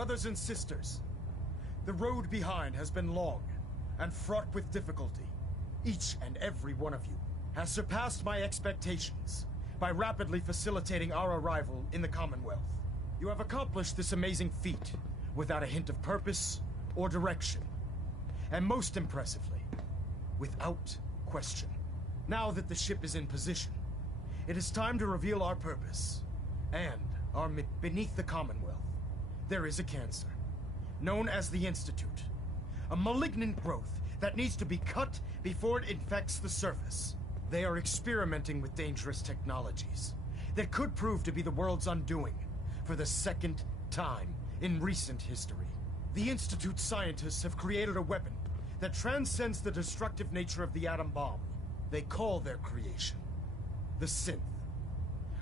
Brothers and sisters, the road behind has been long and fraught with difficulty. Each and every one of you has surpassed my expectations by rapidly facilitating our arrival in the Commonwealth. You have accomplished this amazing feat without a hint of purpose or direction. And most impressively, without question. Now that the ship is in position, it is time to reveal our purpose and our beneath the Commonwealth. There is a cancer, known as the Institute. A malignant growth that needs to be cut before it infects the surface. They are experimenting with dangerous technologies that could prove to be the world's undoing for the second time in recent history. The Institute scientists have created a weapon that transcends the destructive nature of the atom bomb. They call their creation the Synth.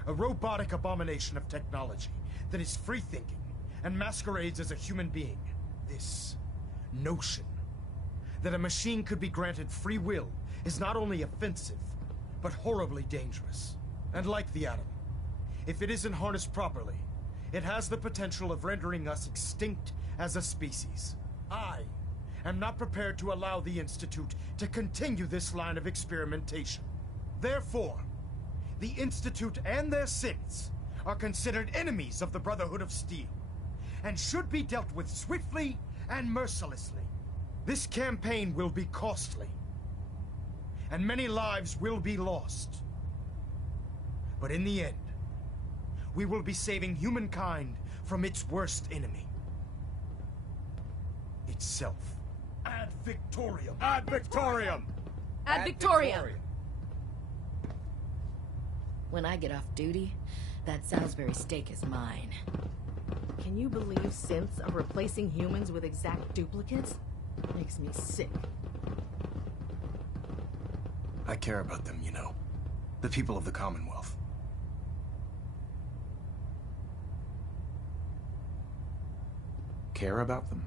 A robotic abomination of technology that is free-thinking and masquerades as a human being. This notion that a machine could be granted free will is not only offensive, but horribly dangerous. And like the atom, if it isn't harnessed properly, it has the potential of rendering us extinct as a species. I am not prepared to allow the Institute to continue this line of experimentation. Therefore, the Institute and their synths are considered enemies of the Brotherhood of Steel, and should be dealt with swiftly and mercilessly. This campaign will be costly, and many lives will be lost. But in the end, we will be saving humankind from its worst enemy. Itself. Ad Victoriam! Ad Victoriam! Ad Victoriam! When I get off duty, that Salisbury steak is mine. Can you believe synths are replacing humans with exact duplicates? Makes me sick. I care about them, you know. The people of the Commonwealth. Care about them?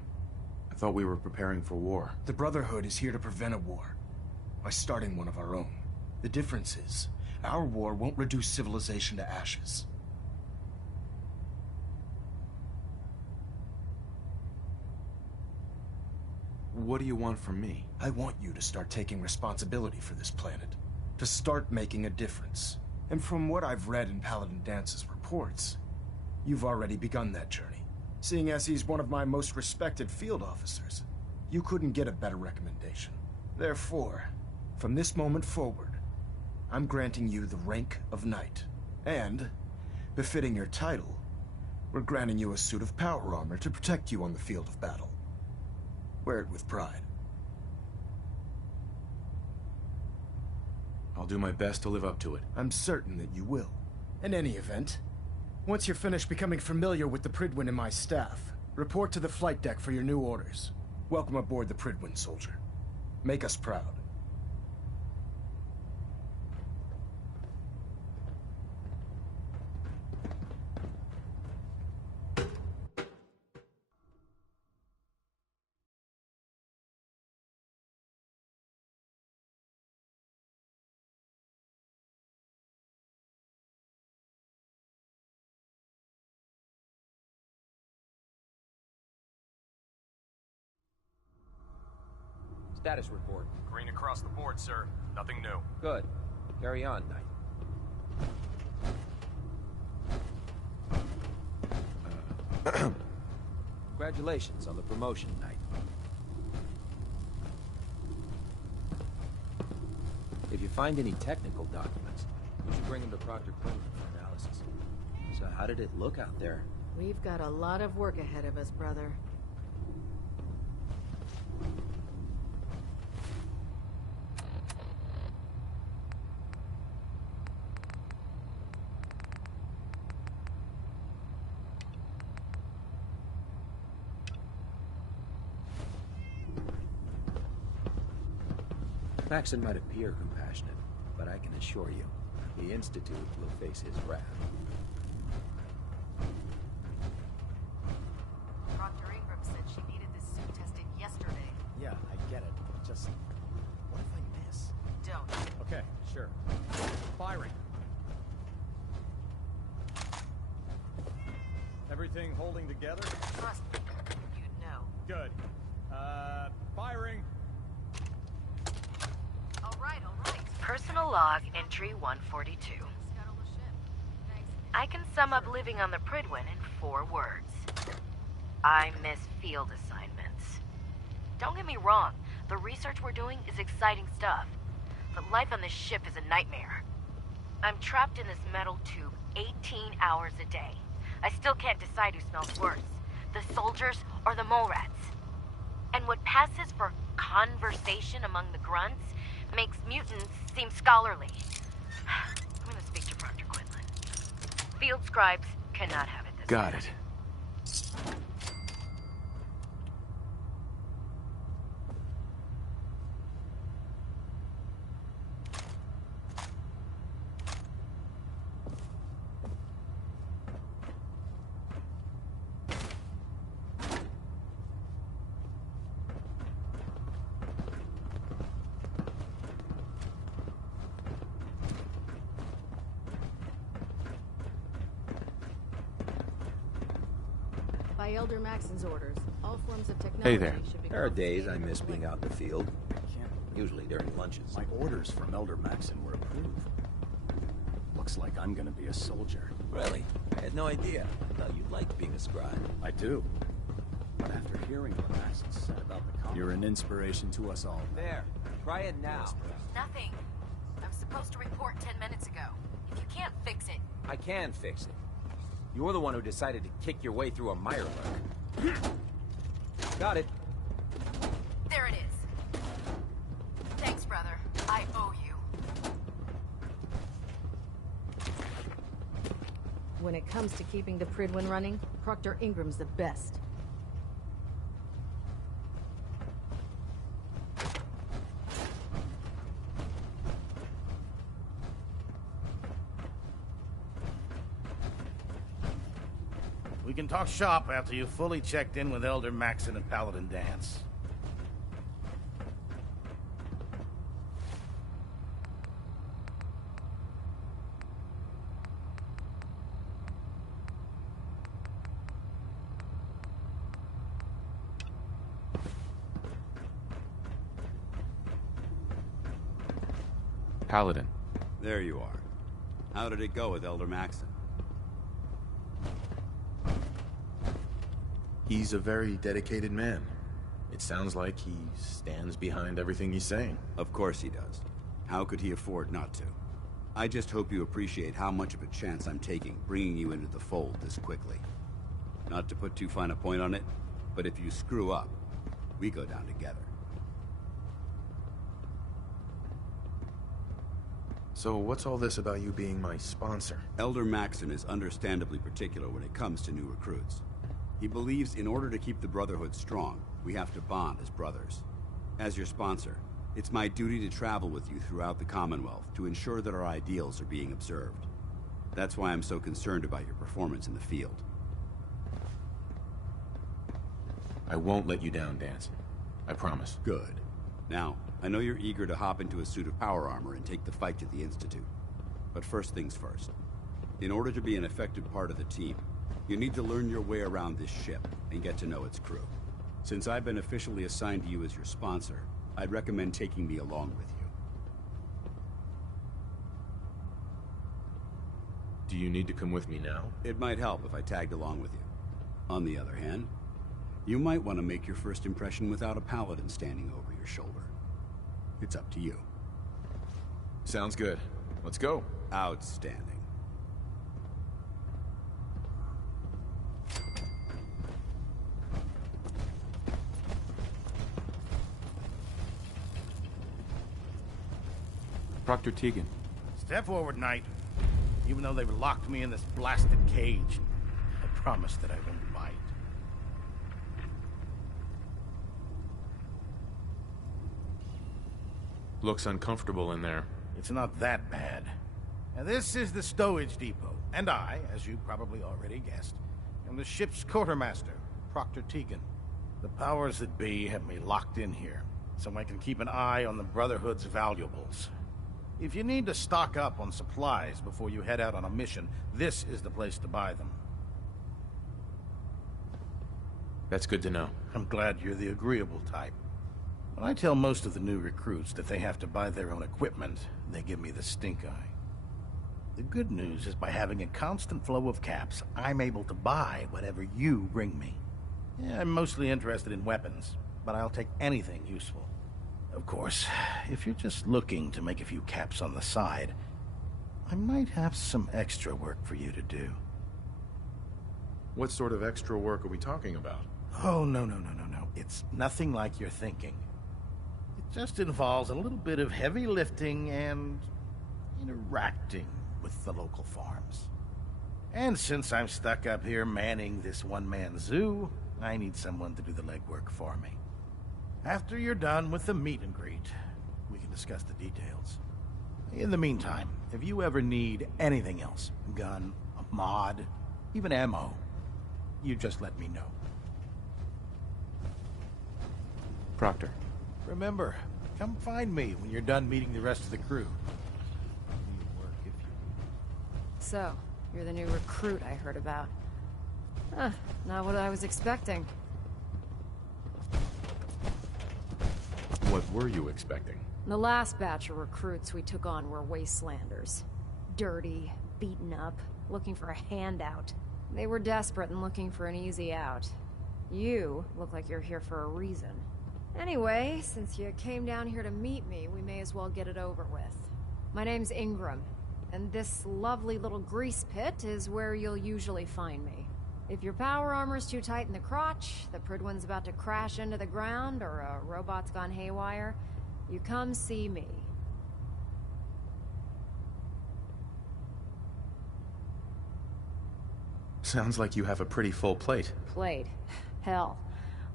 I thought we were preparing for war. The Brotherhood is here to prevent a war by starting one of our own. The difference is, our war won't reduce civilization to ashes. What do you want from me? I want you to start taking responsibility for this planet. To start making a difference. And from what I've read in Paladin Dance's reports, you've already begun that journey. Seeing as he's one of my most respected field officers, you couldn't get a better recommendation. Therefore, from this moment forward, I'm granting you the rank of Knight. And, befitting your title, we're granting you a suit of power armor to protect you on the field of battle. Wear it with pride. I'll do my best to live up to it. I'm certain that you will. In any event, once you're finished becoming familiar with the Prydwen and my staff, report to the flight deck for your new orders. Welcome aboard the Prydwen, soldier. Make us proud. Status report. Green across the board, sir. Nothing new. Good. Carry on, Knight. Congratulations on the promotion, Knight. If you find any technical documents, you should bring them to Proctor Quinlan for analysis. So how did it look out there? We've got a lot of work ahead of us, brother. Maxon might appear compassionate, but I can assure you, the Institute will face his wrath. Proctor Ingram said she needed this suit tested yesterday. Yeah, I get it. Just, what if I miss? Don't. Okay, sure. Firing. Everything holding together? Trust me, Good. Firing. All right. Personal log entry 142. I can sum up living on the Prydwen in 4 words. I miss field assignments. Don't get me wrong, the research we're doing is exciting stuff, but life on this ship is a nightmare. I'm trapped in this metal tube 18 hours a day. I still can't decide who smells worse, the soldiers or the mole rats. And what passes for conversation among the grunts makes mutants seem scholarly. I'm gonna speak to Proctor Quinlan. Field scribes cannot have it this Got way. it. By Elder Maxon's orders, all forms of technology Hey there. should be There are days I confiscated miss right being away. out in the field, I can't. usually during lunches. My orders from Elder Maxon were approved. Looks like I'm gonna be a soldier. Really? I had no idea. I thought you liked being a scribe. I do. But after hearing what Maxon said about the Common, you're an inspiration to us all. There. Try it now. Nothing. I was supposed to report 10 minutes ago. If you can't fix it, I can fix it. You're the one who decided to kick your way through a Mirelurk. Got it. there it is. Thanks, brother. I owe you. When it comes to keeping the Prydwen running, Proctor Ingram's the best. We can talk shop after you've fully checked in with Elder Maxon and Paladin Danse. Paladin. There you are. How did it go with Elder Maxon? He's a very dedicated man. It sounds like he stands behind everything he's saying. Of course he does. How could he afford not to? I just hope you appreciate how much of a chance I'm taking bringing you into the fold this quickly. Not to put too fine a point on it, but if you screw up, we go down together. So what's all this about you being my sponsor? Elder Maxon is understandably particular when it comes to new recruits. He believes in order to keep the Brotherhood strong, we have to bond as brothers. As your sponsor, it's my duty to travel with you throughout the Commonwealth to ensure that our ideals are being observed. That's why I'm so concerned about your performance in the field. I won't let you down, Danse. I promise. Good. Now, I know you're eager to hop into a suit of power armor and take the fight to the Institute. But first things first. In order to be an effective part of the team, you need to learn your way around this ship and get to know its crew. Since I've been officially assigned to you as your sponsor, I'd recommend taking me along with you. Do you need to come with me now? It might help if I tagged along with you. On the other hand, you might want to make your first impression without a paladin standing over your shoulder. It's up to you. Sounds good. Let's go. Outstanding. Proctor Tegan. Step forward, Knight. Even though they've locked me in this blasted cage, I promise that I won't bite. Looks uncomfortable in there. It's not that bad. Now, this is the stowage depot, and I, as you probably already guessed, am the ship's quartermaster, Proctor Tegan. The powers that be have me locked in here, so I can keep an eye on the Brotherhood's valuables. If you need to stock up on supplies before you head out on a mission, this is the place to buy them. That's good to know. I'm glad you're the agreeable type. When I tell most of the new recruits that they have to buy their own equipment, they give me the stink eye. The good news is by having a constant flow of caps, I'm able to buy whatever you bring me. Yeah, I'm mostly interested in weapons, but I'll take anything useful. Of course, if you're just looking to make a few caps on the side, I might have some extra work for you to do. What sort of extra work are we talking about? Oh, no. It's nothing like you're thinking. It just involves a little bit of heavy lifting and interacting with the local farms. And since I'm stuck up here manning this one-man zoo, I need someone to do the legwork for me. After you're done with the meet and greet, we can discuss the details. In the meantime, if you ever need anything else, gun, a mod, even ammo, you just let me know. Proctor. Remember, come find me when you're done meeting the rest of the crew. So, you're the new recruit I heard about. Not what I was expecting. What were you expecting? The last batch of recruits we took on were wastelanders. Dirty, beaten up, looking for a handout. They were desperate and looking for an easy out. You look like you're here for a reason. Anyway, since you came down here to meet me, we may as well get it over with. My name's Ingram, and this lovely little grease pit is where you'll usually find me. If your power armor's too tight in the crotch, the Prydwen's about to crash into the ground, or a robot's gone haywire, you come see me. Sounds like you have a pretty full plate. Plate? Hell,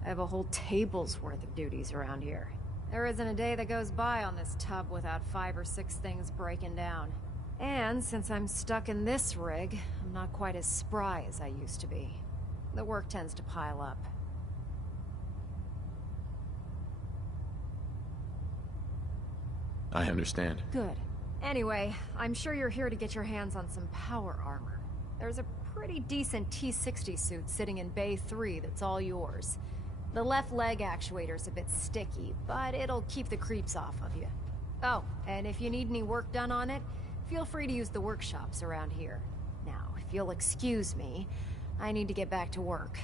I have a whole table's worth of duties around here. There isn't a day that goes by on this tub without 5 or 6 things breaking down. And since I'm stuck in this rig, I'm not quite as spry as I used to be. The work tends to pile up. I understand. Good. Anyway, I'm sure you're here to get your hands on some power armor. There's a pretty decent T-60 suit sitting in Bay 3 that's all yours. The left leg actuator's a bit sticky, but it'll keep the creeps off of you. Oh, and if you need any work done on it, feel free to use the workshops around here. Now, if you'll excuse me, I need to get back to work.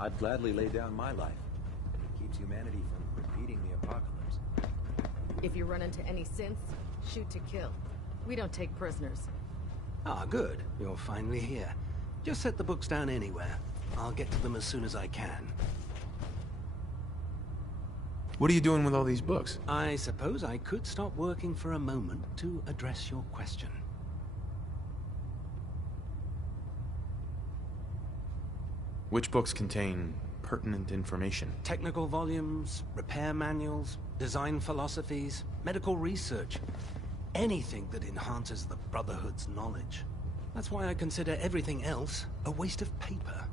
I'd gladly lay down my life. It keeps humanity from repeating the apocalypse. If you run into any synths, shoot to kill. We don't take prisoners. Ah, good. You're finally here. Just set the books down anywhere. I'll get to them as soon as I can. What are you doing with all these books? I suppose I could stop working for a moment to address your question. Which books contain pertinent information? Technical volumes, repair manuals, design philosophies, medical research. Anything that enhances the Brotherhood's knowledge. That's why I consider everything else a waste of paper.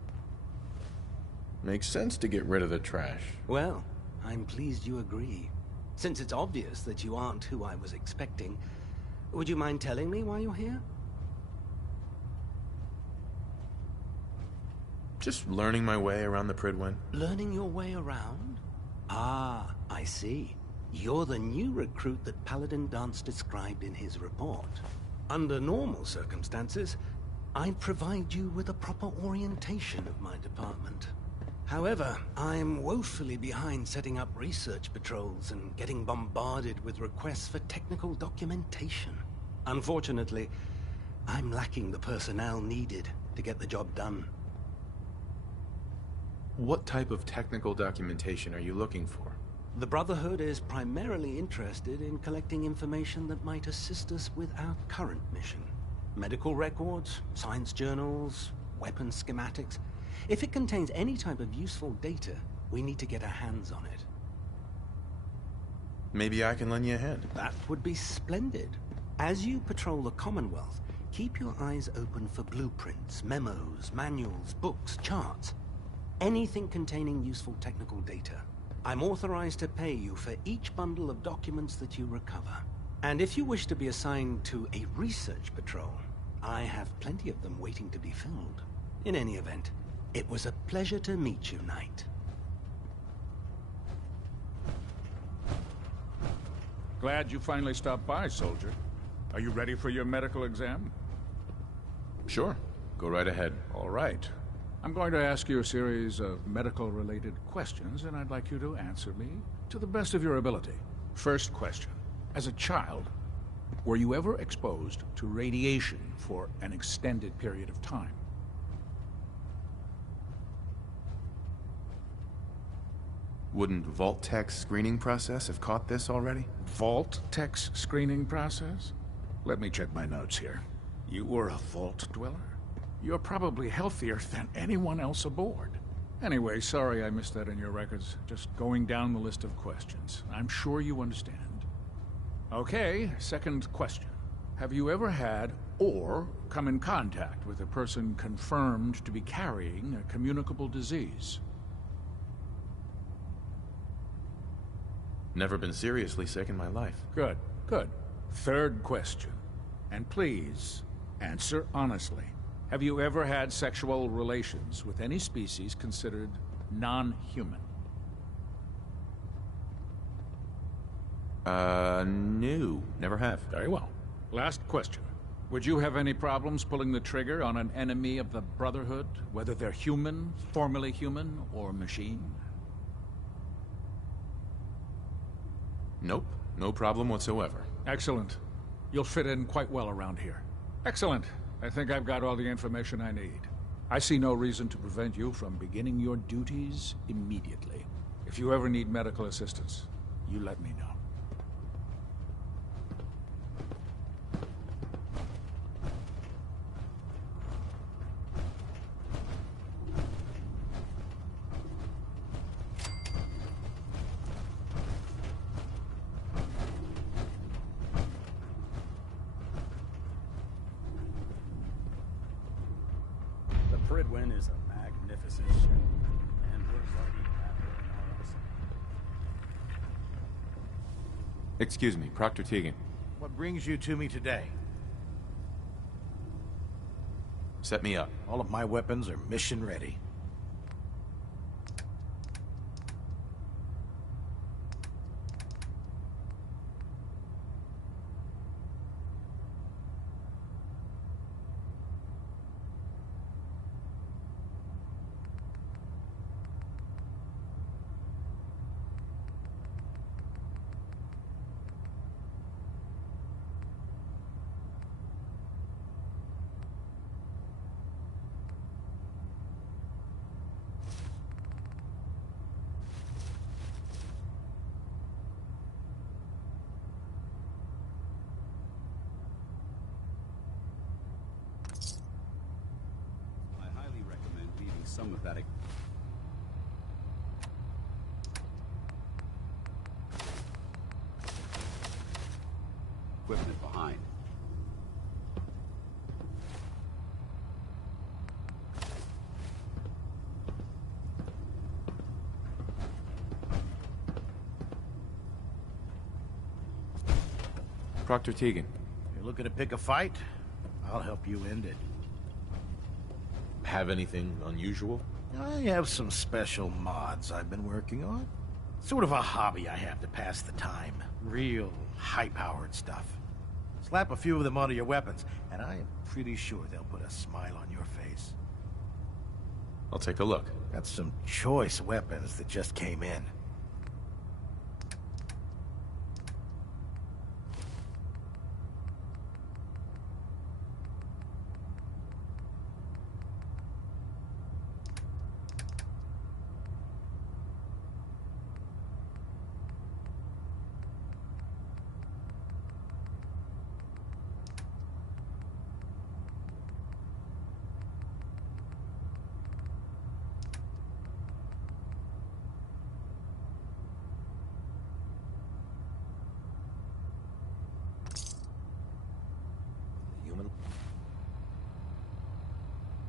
Makes sense to get rid of the trash. Well, I'm pleased you agree. Since it's obvious that you aren't who I was expecting, would you mind telling me why you're here? Just learning my way around the Prydwen. Learning your way around? Ah, I see. You're the new recruit that Paladin Danse described in his report. Under normal circumstances, I'd provide you with a proper orientation of my department. However, I'm woefully behind setting up research patrols and getting bombarded with requests for technical documentation. Unfortunately, I'm lacking the personnel needed to get the job done. What type of technical documentation are you looking for? The Brotherhood is primarily interested in collecting information that might assist us with our current mission. Medical records, science journals, weapon schematics. If it contains any type of useful data, we need to get our hands on it. Maybe I can lend you a hand. That would be splendid. As you patrol the Commonwealth, keep your eyes open for blueprints, memos, manuals, books, charts. Anything containing useful technical data. I'm authorized to pay you for each bundle of documents that you recover. And if you wish to be assigned to a research patrol, I have plenty of them waiting to be filled. In any event, it was a pleasure to meet you, Knight. Glad you finally stopped by, soldier. Are you ready for your medical exam? Sure. Go right ahead. All right. I'm going to ask you a series of medical-related questions, and I'd like you to answer me to the best of your ability. First question. As a child, were you ever exposed to radiation for an extended period of time? Wouldn't Vault-Tech's screening process have caught this already? Vault-Tech's screening process? Let me check my notes here. You were a Vault dweller? You're probably healthier than anyone else aboard. Anyway, sorry I missed that in your records. Just going down the list of questions. I'm sure you understand. Okay, second question. Have you ever had or come in contact with a person confirmed to be carrying a communicable disease? Never been seriously sick in my life. Good, good. Third question. And please, answer honestly. Have you ever had sexual relations with any species considered non-human? No. Never have. Very well. Last question. Would you have any problems pulling the trigger on an enemy of the Brotherhood, whether they're human, formerly human, or machine? Nope. No problem whatsoever. Excellent. You'll fit in quite well around here. Excellent. I think I've got all the information I need. I see no reason to prevent you from beginning your duties immediately. If you ever need medical assistance, you let me know. Prydwen is a magnificent ship, and we're lucky to have her in our arsenal. Excuse me, Proctor Tegan. What brings you to me today? Set me up. All of my weapons are mission ready. Some of that equipment behind. Proctor Tegan. You're looking to pick a fight? I'll help you end it. Have anything unusual? I have some special mods I've been working on. Sort of a hobby I have to pass the time. Real high-powered stuff. Slap a few of them onto your weapons, and I am pretty sure they'll put a smile on your face. I'll take a look. Got some choice weapons that just came in.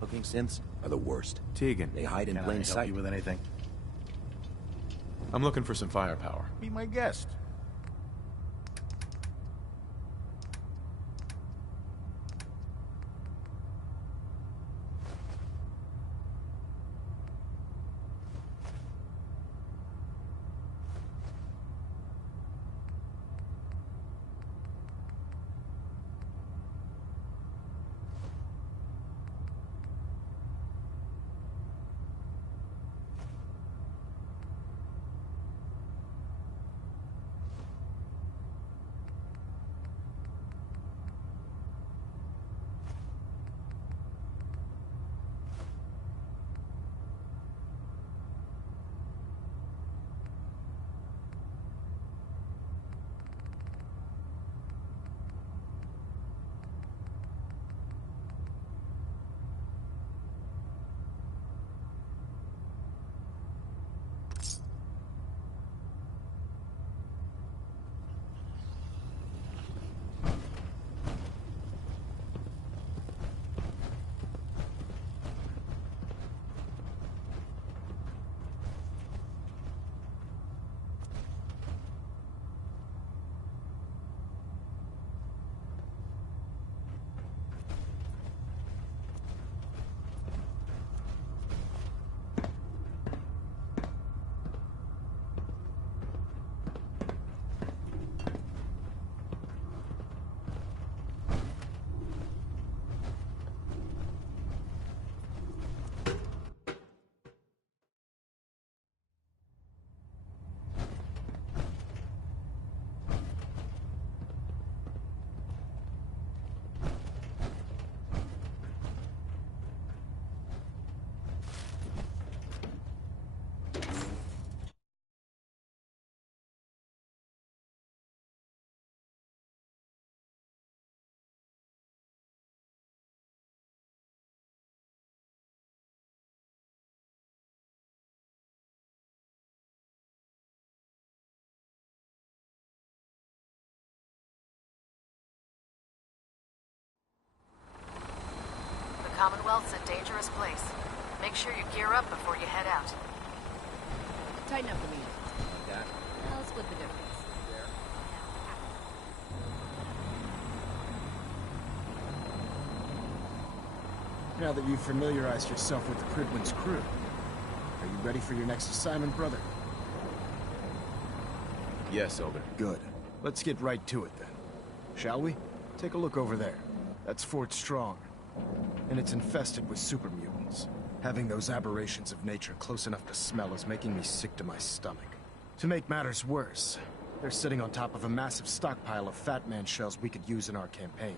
Looking synths are the worst. Tegan. They hide in Can plain I help sight. you with anything? I'm looking for some firepower. Be my guest. Commonwealth's a dangerous place. Make sure you gear up before you head out. Tighten up the meeting. Like that? I'll split the difference. Now that you've familiarized yourself with the Prydwen's crew, are you ready for your next assignment, brother? Yes, Elder. Good. Let's get right to it then. Shall we? Take a look over there. That's Fort Strong. And it's infested with super mutants. Having those aberrations of nature close enough to smell is making me sick to my stomach. To make matters worse, they're sitting on top of a massive stockpile of Fat Man shells we could use in our campaign.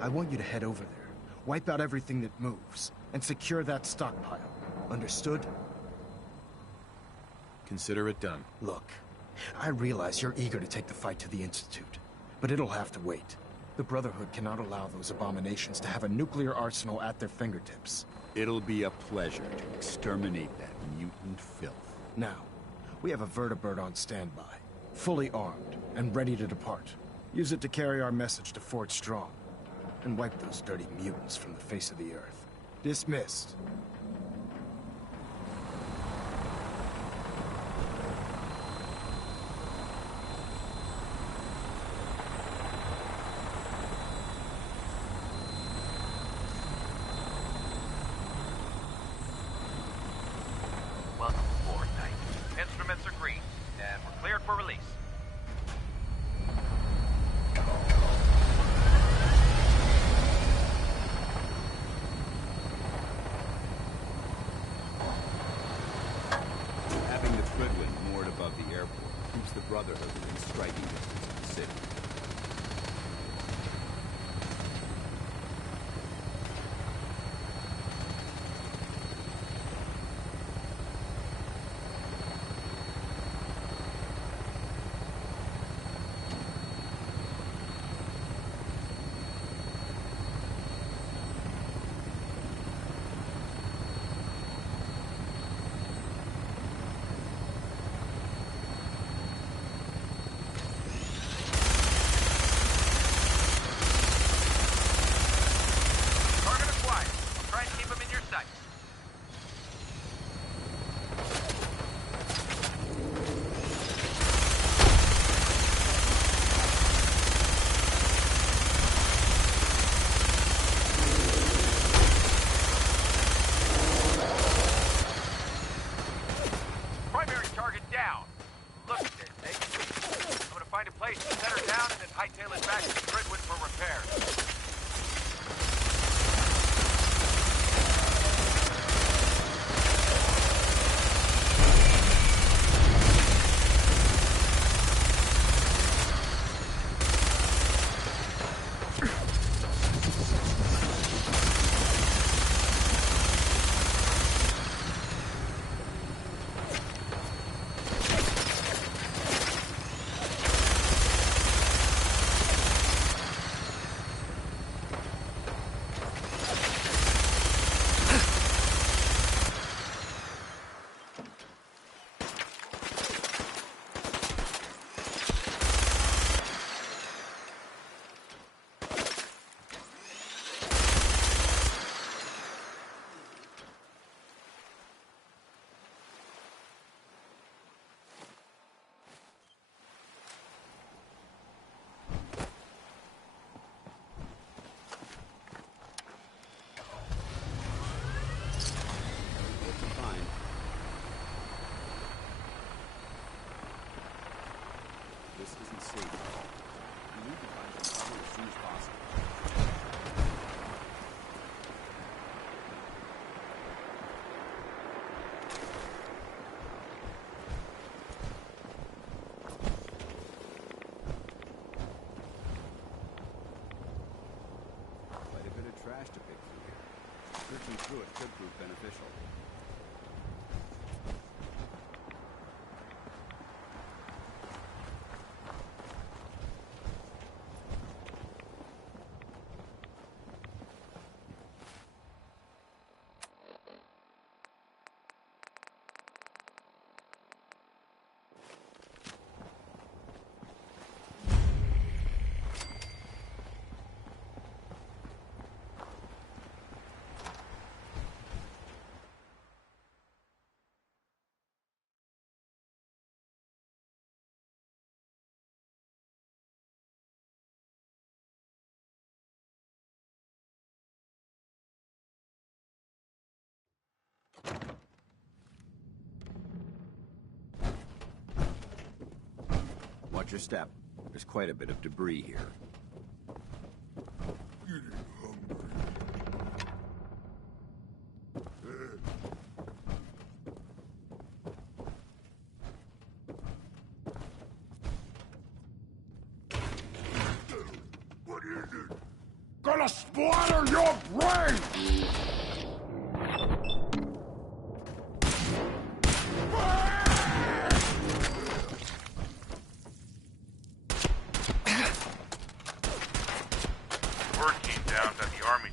I want you to head over there, wipe out everything that moves, and secure that stockpile. Understood? Consider it done. Look, I realize you're eager to take the fight to the Institute, but it'll have to wait. The Brotherhood cannot allow those abominations to have a nuclear arsenal at their fingertips. It'll be a pleasure to exterminate that mutant filth. Now, we have a vertibird on standby, fully armed and ready to depart. Use it to carry our message to Fort Strong, and wipe those dirty mutants from the face of the earth. Dismissed. Welcome aboard, Knight. Instruments are green, and we're cleared for release. Having the Prydwen moored above the airport keeps the Brotherhood within striking distance of the city. Target acquired. Try and keep them in your sight. Primary target down. Look at this, eh? I'm gonna find a place to set her down and then hightail it back to the Prydwen for repairs. Fine. This isn't safe at all. We need to find some cover as soon as possible. Quite a bit of trash to pick through here. Searching through it could prove beneficial. Watch your step. There's quite a bit of debris here. What is it? Gonna splatter your brain!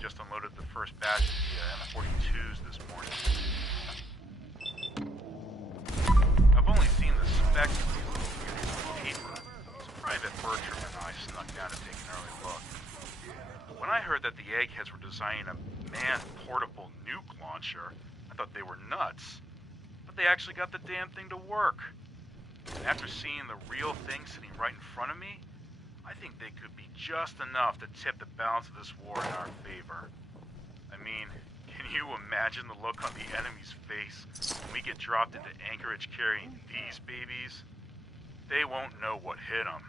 Just unloaded the first batch of the M42s this morning. I've only seen the spec of these little units on paper, so Private Bertram and I snuck down to take an early look. When I heard that the Eggheads were designing a manned portable nuke launcher, I thought they were nuts. But they actually got the damn thing to work. And after seeing the real thing sitting right in front of me, I think they could be just enough to tip the balance of this war in our favor. I mean, can you imagine the look on the enemy's face when we get dropped into Anchorage carrying these babies? They won't know what hit them.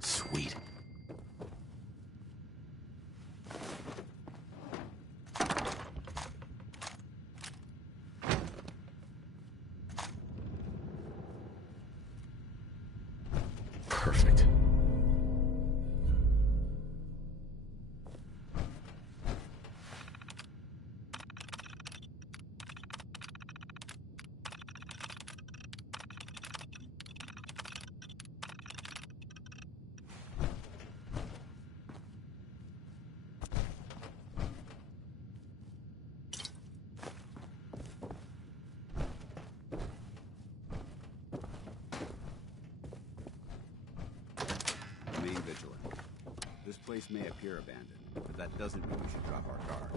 Sweet. Perfect. Remain vigilant. This place may appear abandoned, but that doesn't mean we should drop our guard.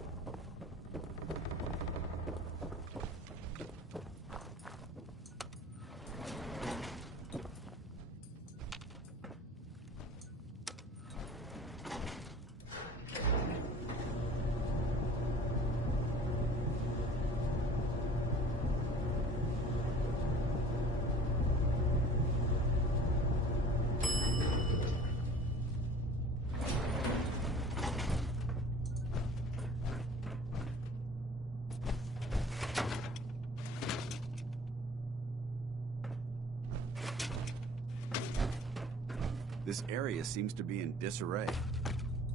This area seems to be in disarray. I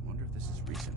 wonder if this is recent.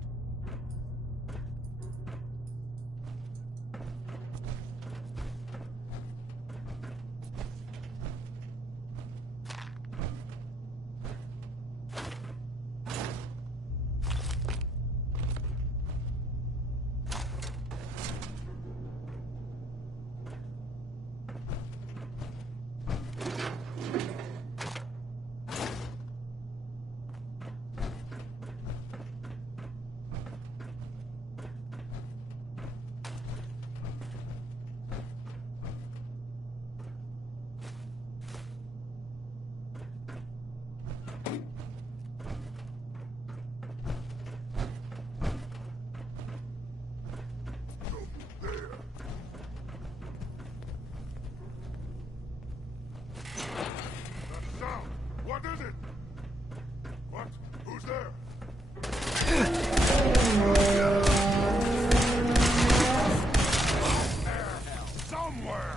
somewhere!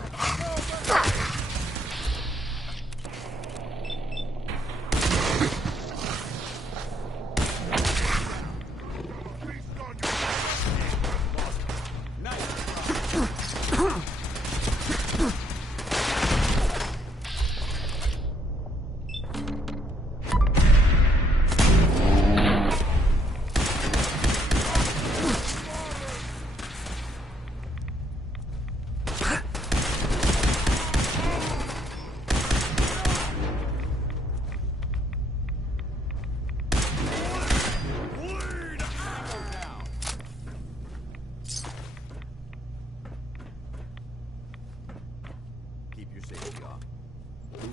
Keep your safety off.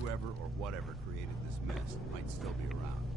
Whoever or whatever created this mess might still be around.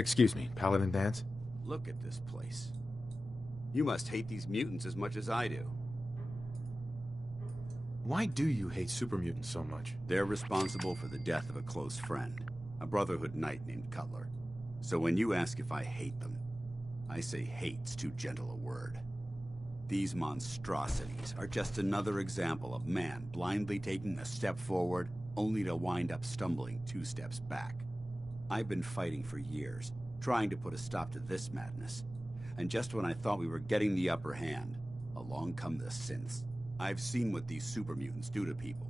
Excuse me, Paladin Danse? Look at this place. You must hate these mutants as much as I do. Why do you hate super mutants so much? They're responsible for the death of a close friend, a Brotherhood knight named Cutler. So when you ask if I hate them, I say hate's too gentle a word. These monstrosities are just another example of man blindly taking a step forward, only to wind up stumbling 2 steps back. I've been fighting for years, trying to put a stop to this madness. And just when I thought we were getting the upper hand, along come the synths. I've seen what these super mutants do to people.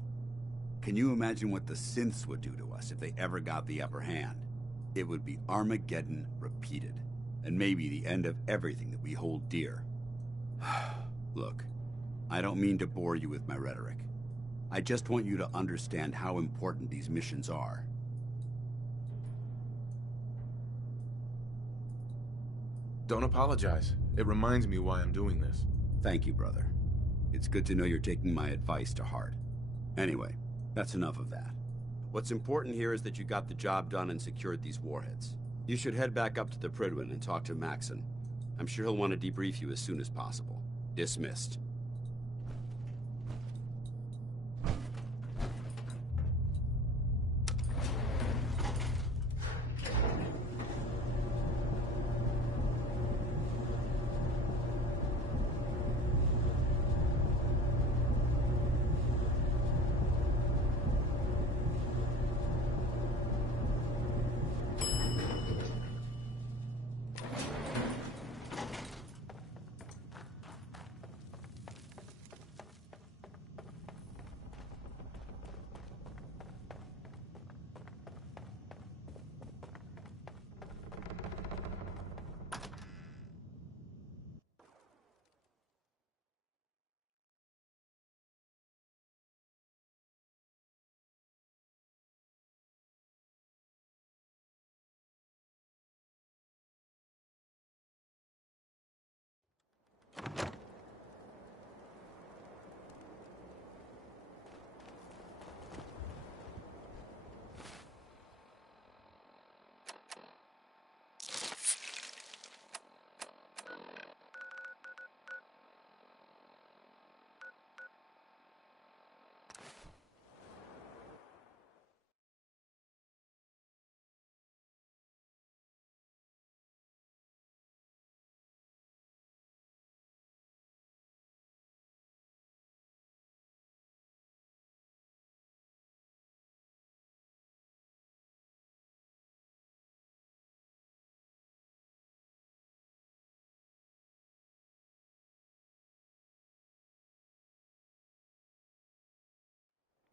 Can you imagine what the synths would do to us if they ever got the upper hand? It would be Armageddon repeated, and maybe the end of everything that we hold dear. Look, I don't mean to bore you with my rhetoric. I just want you to understand how important these missions are. Don't apologize. It reminds me why I'm doing this. Thank you, brother. It's good to know you're taking my advice to heart. Anyway, that's enough of that. What's important here is that you got the job done and secured these warheads. You should head back up to the Prydwen and talk to Maxson. I'm sure he'll want to debrief you as soon as possible. Dismissed.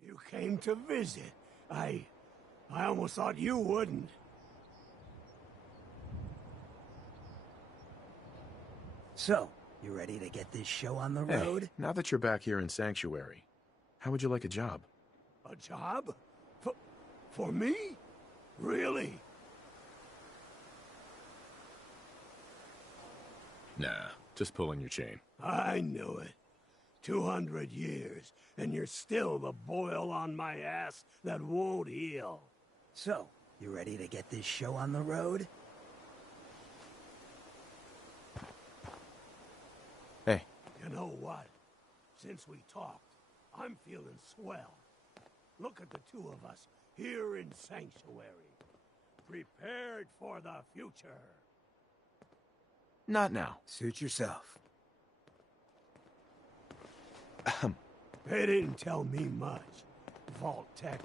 You came to visit. I almost thought you wouldn't. So, you ready to get this show on the road? Hey, now that you're back here in Sanctuary, how would you like a job? A job? For me? Really? Nah, just pulling your chain. I knew it. 200 years, and you're still the boil on my ass that won't heal. So, you ready to get this show on the road? Hey. You know what? Since we talked, I'm feeling swell. Look at the two of us here in Sanctuary, prepared for the future. Not now. Suit yourself. They didn't tell me much, Vault Tech.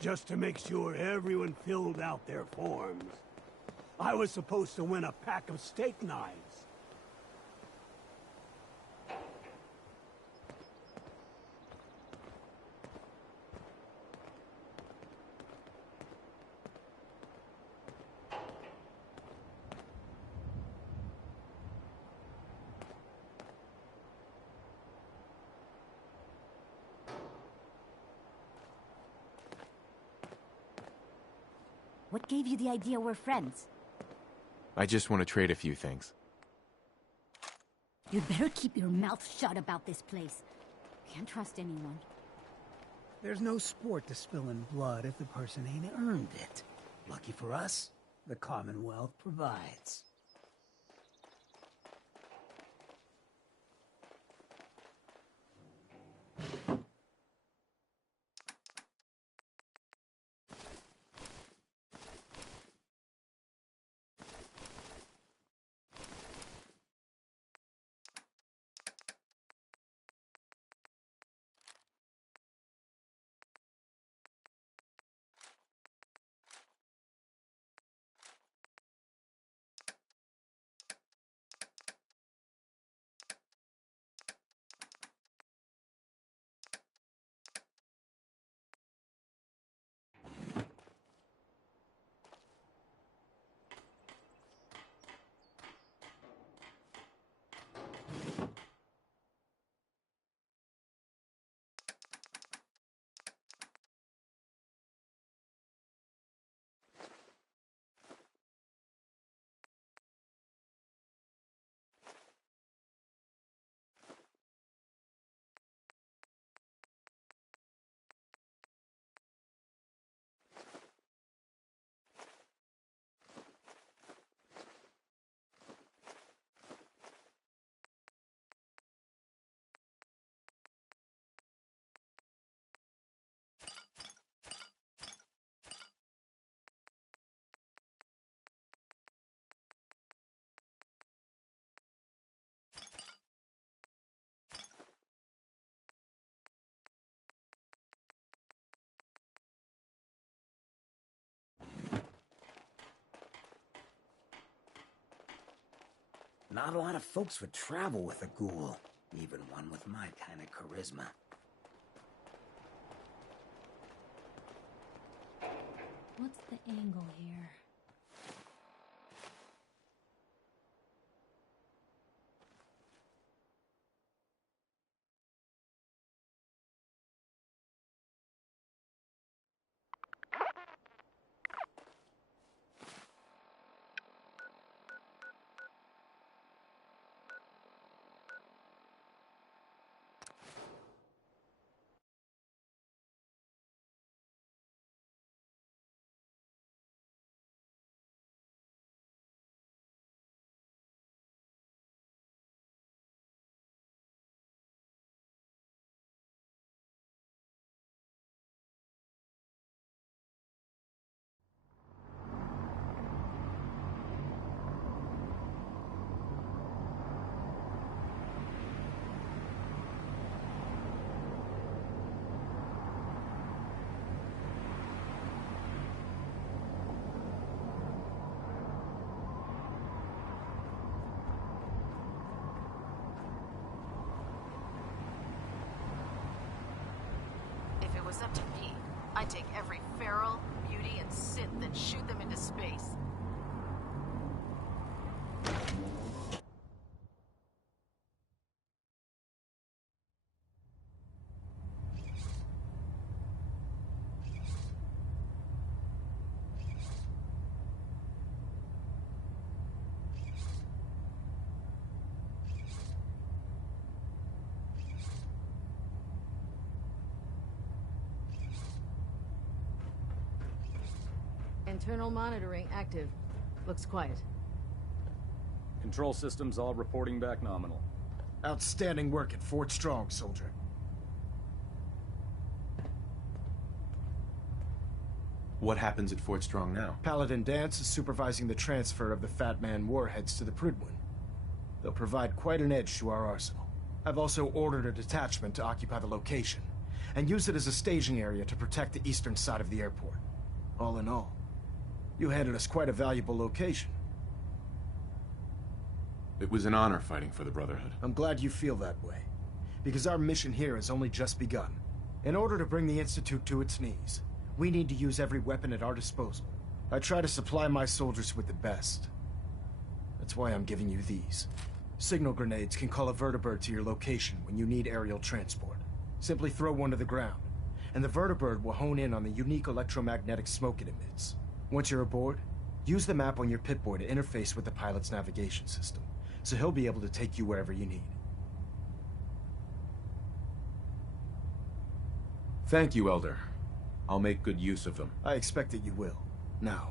Just to make sure everyone filled out their forms. I was supposed to win a pack of steak knives. What gave you the idea we're friends? I just want to trade a few things. You'd better keep your mouth shut about this place. Can't trust anyone. There's no sport to spilling blood if the person ain't earned it. Lucky for us, the Commonwealth provides. Not a lot of folks would travel with a ghoul, even one with my kind of charisma. What's the angle here? If it was up to me, I'd take every feral, beauty, and Sith and shoot them into space. Internal monitoring active. Looks quiet. Control systems all reporting back nominal. Outstanding work at Fort Strong, soldier. What happens at Fort Strong now? Paladin Danse is supervising the transfer of the Fat Man warheads to the Prydwen. They'll provide quite an edge to our arsenal. I've also ordered a detachment to occupy the location, and use it as a staging area to protect the eastern side of the airport. All in all, you handed us quite a valuable location. It was an honor fighting for the Brotherhood. I'm glad you feel that way, because our mission here has only just begun. In order to bring the Institute to its knees, we need to use every weapon at our disposal. I try to supply my soldiers with the best. That's why I'm giving you these. Signal grenades can call a vertibird to your location when you need aerial transport. Simply throw one to the ground, and the vertibird will hone in on the unique electromagnetic smoke it emits. Once you're aboard, use the map on your Pip-Boy to interface with the pilot's navigation system, so he'll be able to take you wherever you need. Thank you, Elder. I'll make good use of them. I expect that you will. Now,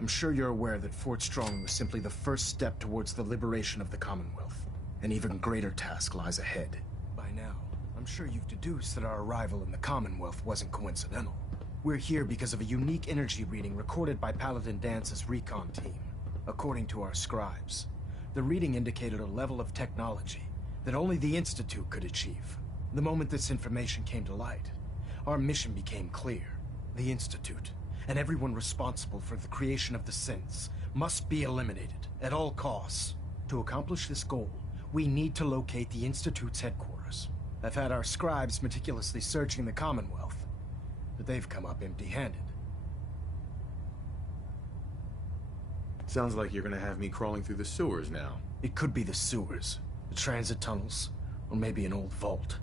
I'm sure you're aware that Fort Strong was simply the first step towards the liberation of the Commonwealth. An even greater task lies ahead. By now, I'm sure you've deduced that our arrival in the Commonwealth wasn't coincidental. We're here because of a unique energy reading recorded by Paladin Dance's recon team. According to our scribes, the reading indicated a level of technology that only the Institute could achieve. The moment this information came to light, our mission became clear. The Institute, and everyone responsible for the creation of the synths, must be eliminated at all costs. To accomplish this goal, we need to locate the Institute's headquarters. I've had our scribes meticulously searching the Commonwealth, but they've come up empty-handed. Sounds like you're gonna have me crawling through the sewers now. It could be the sewers, the transit tunnels, or maybe an old vault.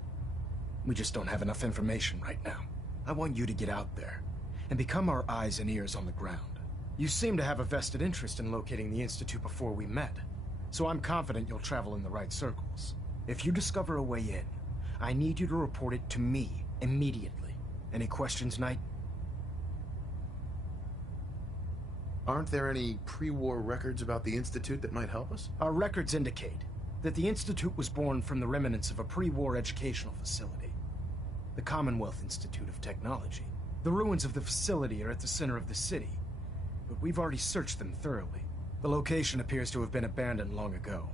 We just don't have enough information right now. I want you to get out there and become our eyes and ears on the ground. You seem to have a vested interest in locating the Institute before we met, so I'm confident you'll travel in the right circles. If you discover a way in, I need you to report it to me immediately. Any questions, Knight? Aren't there any pre-war records about the Institute that might help us? Our records indicate that the Institute was born from the remnants of a pre-war educational facility, the Commonwealth Institute of Technology. The ruins of the facility are at the center of the city, but we've already searched them thoroughly. The location appears to have been abandoned long ago,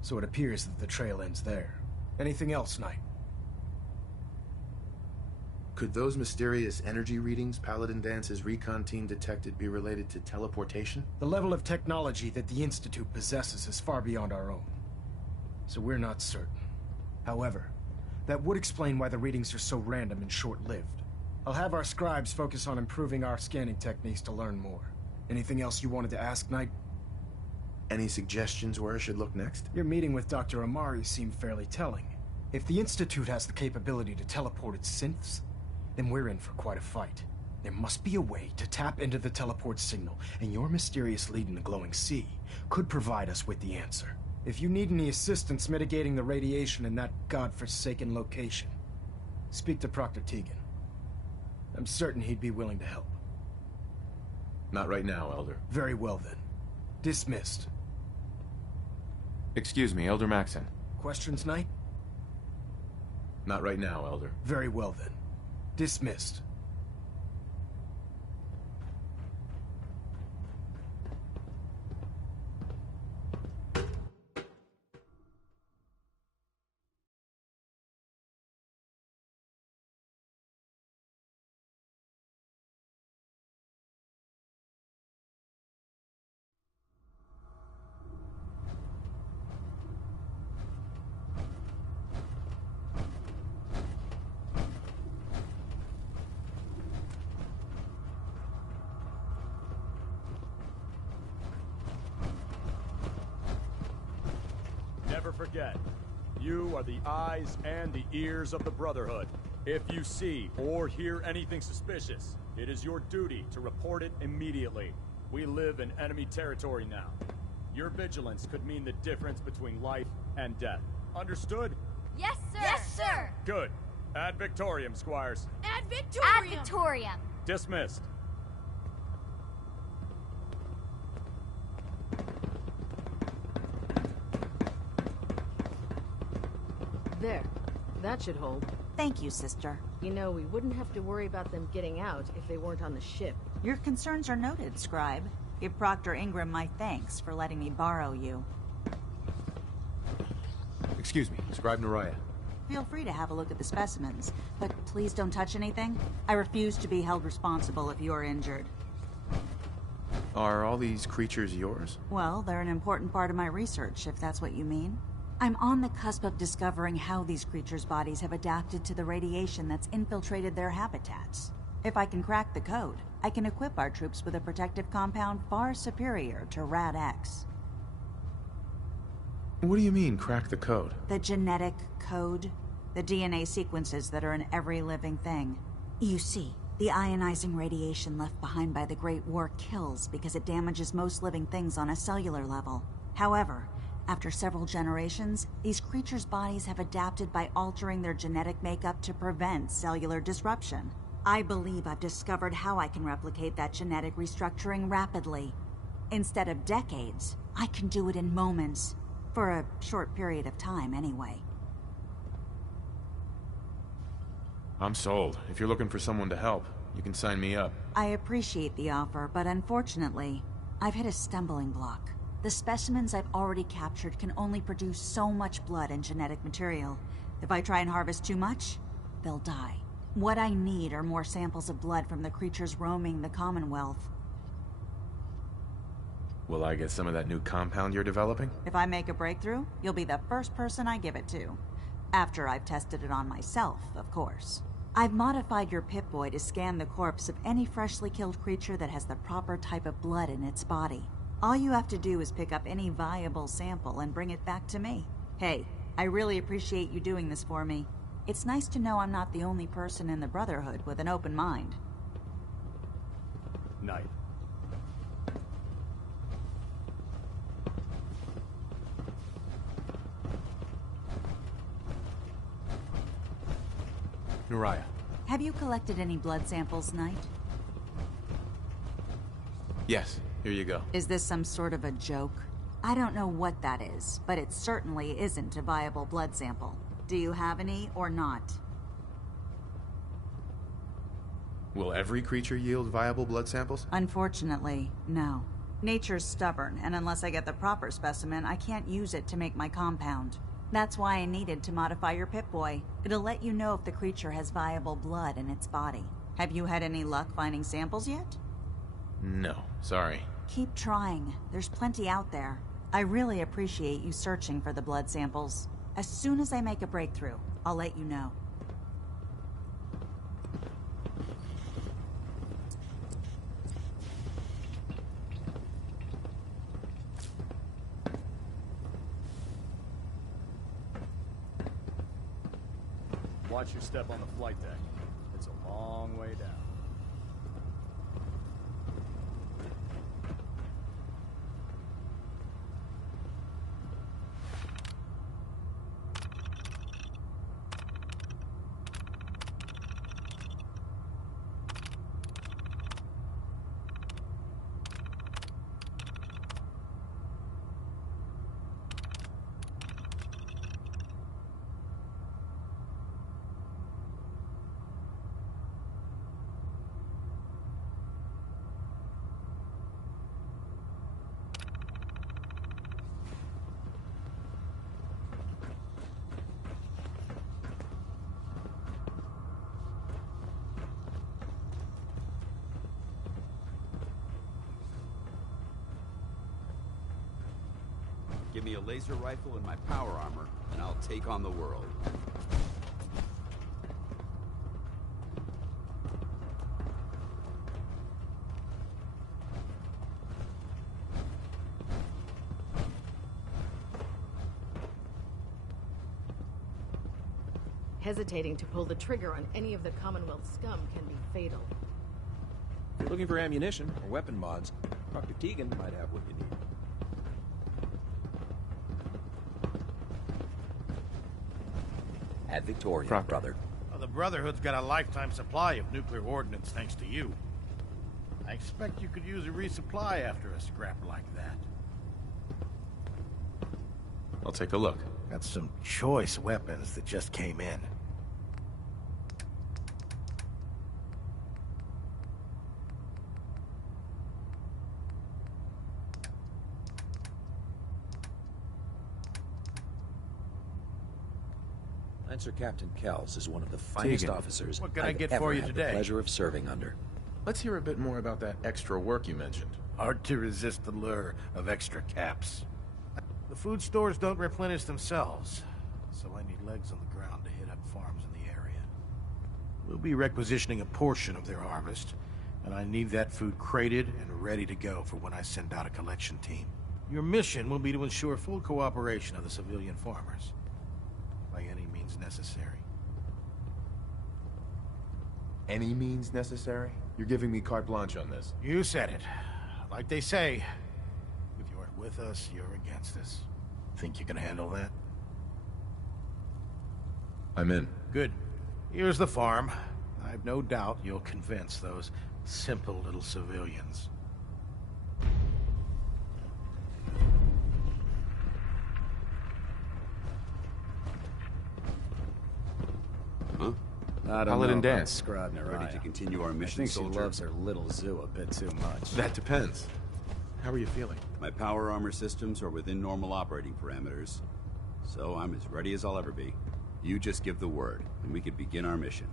so it appears that the trail ends there. Anything else, Knight? Could those mysterious energy readings Paladin Dance's recon team detected be related to teleportation? The level of technology that the Institute possesses is far beyond our own, so we're not certain. However, that would explain why the readings are so random and short-lived. I'll have our scribes focus on improving our scanning techniques to learn more. Anything else you wanted to ask, Knight? Any suggestions where I should look next? Your meeting with Dr. Amari seemed fairly telling. If the Institute has the capability to teleport its synths, then we're in for quite a fight. There must be a way to tap into the teleport signal, and your mysterious lead in the glowing sea could provide us with the answer. If you need any assistance mitigating the radiation in that godforsaken location, speak to Proctor Tegan. I'm certain he'd be willing to help. Not right now, Elder. Very well then. Dismissed. Excuse me, Elder Maxon. Questions, Knight? Not right now, Elder. Very well then. Dismissed. Never forget, you are the eyes and the ears of the Brotherhood. If you see or hear anything suspicious, it is your duty to report it immediately. We live in enemy territory now. Your vigilance could mean the difference between life and death. Understood? Yes, sir! Yes, sir! Good. Ad Victoriam, Squires. Ad Victoriam! Ad Victoriam! Dismissed. There. That should hold. Thank you, sister. You know, we wouldn't have to worry about them getting out if they weren't on the ship. Your concerns are noted, Scribe. Give Proctor Ingram my thanks for letting me borrow you. Excuse me, Scribe Naraya. Feel free to have a look at the specimens, but please don't touch anything. I refuse to be held responsible if you're injured. Are all these creatures yours? Well, they're an important part of my research, if that's what you mean. I'm on the cusp of discovering how these creatures' bodies have adapted to the radiation that's infiltrated their habitats. If I can crack the code, I can equip our troops with a protective compound far superior to Rad-X. What do you mean, crack the code? The genetic code. The DNA sequences that are in every living thing. You see, the ionizing radiation left behind by the Great War kills because it damages most living things on a cellular level. However, after several generations, these creatures' bodies have adapted by altering their genetic makeup to prevent cellular disruption. I believe I've discovered how I can replicate that genetic restructuring rapidly. Instead of decades, I can do it in moments. For a short period of time, anyway. I'm sold. If you're looking for someone to help, you can sign me up. I appreciate the offer, but unfortunately, I've hit a stumbling block. The specimens I've already captured can only produce so much blood and genetic material. If I try and harvest too much, they'll die. What I need are more samples of blood from the creatures roaming the Commonwealth. Will I get some of that new compound you're developing? If I make a breakthrough, you'll be the first person I give it to. After I've tested it on myself, of course. I've modified your Pip-Boy to scan the corpse of any freshly killed creature that has the proper type of blood in its body. All you have to do is pick up any viable sample and bring it back to me. Hey, I really appreciate you doing this for me. It's nice to know I'm not the only person in the Brotherhood with an open mind. Knight. Naraya. Have you collected any blood samples, Knight? Yes, here you go. Is this some sort of a joke? I don't know what that is, but it certainly isn't a viable blood sample. Do you have any or not? Will every creature yield viable blood samples? Unfortunately, no. Nature's stubborn, and unless I get the proper specimen, I can't use it to make my compound. That's why I needed to modify your Pip-Boy. It'll let you know if the creature has viable blood in its body. Have you had any luck finding samples yet? No, sorry. Keep trying. There's plenty out there. I really appreciate you searching for the blood samples. As soon as I make a breakthrough, I'll let you know. Watch your step on the flight deck. It's a long way down. Give me a laser rifle and my power armor, and I'll take on the world. Hesitating to pull the trigger on any of the Commonwealth scum can be fatal. If you're looking for ammunition or weapon mods, Dr. Tegan might have what you need. At Victoria, brother. Well, the Brotherhood's got a lifetime supply of nuclear ordnance thanks to you. I expect you could use a resupply after a scrap like that. I'll take a look. Got some choice weapons that just came in. Lancer Captain Kells is one of the finest Tegan, officers what can I I've get ever for you had today? the pleasure of serving under. Let's hear a bit more about that extra work you mentioned. Hard to resist the lure of extra caps. The food stores don't replenish themselves, so I need legs on the ground to hit up farms in the area. We'll be requisitioning a portion of their harvest, and I need that food crated and ready to go for when I send out a collection team. Your mission will be to ensure full cooperation of the civilian farmers, by any means necessary. Any means necessary? You're giving me carte blanche on this. You said it. Like they say, if you aren't with us, you're against us. Think you can handle that? I'm in. Good. Here's the farm. I've no doubt you'll convince those simple little civilians. Huh? I don't Paladin know dance. about Scrod Ready to continue our I mission, think she soldier? loves her little zoo a bit too much. That depends. How are you feeling? My power armor systems are within normal operating parameters, so I'm as ready as I'll ever be. You just give the word, and we can begin our mission.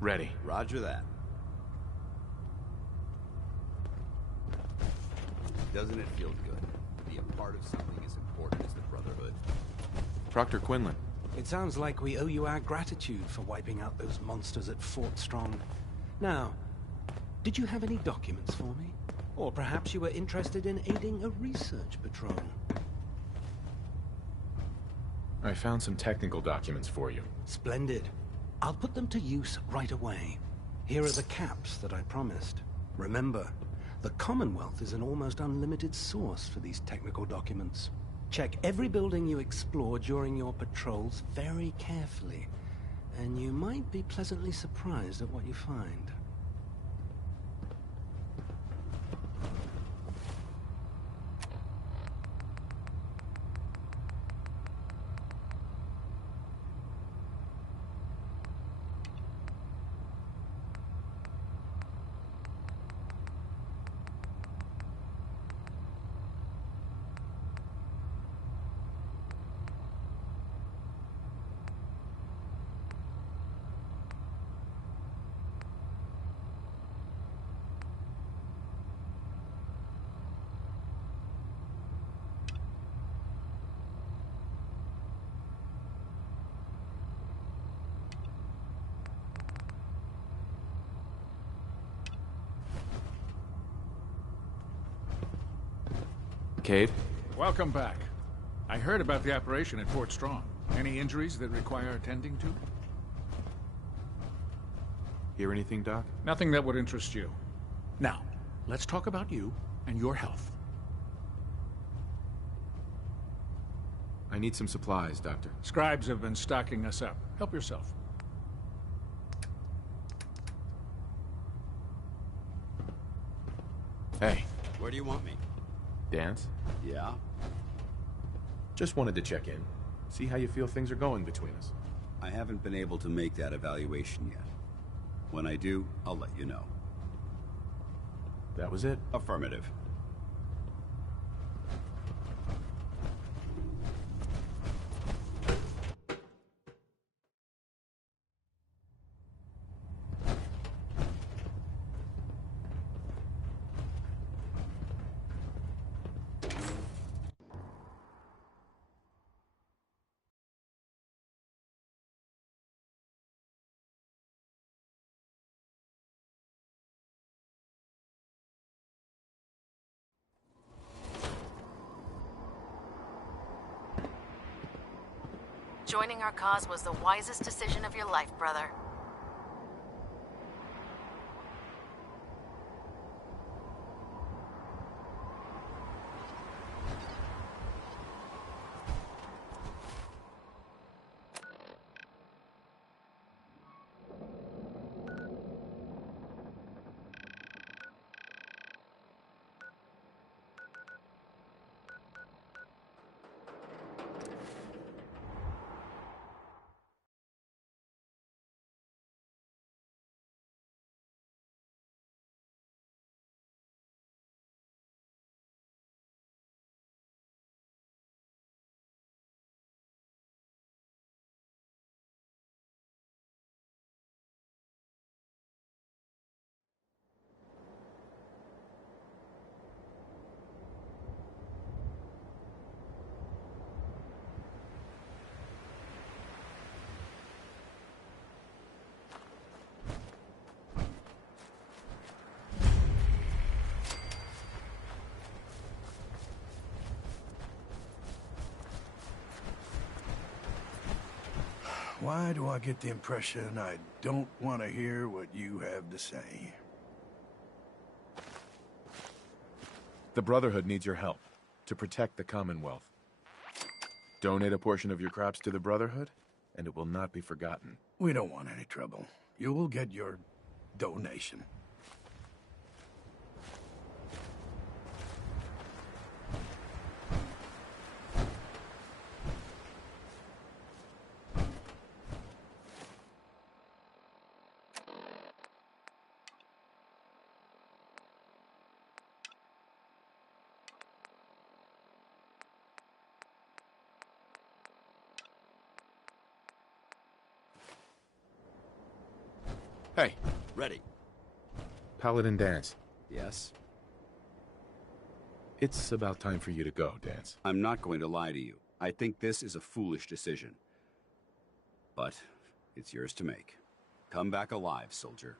Ready. Roger that. Doesn't it feel good to be a part of something as important as the Brotherhood? Proctor Quinlan. It sounds like we owe you our gratitude for wiping out those monsters at Fort Strong. Now, did you have any documents for me? Or perhaps you were interested in aiding a research patrol? I found some technical documents for you. Splendid. I'll put them to use right away. Here are the caps that I promised. Remember, the Commonwealth is an almost unlimited source for these technical documents. Check every building you explore during your patrols very carefully, and you might be pleasantly surprised at what you find. Cade? Welcome back. I heard about the operation at Fort Strong. Any injuries that require attending to? Hear anything, Doc? Nothing that would interest you. Now, let's talk about you and your health. I need some supplies, Doctor. Scribes have been stocking us up. Help yourself. Hey. Where do you want me? Dance? Yeah? Just wanted to check in. See how you feel things are going between us. I haven't been able to make that evaluation yet. When I do, I'll let you know. That was it? Affirmative. Joining our cause was the wisest decision of your life, brother. Why do I get the impression I don't want to hear what you have to say? The Brotherhood needs your help to protect the Commonwealth. Donate a portion of your crops to the Brotherhood, and it will not be forgotten. We don't want any trouble. You will get your donation. Hey. Ready. Paladin Dance. Yes? It's about time for you to go, Dance. I'm not going to lie to you. I think this is a foolish decision. But it's yours to make. Come back alive, soldier.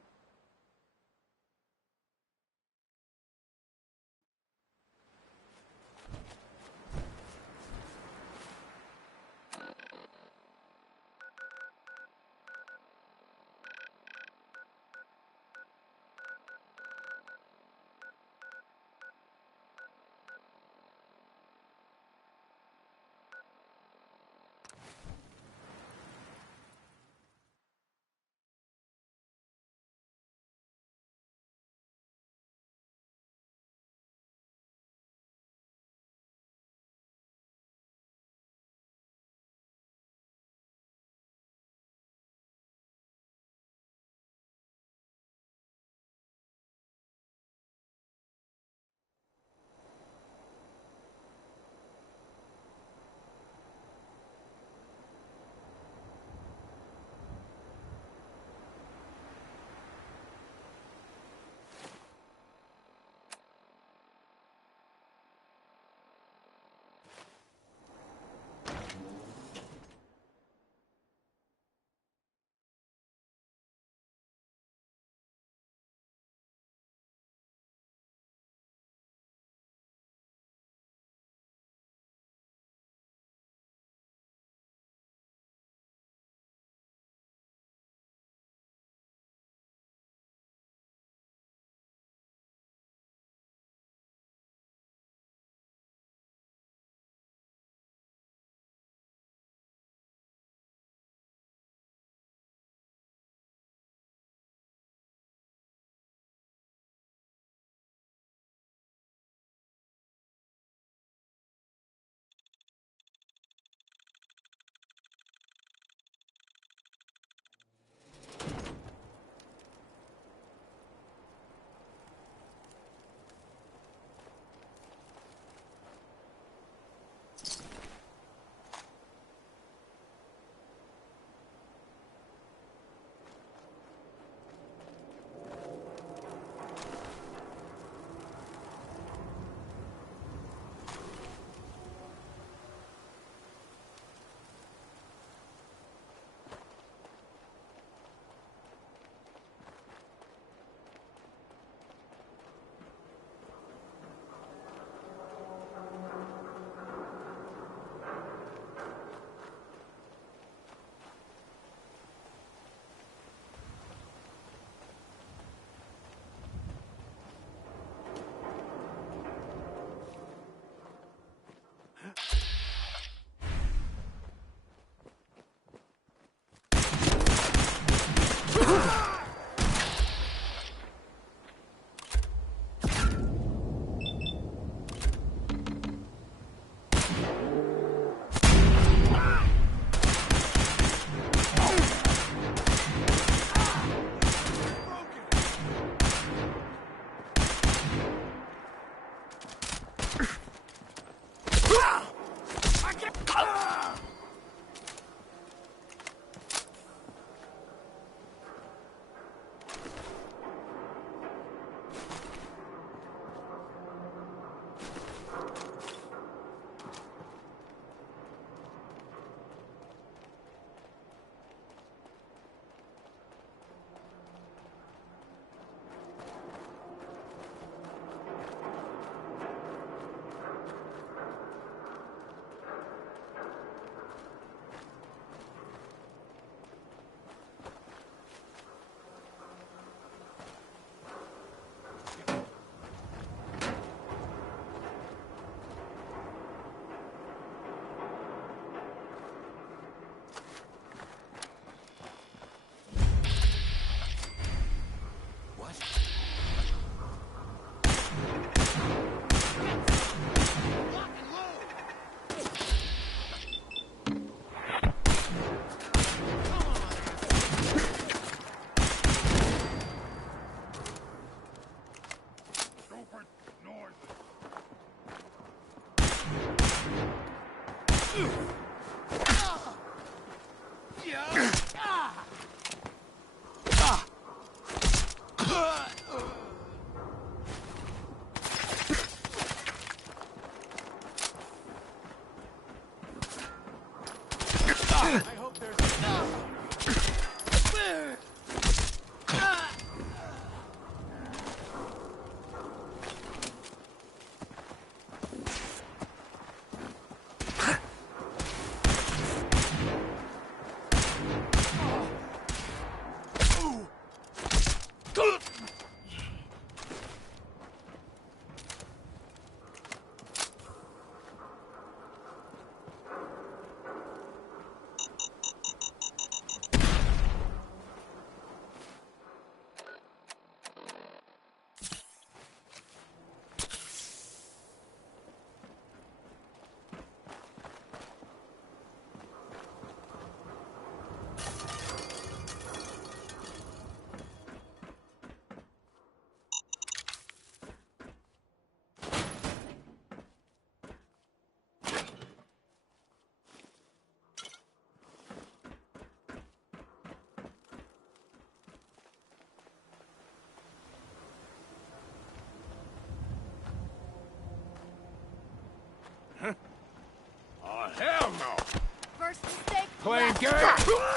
Playing games!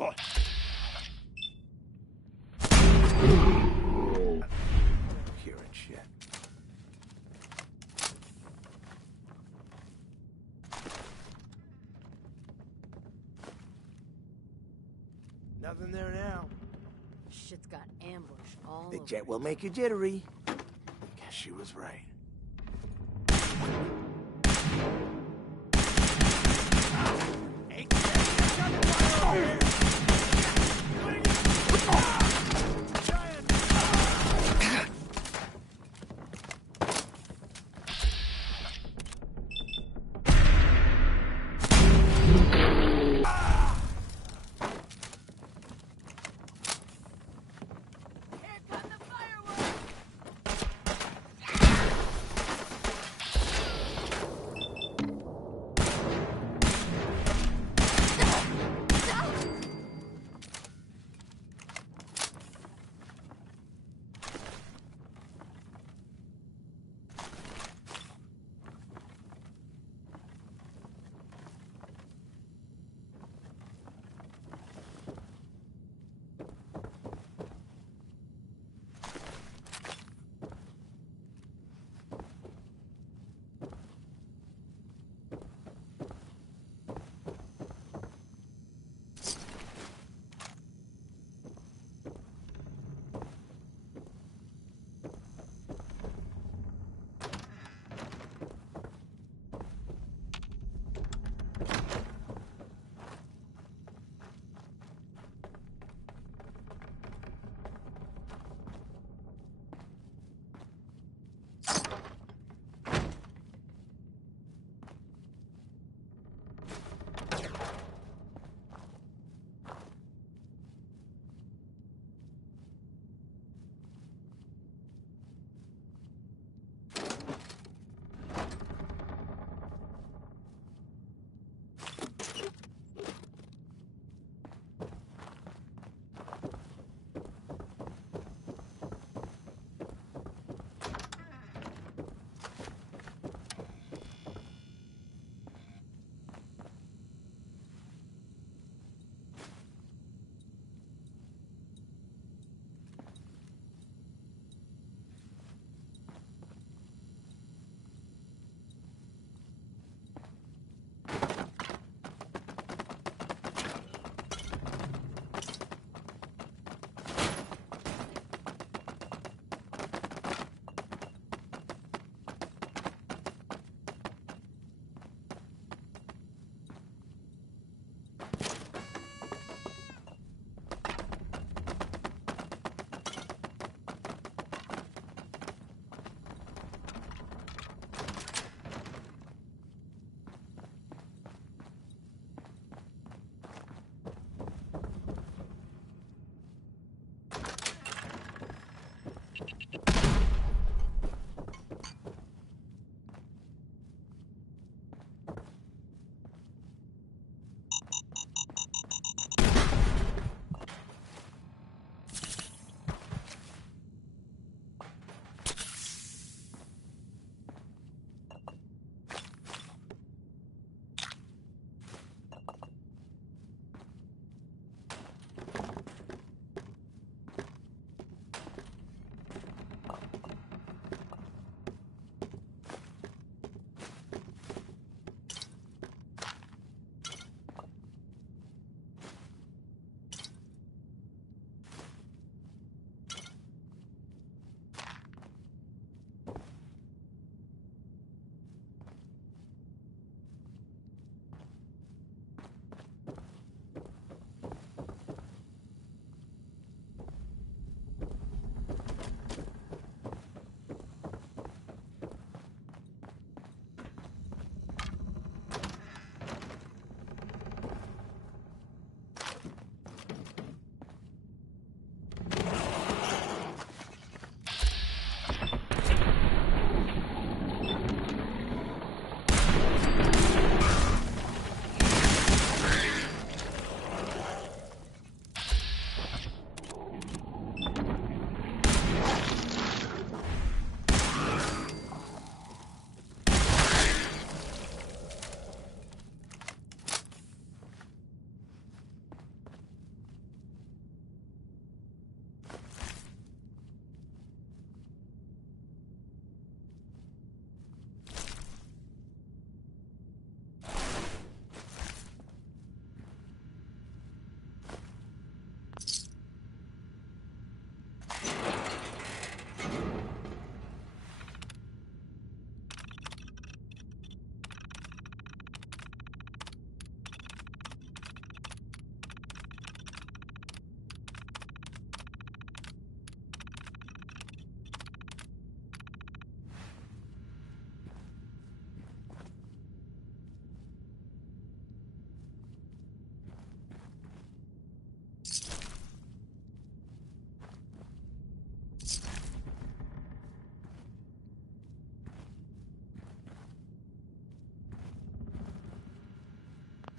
What? Hearing shit. Nothing there now. Shit's got ambush all The over. jet will make you jittery. Guess she was right.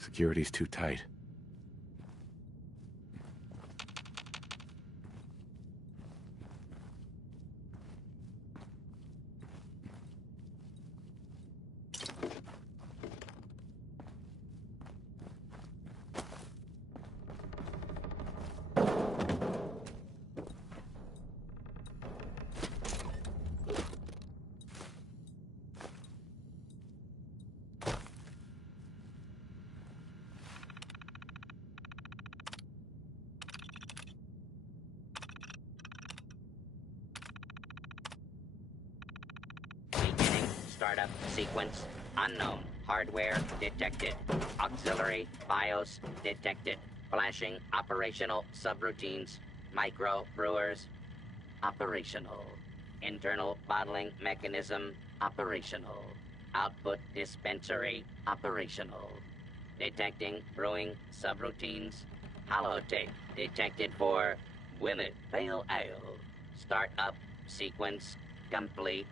Security's too tight. Startup sequence unknown. Hardware detected. Auxiliary BIOS detected. Flashing operational subroutines. Micro brewers operational. Internal bottling mechanism operational. Output dispensary operational. Detecting brewing subroutines. Holotape detected for Willet Pale Ale. Startup sequence complete.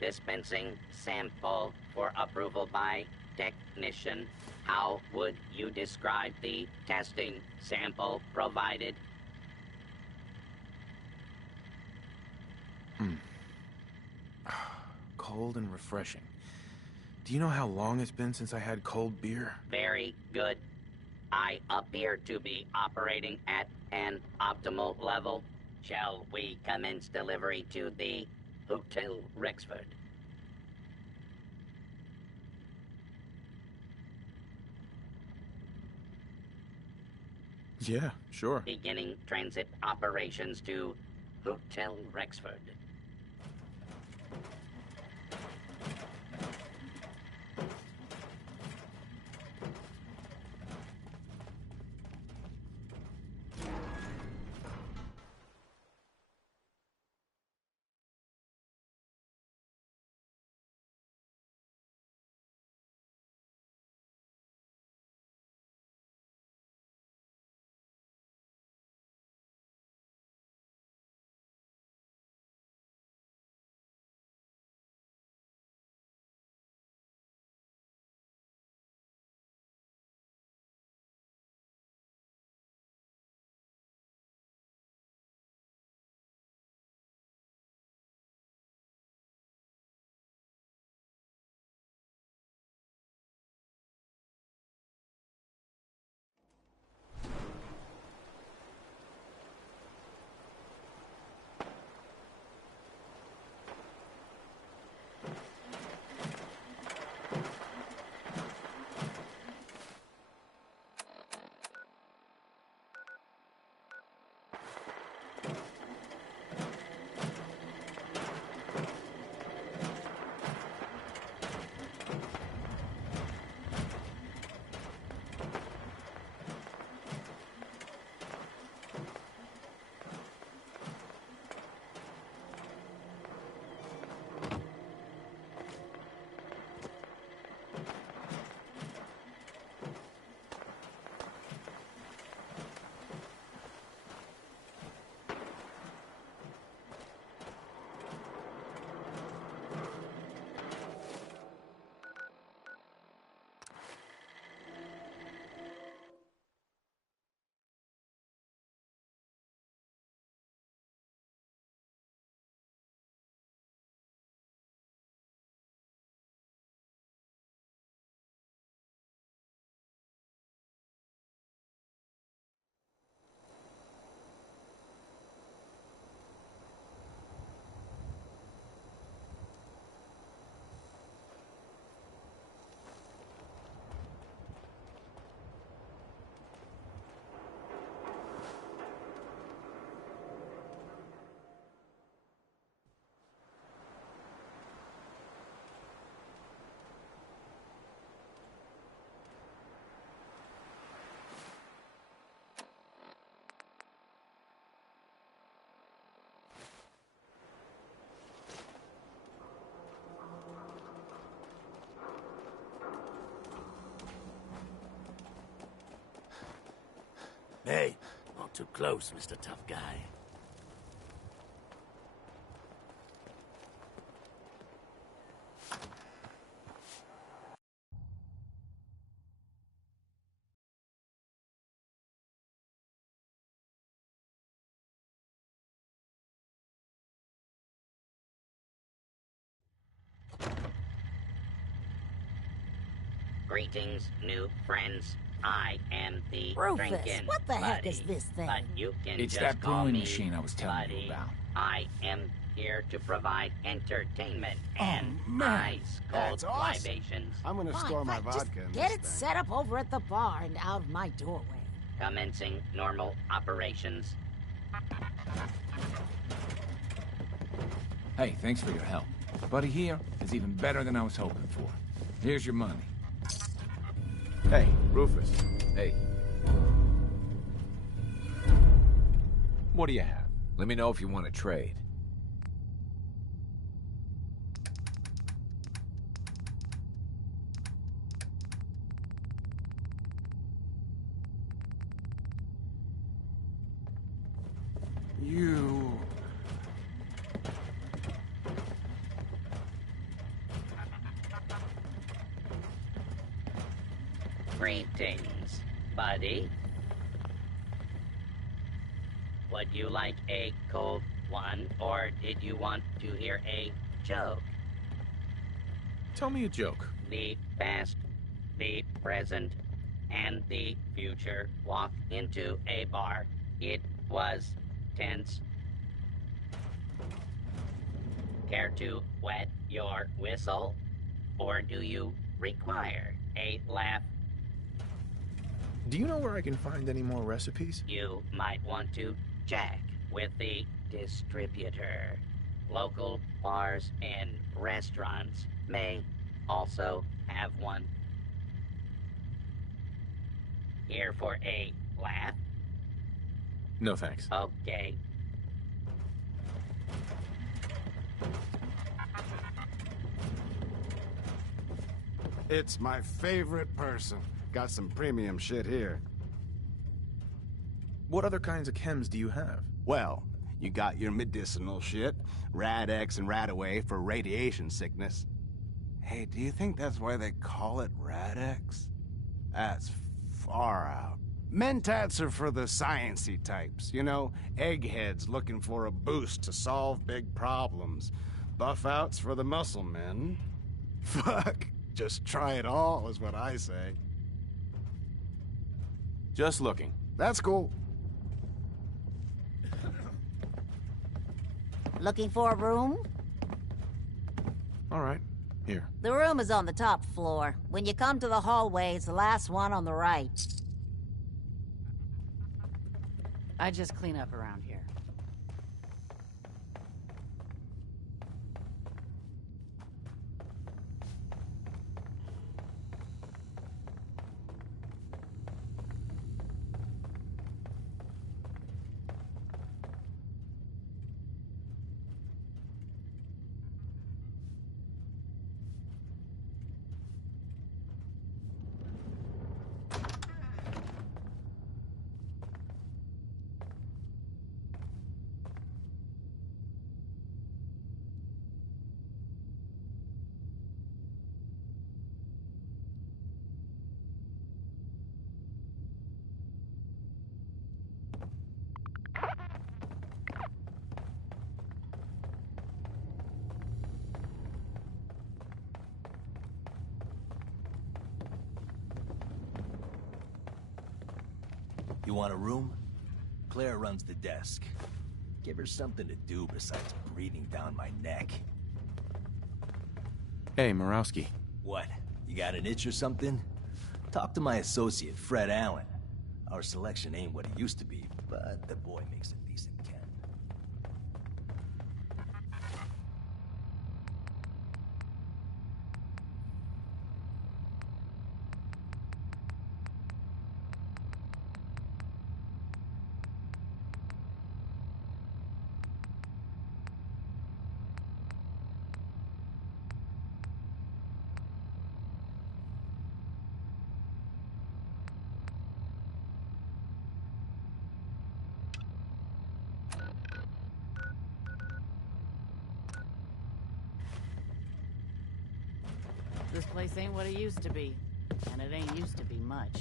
Dispensing sample for approval by technician. How would you describe the testing sample provided? Cold and refreshing. Do you know how long it's been since I had cold beer? Very good. I appear to be operating at an optimal level. Shall we commence delivery to the Hotel Rexford? Yeah, sure. Beginning transit operations to Hotel Rexford. Hey, not too close, Mr. Tough Guy. Greetings, new friends. I am the Rufus, Drinkin' what the heck is Buddy, this thing? But you can It's just that call brewing me machine I was telling you Buddy. about. I am here to provide entertainment and man. ice cold libations. I'm gonna store my vodka in Get it set up over at the bar and out of my doorway. Commencing normal operations. Hey, thanks for your help. Buddy here is even better than I was hoping for. Here's your money. Hey, Rufus. Hey. What do you have? Let me know if you want to trade. You... Greetings, buddy. Would you like a cold one, or did you want to hear a joke? Tell me a joke. The past, the present, and the future walked into a bar. It was tense. Care to wet your whistle? Or do you require a laugh? Do you know where I can find any more recipes? You might want to check with the distributor. Local bars and restaurants may also have one. Here for a laugh? No thanks. Okay. It's my favorite person. Got some premium shit here. What other kinds of chems do you have? Well, you got your medicinal shit, Rad-X and Radaway for radiation sickness. Hey, do you think that's why they call it Rad-X? That's far out. Mentats are for the sciencey types, you know, eggheads looking for a boost to solve big problems. Buff-outs for the muscle men. Fuck, just try it all is what I say. Just looking. That's cool. Looking for a room? All right, here. The room is on the top floor. When you come to the hallway, it's the last one on the right. I just clean up around here. You want a room? Claire runs the desk. Give her something to do besides breathing down my neck. Hey, Murawski. What? You got an itch or something? Talk to my associate, Fred Allen. Our selection ain't what it used to be, but the boy makes a decent chem. This place ain't what it used to be, and it ain't used to be much.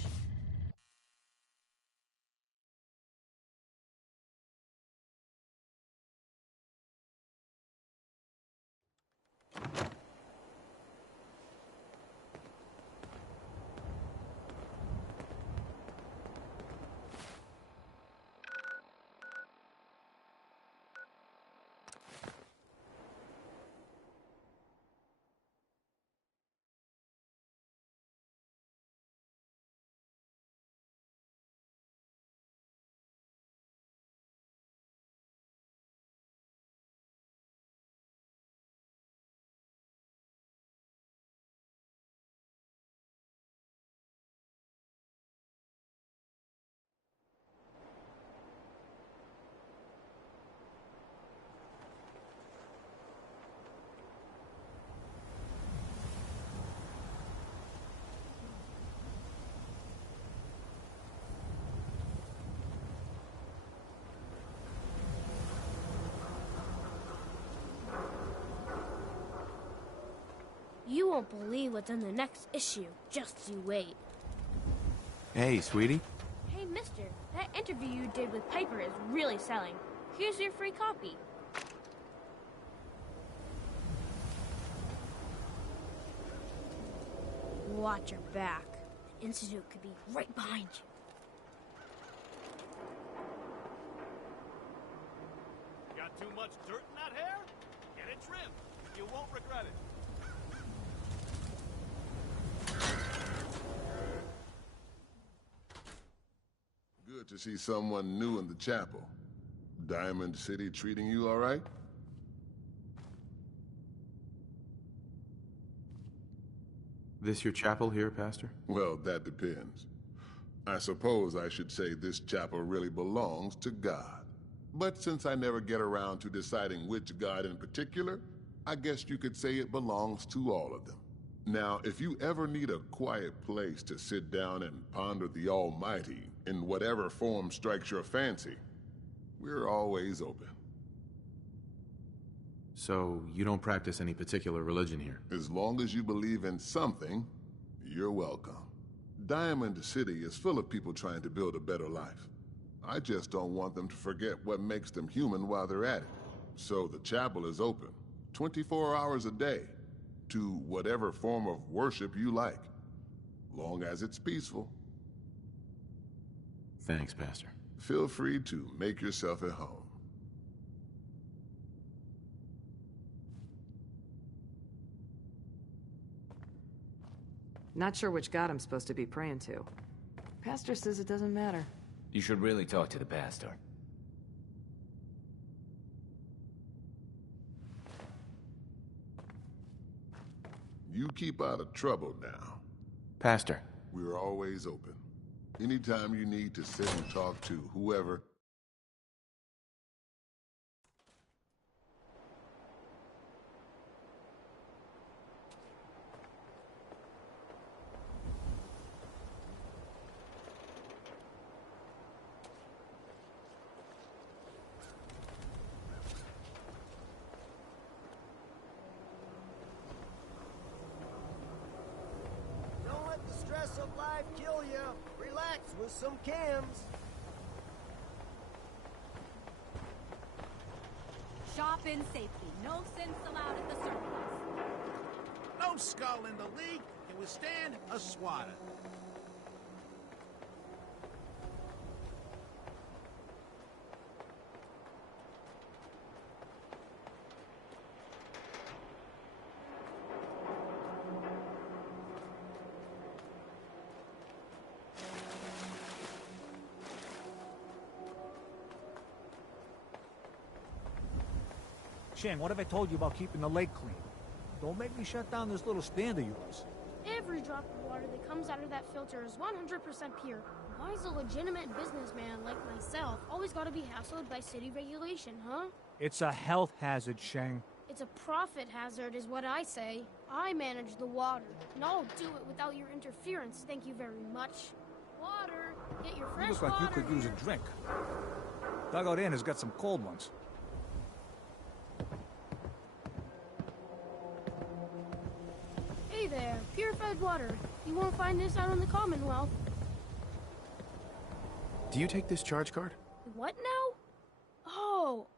You won't believe what's in the next issue. Just you wait. Hey, sweetie. Hey, mister, that interview you did with Piper is really selling. Here's your free copy. Watch your back. The Institute could be right behind you. Got too much dirt in that hair? Get it trimmed. You won't regret it. Good to see someone new in the chapel. Diamond City treating you all right? This your chapel here, Pastor? Well, that depends. I suppose I should say this chapel really belongs to God. But since I never get around to deciding which God in particular, I guess you could say it belongs to all of them. Now, if you ever need a quiet place to sit down and ponder the Almighty in whatever form strikes your fancy, we're always open. So, you don't practice any particular religion here? As long as you believe in something, you're welcome. Diamond City is full of people trying to build a better life. I just don't want them to forget what makes them human while they're at it. So the chapel is open, 24 hours a day, to whatever form of worship you like, long as it's peaceful. Thanks, Pastor. Feel free to make yourself at home. Not sure which god I'm supposed to be praying to. Pastor says it doesn't matter. You should really talk to the pastor. You keep out of trouble now. Pastor. We're always open. Anytime you need to sit and talk to whoever. Of life kill you. Relax with some cams. Shop in safety. No sins allowed at the surplus. No skull in the league can withstand a swatter. Shang, what have I told you about keeping the lake clean? Don't make me shut down this little stand of yours. Every drop of water that comes out of that filter is 100% pure. Why is a legitimate businessman like myself always gotta be hassled by city regulation, huh? It's a health hazard, Shang. It's a profit hazard is what I say. I manage the water, and I'll do it without your interference, thank you very much. Water! Get your fresh You look like water you could use a drink. Dugout Inn has got some cold ones. Hey there, purified water. You won't find this out in the Commonwealth. Do you take this charge card? What now?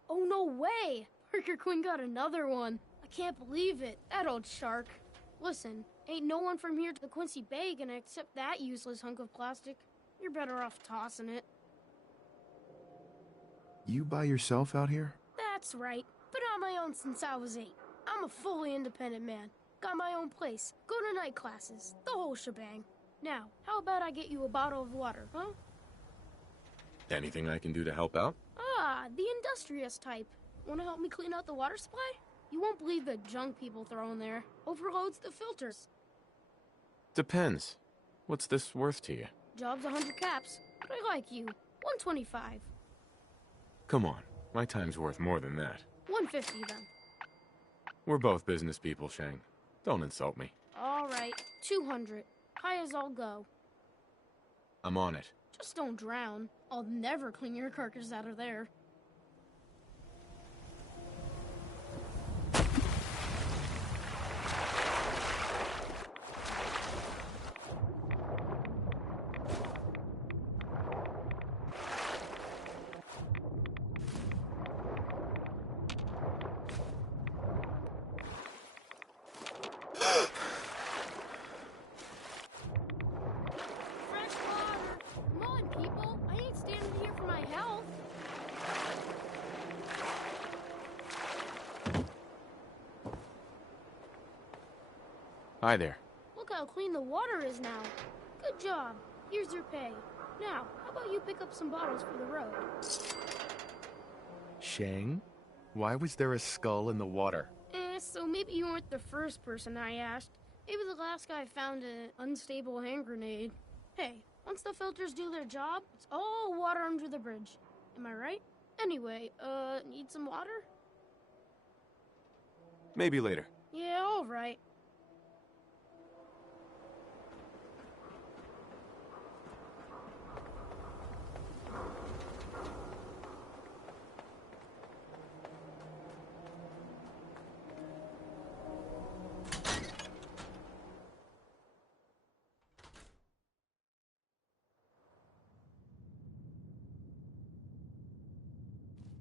Oh no way! Parker Quinn got another one. I can't believe it, that old shark. Listen, ain't no one from here to the Quincy Bay gonna accept that useless hunk of plastic. You're better off tossing it. You by yourself out here? That's right. Been on my own since I was 8. I'm a fully independent man. Got my own place, go to night classes, the whole shebang. Now, how about I get you a bottle of water, huh? Anything I can do to help out? Ah, the industrious type. Wanna help me clean out the water supply? You won't believe the junk people throw in there. Overloads the filters. Depends. What's this worth to you? Job's 100 caps, but I like you. 125. Come on, my time's worth more than that. 150 then. We're both business people, Shang. Don't insult me. All right, 200. High as I'll go. I'm on it. Just don't drown. I'll never clean your carcass out of there. Hi there. Look how clean the water is now. Good job. Here's your pay. Now, how about you pick up some bottles for the road? Shang? Why was there a skull in the water? So maybe you weren't the first person I asked. Maybe the last guy found an unstable hand grenade. Hey, once the filters do their job, it's all water under the bridge. Am I right? Anyway, need some water? Maybe later. Yeah, all right.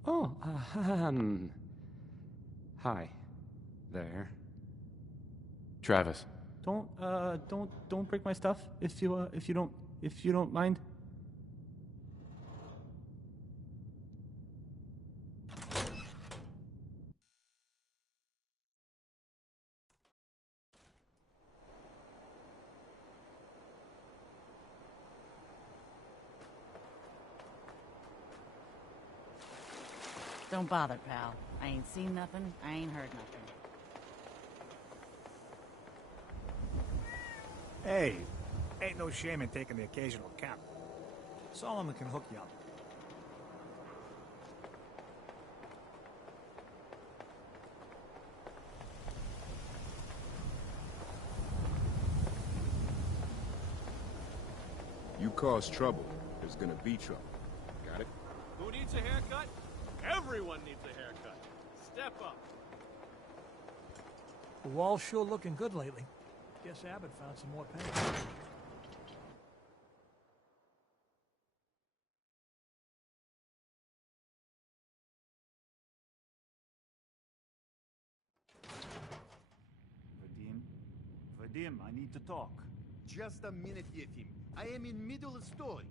Oh, hi. There. Travis. Don't break my stuff if you don't mind. Don't bother, pal. I ain't seen nothing, I ain't heard nothing. Hey, ain't no shame in taking the occasional cap. Solomon can hook you up. You cause trouble, there's gonna be trouble. Got it? Who needs a haircut? Everyone needs a haircut. Step up. The wall's sure looking good lately. Guess Abbott found some more paint. Vadim, I need to talk. Just a minute, Yefim. I am in middle of story.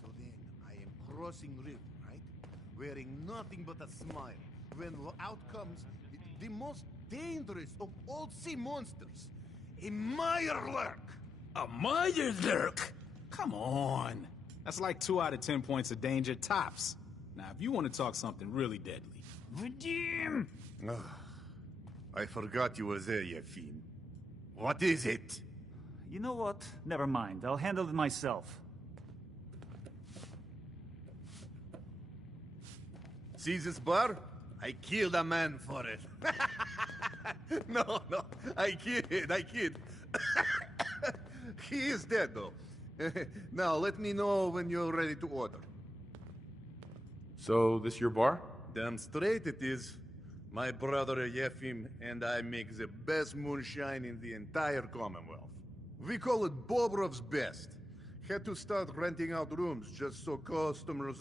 So then, I am crossing river, right? Wearing nothing but a smile. When out comes the most dangerous of all sea monsters, a Mirelurk. A Mirelurk? Come on. That's like 2 out of 10 points of danger tops. Now, if you want to talk something really deadly. Vadim! I forgot you were there, Yefim. What is it? You know what? Never mind. I'll handle it myself. See this bar? I killed a man for it. No, I kid. He is dead, though. Now, let me know when you're ready to order. So, this your bar? Damn straight it is. My brother Yefim and I make the best moonshine in the entire Commonwealth. We call it Bobrov's Best. Had to start renting out rooms just so customers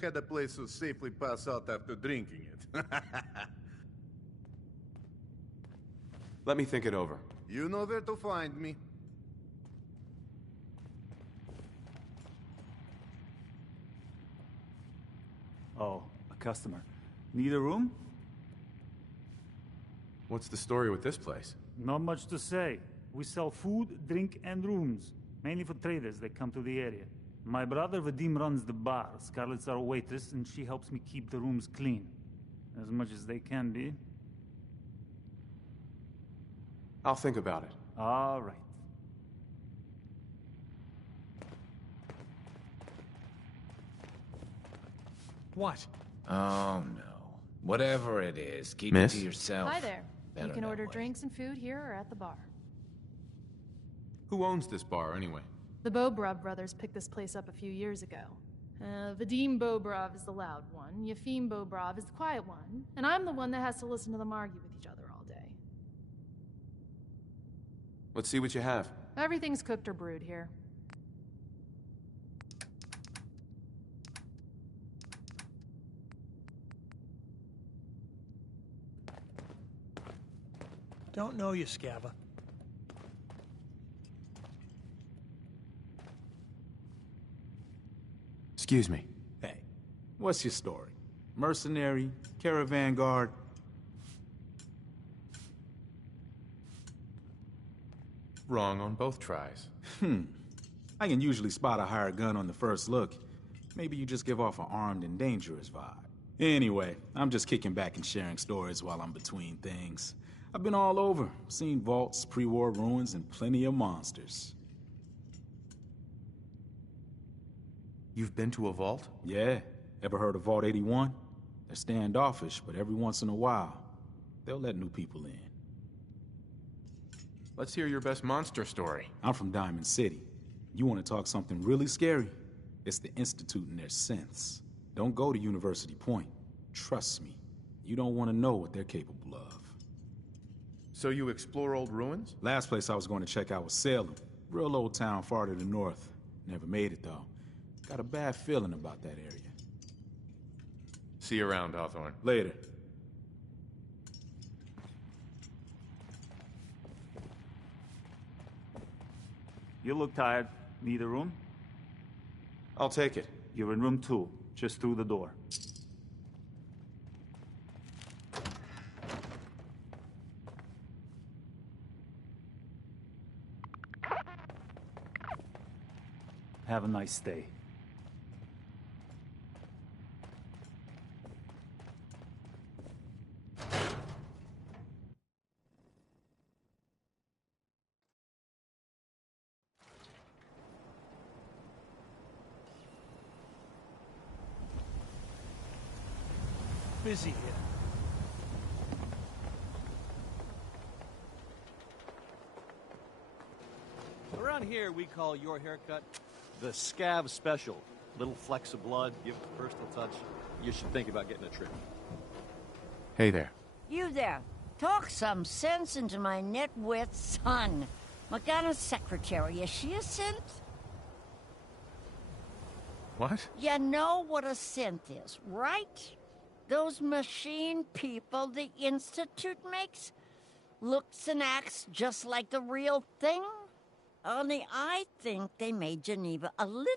had a place to safely pass out after drinking it. Let me think it over. You know where to find me. Oh, a customer. Need a room? What's the story with this place? Not much to say. We sell food, drink, and rooms. Mainly for traders that come to the area. My brother Vadim runs the bar. Scarlett's our waitress, and she helps me keep the rooms clean. As much as they can be. I'll think about it. All right. What? Oh, no. Whatever it is, keep Miss? it to yourself. Hi there. Better You can that order way. drinks and food here or at the bar. Who owns this bar, anyway? The Bobrov brothers picked this place up a few years ago. Vadim Bobrov is the loud one, Yefim Bobrov is the quiet one, and I'm the one that has to listen to them argue with each other all day. Let's see what you have. Everything's cooked or brewed here. Don't know you, Scava. Excuse me. Hey, what's your story? Mercenary? Caravan guard? Wrong on both tries. I can usually spot a hired gun on the first look. Maybe you just give off an armed and dangerous vibe. Anyway, I'm just kicking back and sharing stories while I'm between things. I've been all over, seen vaults, pre-war ruins, and plenty of monsters. You've been to a vault? Yeah. Ever heard of Vault 81? They're standoffish, but every once in a while, they'll let new people in. Let's hear your best monster story. I'm from Diamond City. You want to talk something really scary? It's the Institute and their synths. Don't go to University Point. Trust me. You don't want to know what they're capable of. So you explore old ruins? Last place I was going to check out was Salem. Real old town far to the north. Never made it, though. Got a bad feeling about that area. See you around, Hawthorne. Later. You look tired. Need a room? I'll take it. You're in room 2, just through the door. Have a nice stay. Busy here. Around here, we call your haircut the Scav Special. Little flecks of blood, give it a personal touch. You should think about getting a trim. Hey there. You there. Talk some sense into my nitwit son. Morgana's secretary, is she a synth? What? You know what a synth is, right? Those machine people the Institute makes? Looks and acts just like the real thing? Only I think they made Geneva a little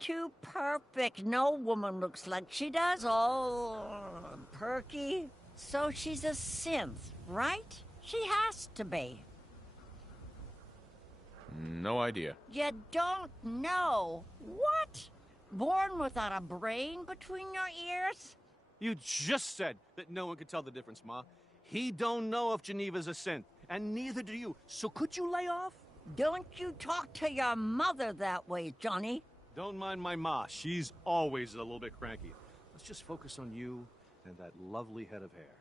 too perfect. No woman looks like she does, all perky. So she's a synth, right? She has to be. No idea. You don't know? What? Born without a brain between your ears? You just said that no one could tell the difference, Ma. He don't know if Geneva's a synth, and neither do you. So could you lay off? Don't you talk to your mother that way, Johnny. Don't mind my Ma. She's always a little bit cranky. Let's just focus on you and that lovely head of hair.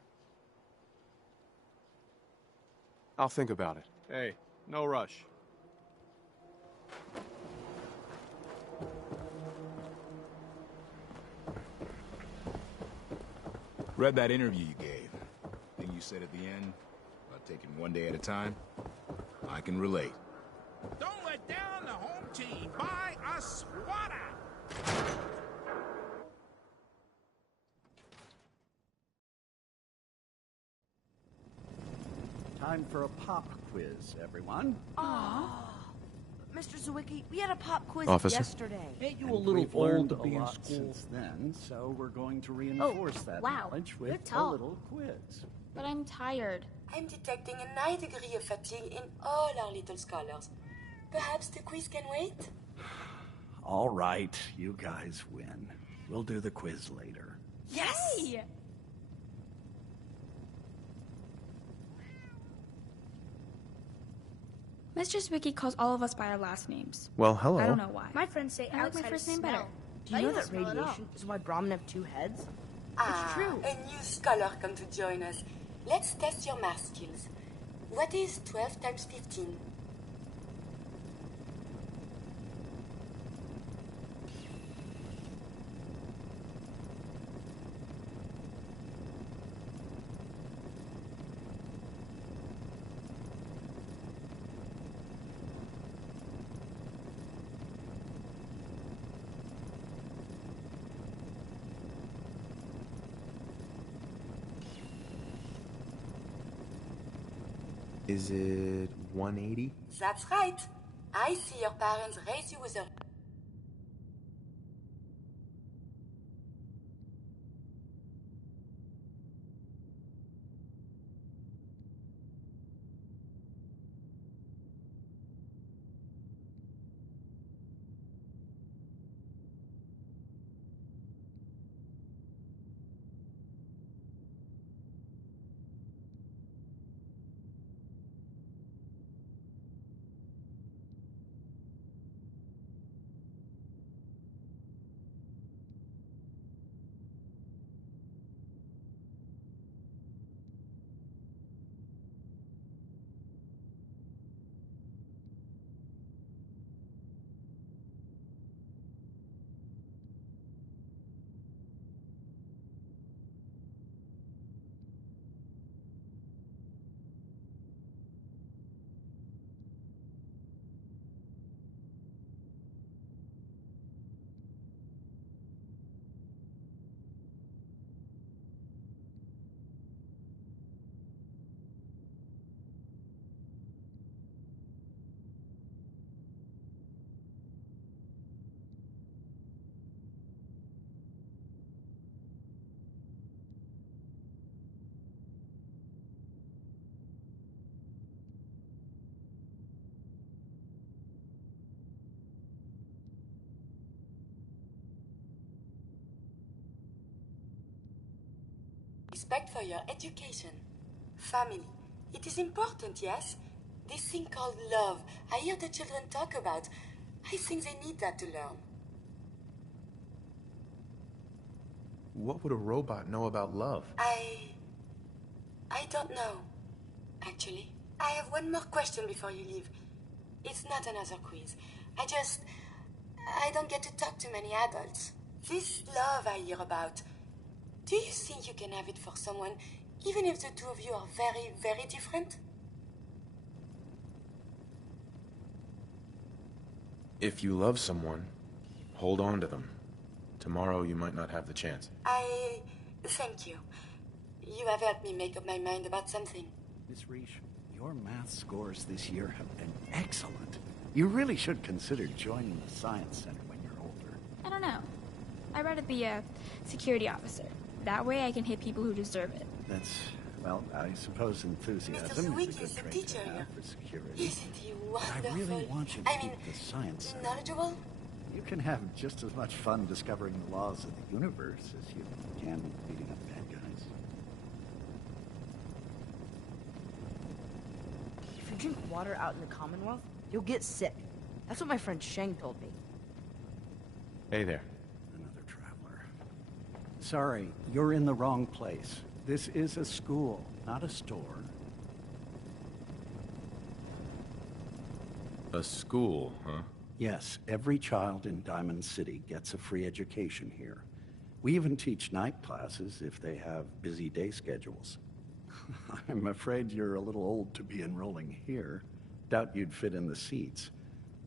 I'll think about it. Hey, no rush. Read that interview you gave. Thing you said at the end about taking one day at a time. I can relate. Don't let down the home team. Buy a swatter. Time for a pop quiz, everyone. Aww. Mr. Zwicky, we had a pop quiz Officer. yesterday. Hey, you And a little we've learned old to a be in lot school since then, so we're going to reinforce that wow. knowledge Good with a talk. little quiz. But I'm tired. I'm detecting a high degree of fatigue in all our little scholars. Perhaps the quiz can wait? All right, you guys win. We'll do the quiz later. Yes! Mr. Zwicky calls all of us by our last names. Well, hello. I don't know why. My friends say I like my first name better. Do you know that radiation is why Brahmin have 2 heads? Ah, true. a new scholar come to join us. Let's test your math skills. What is 12 times 15? Is it 180? That's right. I see your parents raise you with a... respect for your education. Family. It is important, yes? This thing called love, I hear the children talk about. I think they need that to learn. What would a robot know about love? I don't know, actually. I have one more question before you leave. It's not another quiz. I don't get to talk to many adults. This love I hear about, do you think you can have it for someone, even if the two of you are very, very different? If you love someone, hold on to them. Tomorrow you might not have the chance. Thank you. You have helped me make up my mind about something. Miss Reich, your math scores this year have been excellent. You really should consider joining the Science Center when you're older. I don't know. I'd rather be a security officer. That way I can hit people who deserve it. That's, well, I suppose enthusiasm is a good trait to have for security. Isn't he But I wonderful? really want you to keep the Science Center. Knowledgeable? You can have just as much fun discovering the laws of the universe as you can beating up bad guys. If you drink water out in the Commonwealth, you'll get sick. That's what my friend Sheng told me. Hey there. Another traveler. Sorry, you're in the wrong place. This is a school, not a store. A school, huh? Yes, every child in Diamond City gets a free education here. We even teach night classes if they have busy day schedules. I'm afraid you're a little old to be enrolling here. Doubt you'd fit in the seats.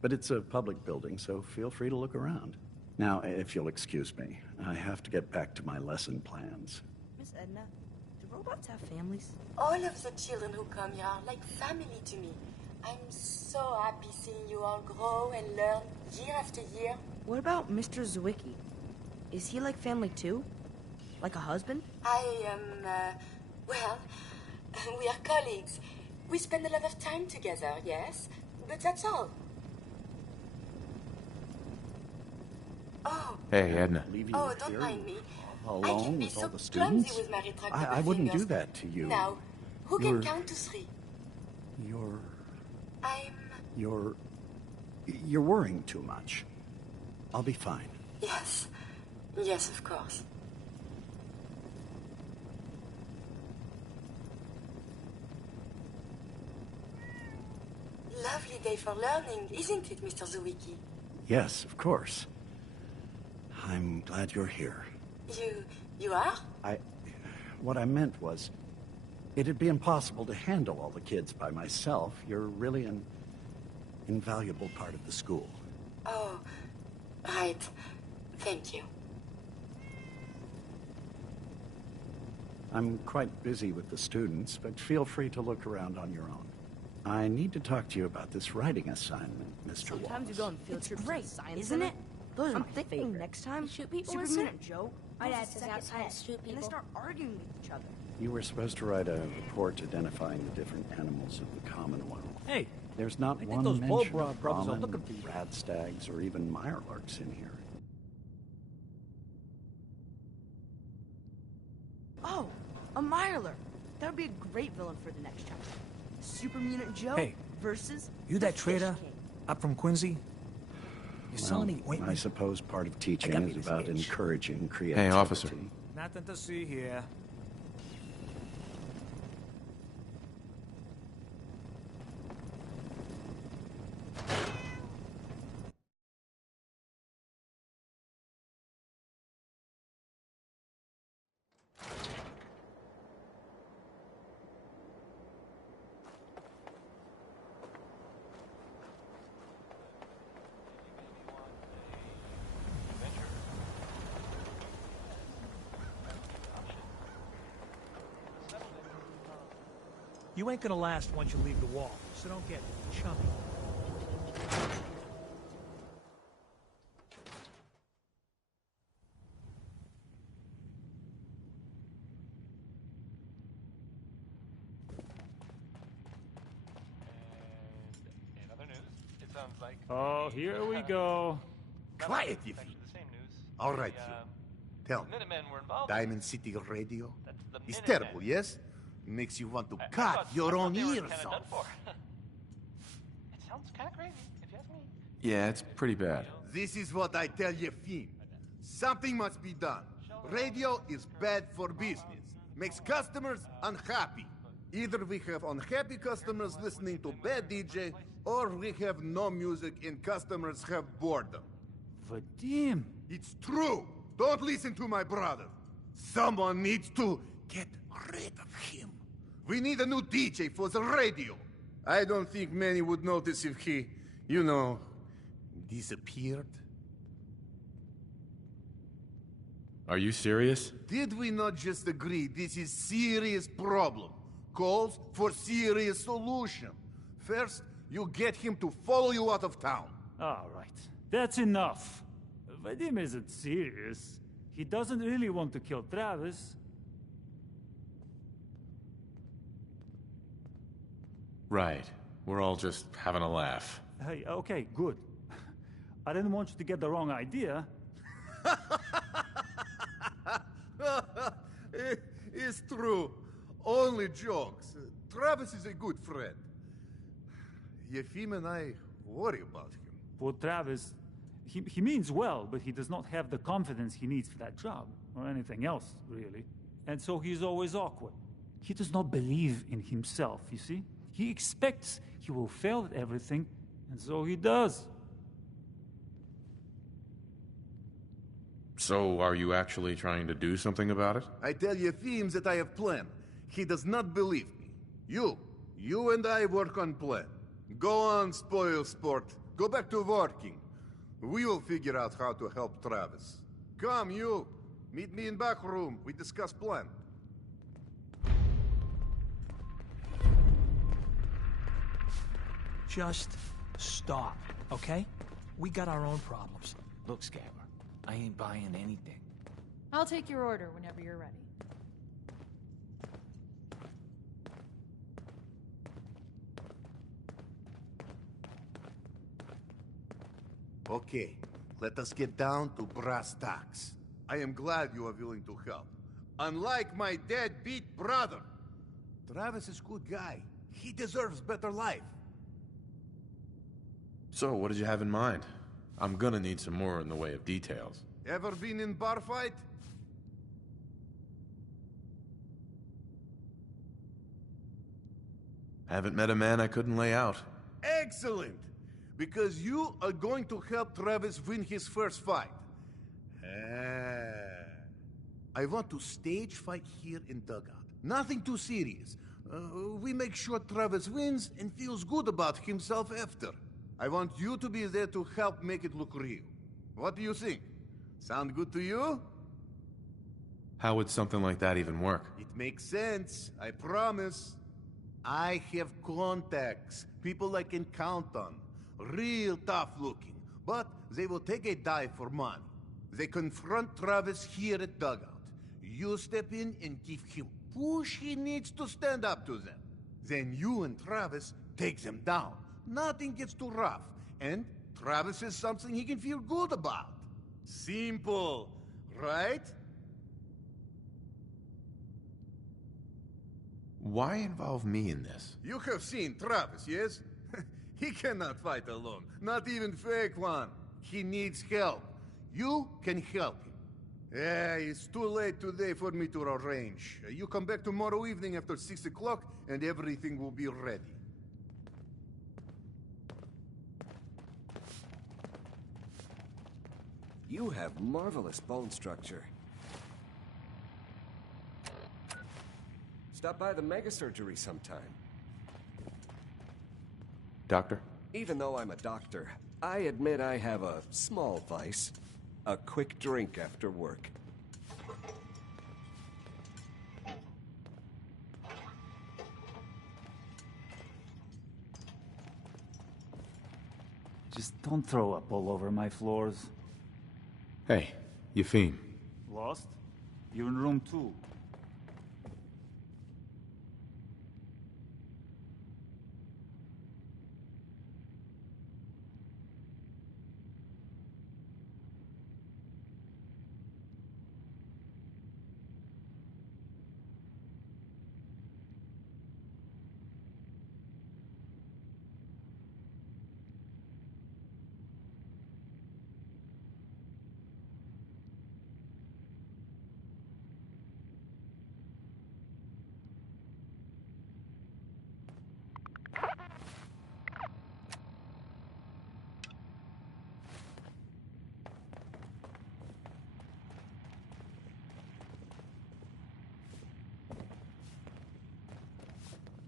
But it's a public building, so feel free to look around. Now, if you'll excuse me, I have to get back to my lesson plans. Miss Edna, do robots have families? All of the children who come here are like family to me. I'm so happy seeing you all grow and learn year after year. What about Mr. Zwicky? Is he like family too? Like a husband? Well, we are colleagues. We spend a lot of time together, yes? But that's all. Oh. Hey, Edna. Oh, don't mind me. Alone I can be with so all the students? clumsy with my retractable I wouldn't fingers. do that to you. Now, who can count to 3? You're worrying too much. I'll be fine. Yes. Yes, of course. Lovely day for learning, isn't it, Mr. Zwicky? Yes, of course. I'm glad you're here. You are? What I meant was, it'd be impossible to handle all the kids by myself. You're really an invaluable part of the school. Oh, right. Thank you. I'm quite busy with the students, but feel free to look around on your own. I need to talk to you about this writing assignment, Mr. Sometimes Wallace. you go on field trips great, to the Science isn't Center. it? Those are I'm my thinking favorite. next time Shoot people, Superman Joe. My goes dad to says second outside test, to shoot and they people. start arguing with each other. You were supposed to write a report identifying the different animals of the Commonwealth. Hey, There's not I think one those mention Bulbrow of brothers are Brahmin, looking for you. radstags, or even Mirelurks in here. Oh, a Mirelurk. That would be a great villain for the next chapter. Super Mutant Joe Hey, versus you the that Fish trader King. up from Quincy? You saw any I ointment? suppose part of got teaching me is this about itch. encouraging creativity. Hey, officer. Nothing to see here. You ain't gonna last once you leave the wall, so don't get chummy. In other news, it sounds like Oh, here we go. Quiet, you the same news. All right, The, you. Tell me. Minutemen were involved. Diamond City Radio? It's terrible, yes? Makes you want to cut your own ears off. It sounds kind of crazy, if you ask me. Yeah, it's pretty bad. This is what I tell Yefim. Something must be done. Radio is bad for business. Makes customers unhappy. Either we have unhappy customers listening to bad DJ, or we have no music and customers have boredom. Vadim! It's true! Don't listen to my brother. Someone needs to get rid of him. We need a new DJ for the radio. I don't think many would notice if he, disappeared. Are you serious? Did we not just agree this is serious problem? Calls for serious solution. First, you get him to follow you out of town. All right, that's enough. Vadim isn't serious. He doesn't really want to kill Travis. Right. We're all just having a laugh. Hey, okay, good. I didn't want you to get the wrong idea. It's true. Only jokes. Travis is a good friend. Yefim and I worry about him. Poor Travis, he means well, but he does not have the confidence he needs for that job, or anything else, really. And so he's always awkward. He does not believe in himself, you see? He expects he will fail at everything, and so he does. So, are you actually trying to do something about it? I tell Yefim that I have plan. He does not believe me. You and I work on plan. Go on, spoil sport. Go back to working. We will figure out how to help Travis. Come, you. Meet me in back room. We discuss plan. Just stop, okay? We got our own problems. Look, Scabber, I ain't buying anything. I'll take your order whenever you're ready. Okay, let us get down to brass tacks. I am glad you are willing to help. Unlike my deadbeat brother, Travis is a good guy. He deserves better life. So, what did you have in mind? I'm gonna need some more in the way of details. Ever been in bar fight? Haven't met a man I couldn't lay out. Excellent! Because you are going to help Travis win his first fight. I want to stage fight here in Dugout. Nothing too serious. We make sure Travis wins and feels good about himself after. I want you to be there to help make it look real. What do you think? Sound good to you? How would something like that even work? It makes sense, I promise. I have contacts, people I can count on. Real tough looking, but they will take a dive for money. They confront Travis here at Dugout. You step in and give him push he needs to stand up to them. Then you and Travis take them down. Nothing gets too rough, and Travis is something he can feel good about. Simple, right? Why involve me in this? You have seen Travis, yes? He cannot fight alone, not even fake one. He needs help. You can help him. Yeah, it's too late today for me to arrange. You come back tomorrow evening after 6 o'clock, and everything will be ready. You have marvelous bone structure. Stop by the mega surgery sometime. Doctor? Even though I'm a doctor, I admit I have a small vice. A quick drink after work. Just don't throw up all over my floors. Hey, Yefim. Lost? You're in room 2.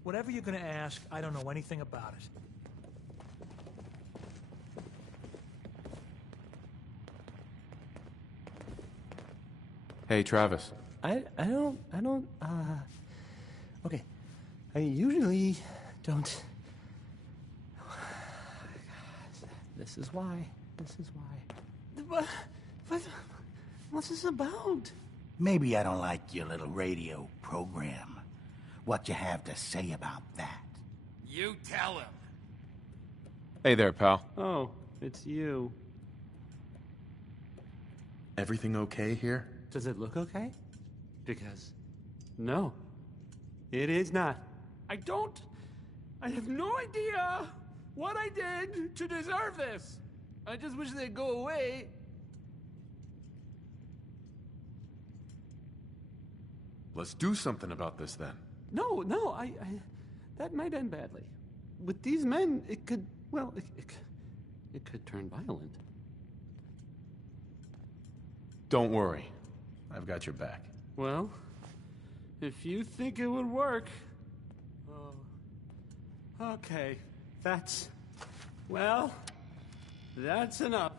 Whatever you're gonna ask, I don't know anything about it. Hey, Travis. I don't, okay. I usually don't. This is why. But what's this about? Maybe I don't like your little radio program. What you have to say about that? You tell him. Hey there, pal. Oh, it's you. Everything okay here? Does it look okay? Because, no, it is not. I have no idea what I did to deserve this. I just wish they'd go away. Let's do something about this then. No, I that might end badly. With these men, it could, well, it could turn violent. Don't worry. I've got your back. Well, if you think it would work... okay, that's enough.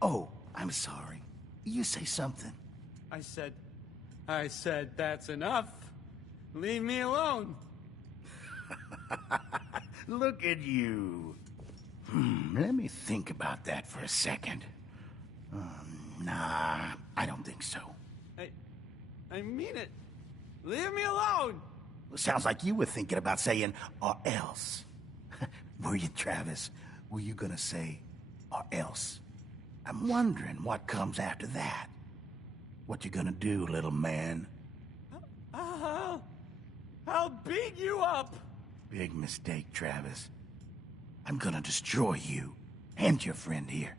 Oh, I'm sorry. You say something. I said that's enough. Leave me alone. Look at you. Let me think about that for a second. Nah, I don't think so. I mean it. Leave me alone. Sounds like you were thinking about saying, or else. Were you, Travis? Were you gonna say, or else? I'm wondering what comes after that. What you gonna do, little man? I'll beat you up. Big mistake, Travis. I'm gonna destroy you and your friend here.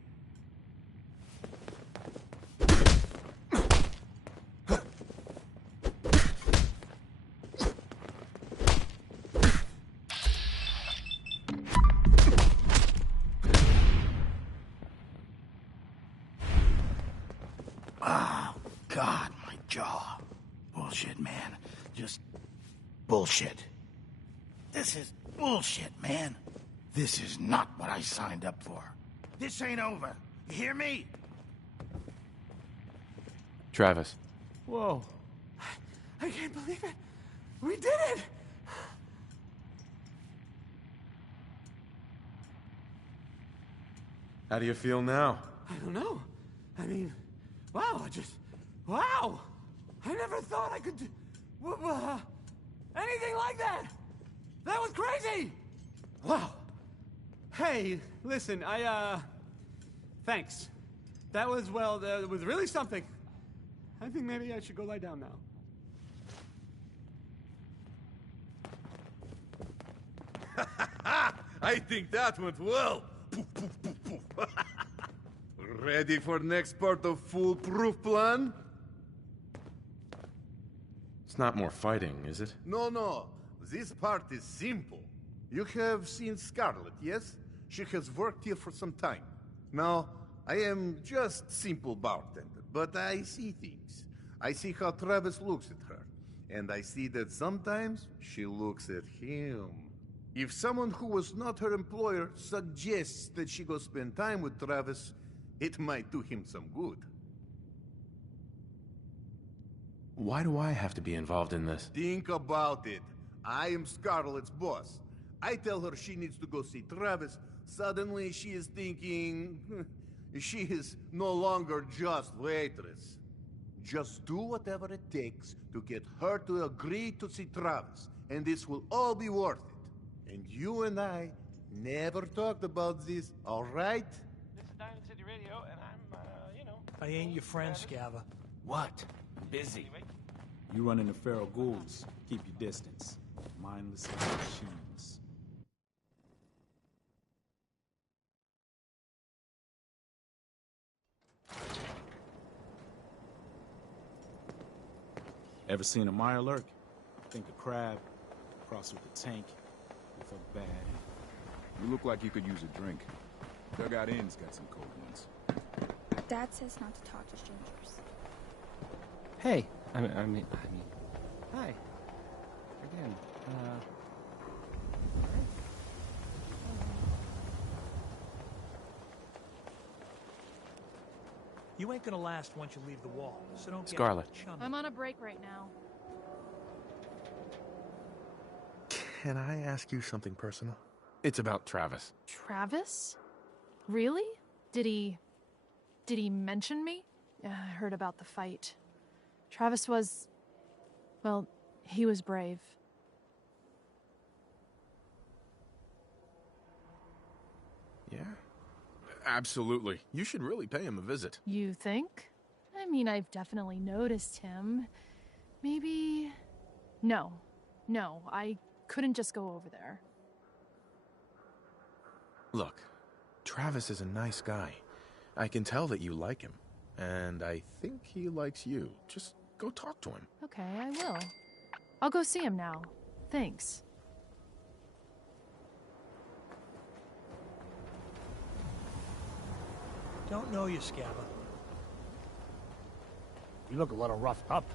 Oh, God, my jaw. Bullshit, man. Just bullshit. This is bullshit, man. This is not what I signed up for. This ain't over. You hear me? Travis. Whoa. I can't believe it. We did it! How do you feel now? I don't know. I mean, wow, wow! I never thought I could do anything like that! That was crazy! Wow. Hey, listen, thanks. That was really something. I think maybe I should go lie down now. I think that went well. Poof, poof, poof, poof. Ready for next part of foolproof plan? It's not more fighting, is it? No. This part is simple. You have seen Scarlet, yes? She has worked here for some time. Now, I am just simple bartender, but I see things. I see how Travis looks at her, and I see that sometimes she looks at him. If someone who was not her employer suggests that she go spend time with Travis, it might do him some good. Why do I have to be involved in this? Think about it. I am Scarlet's boss. I tell her she needs to go see Travis. Suddenly she is thinking... she is no longer just waitress. Just do whatever it takes to get her to agree to see Travis, and this will all be worth it. And you and I never talked about this, all right? This is Diamond City Radio, and I'm, I ain't your friend, Scava. What? I'm busy. You run into feral ghouls. Keep your distance. Mindless machines. Ever seen a mire lurk? Think a crab. Cross with a tank. If a bad. You look like you could use a drink. Dugout Inn's got some cold ones. Dad says not to talk to strangers. Hey, I mean, hi. Again, You ain't gonna last once you leave the wall, so don't Scarlet. get chummy. I'm on a break right now. Can I ask you something personal? It's about Travis. Travis? Really? Did he mention me? I heard about the fight. Travis was... well, he was brave. Yeah? Absolutely. You should really pay him a visit. You think? I mean, I've definitely noticed him. Maybe... No, I couldn't just go over there. Look, Travis is a nice guy. I can tell that you like him. And I think he likes you. Just go talk to him. Okay, I will. I'll go see him now. Thanks. Don't know you, Scabba. You look a little roughed up.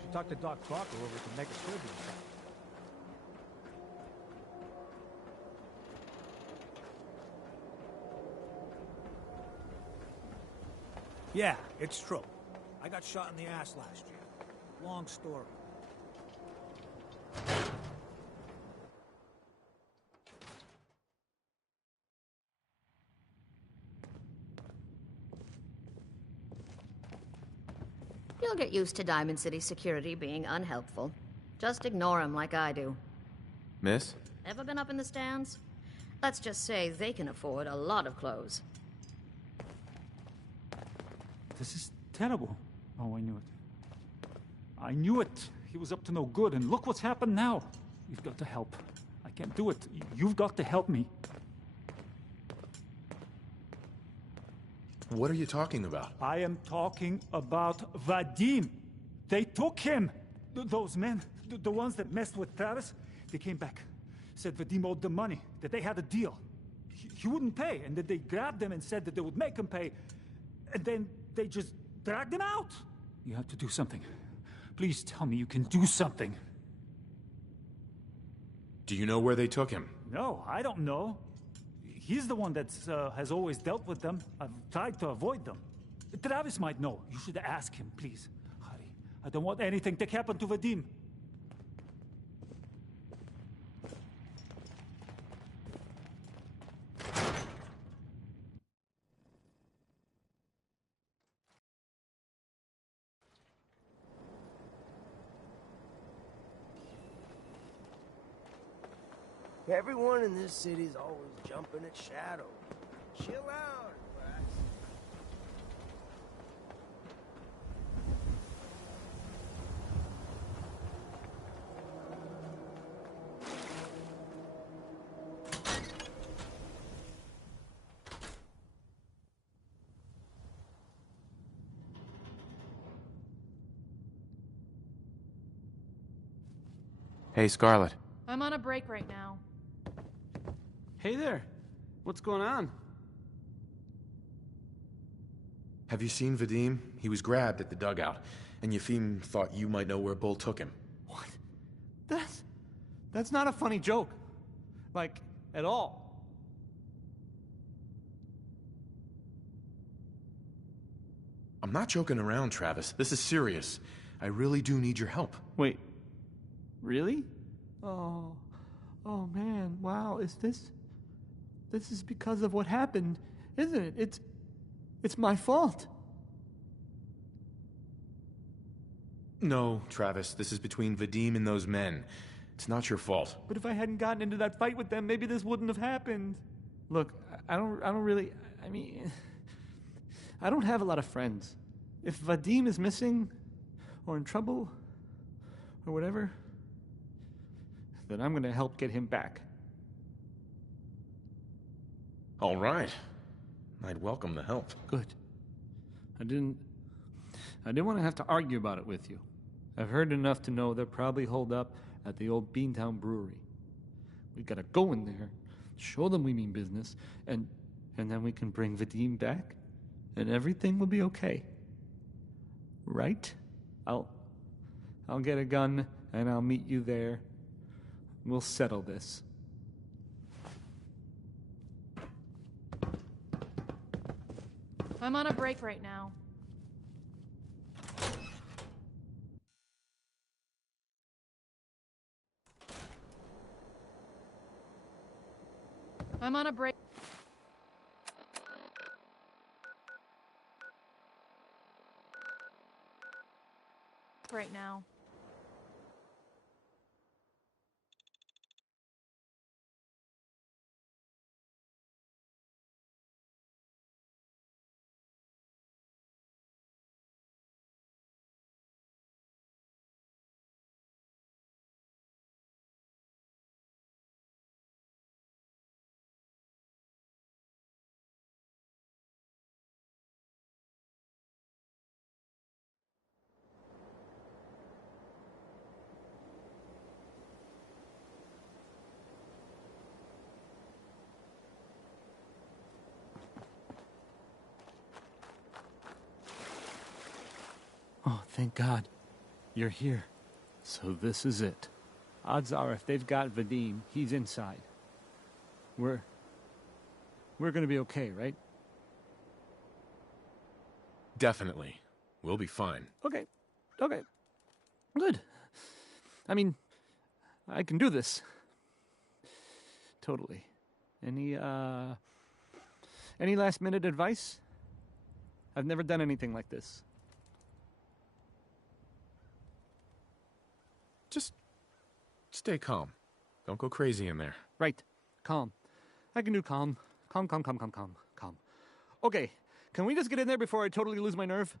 Should talk to Doc Talker over at the Mega Surgery. Yeah, it's true. I got shot in the ass last year. Long story. You'll get used to Diamond City security being unhelpful. Just ignore them like I do. Miss? Ever been up in the stands? Let's just say they can afford a lot of clothes. This is terrible. Oh, I knew it. I knew it. He was up to no good, and look what's happened now. You've got to help. I can't do it. You've got to help me. What are you talking about? I am talking about Vadim. They took him. Those men, the ones that messed with Travis, they came back. Said Vadim owed them money, that they had a deal. He wouldn't pay, and that they grabbed him and said that they would make him pay. And then they just dragged him out. You have to do something. Please tell me you can do something. Do you know where they took him? No, I don't know. He's the one that has always dealt with them. I've tried to avoid them. Travis might know. You should ask him, please. Hurry. I don't want anything to happen to Vadim. Everyone in this city's always jumping at Shadow. Chill out, relax. Hey, Scarlet. I'm on a break right now. Hey there. What's going on? Have you seen Vadim? He was grabbed at the dugout, and Yefim thought you might know where Bull took him. What? That's not a funny joke. Like, at all. I'm not joking around, Travis. This is serious. I really do need your help. Wait. Really? Oh man, wow, this is because of what happened, isn't it? It's my fault. No, Travis, this is between Vadim and those men. It's not your fault. But if I hadn't gotten into that fight with them, maybe this wouldn't have happened. Look, I don't really, I mean, I don't have a lot of friends. If Vadim is missing, or in trouble, or whatever, then I'm gonna help get him back. All right. I'd welcome the help. Good. I didn't want to have to argue about it with you. I've heard enough to know they're probably holed up at the old Beantown Brewery. We gotta go in there, show them we mean business, and then we can bring Vadim back. and everything will be okay. Right? I'll get a gun, and I'll meet you there. We'll settle this. I'm on a break right now. I'm on a break. Right now. Oh, thank God. You're here. So this is it. Odds are if they've got Vadim, he's inside. We're gonna be okay, right? Definitely. We'll be fine. Okay. Good. I mean, I can do this. Totally. Any last minute advice? I've never done anything like this. Just stay calm. Don't go crazy in there. Right. Calm. I can do calm. Calm. Okay. Can we just get in there before I totally lose my nerve?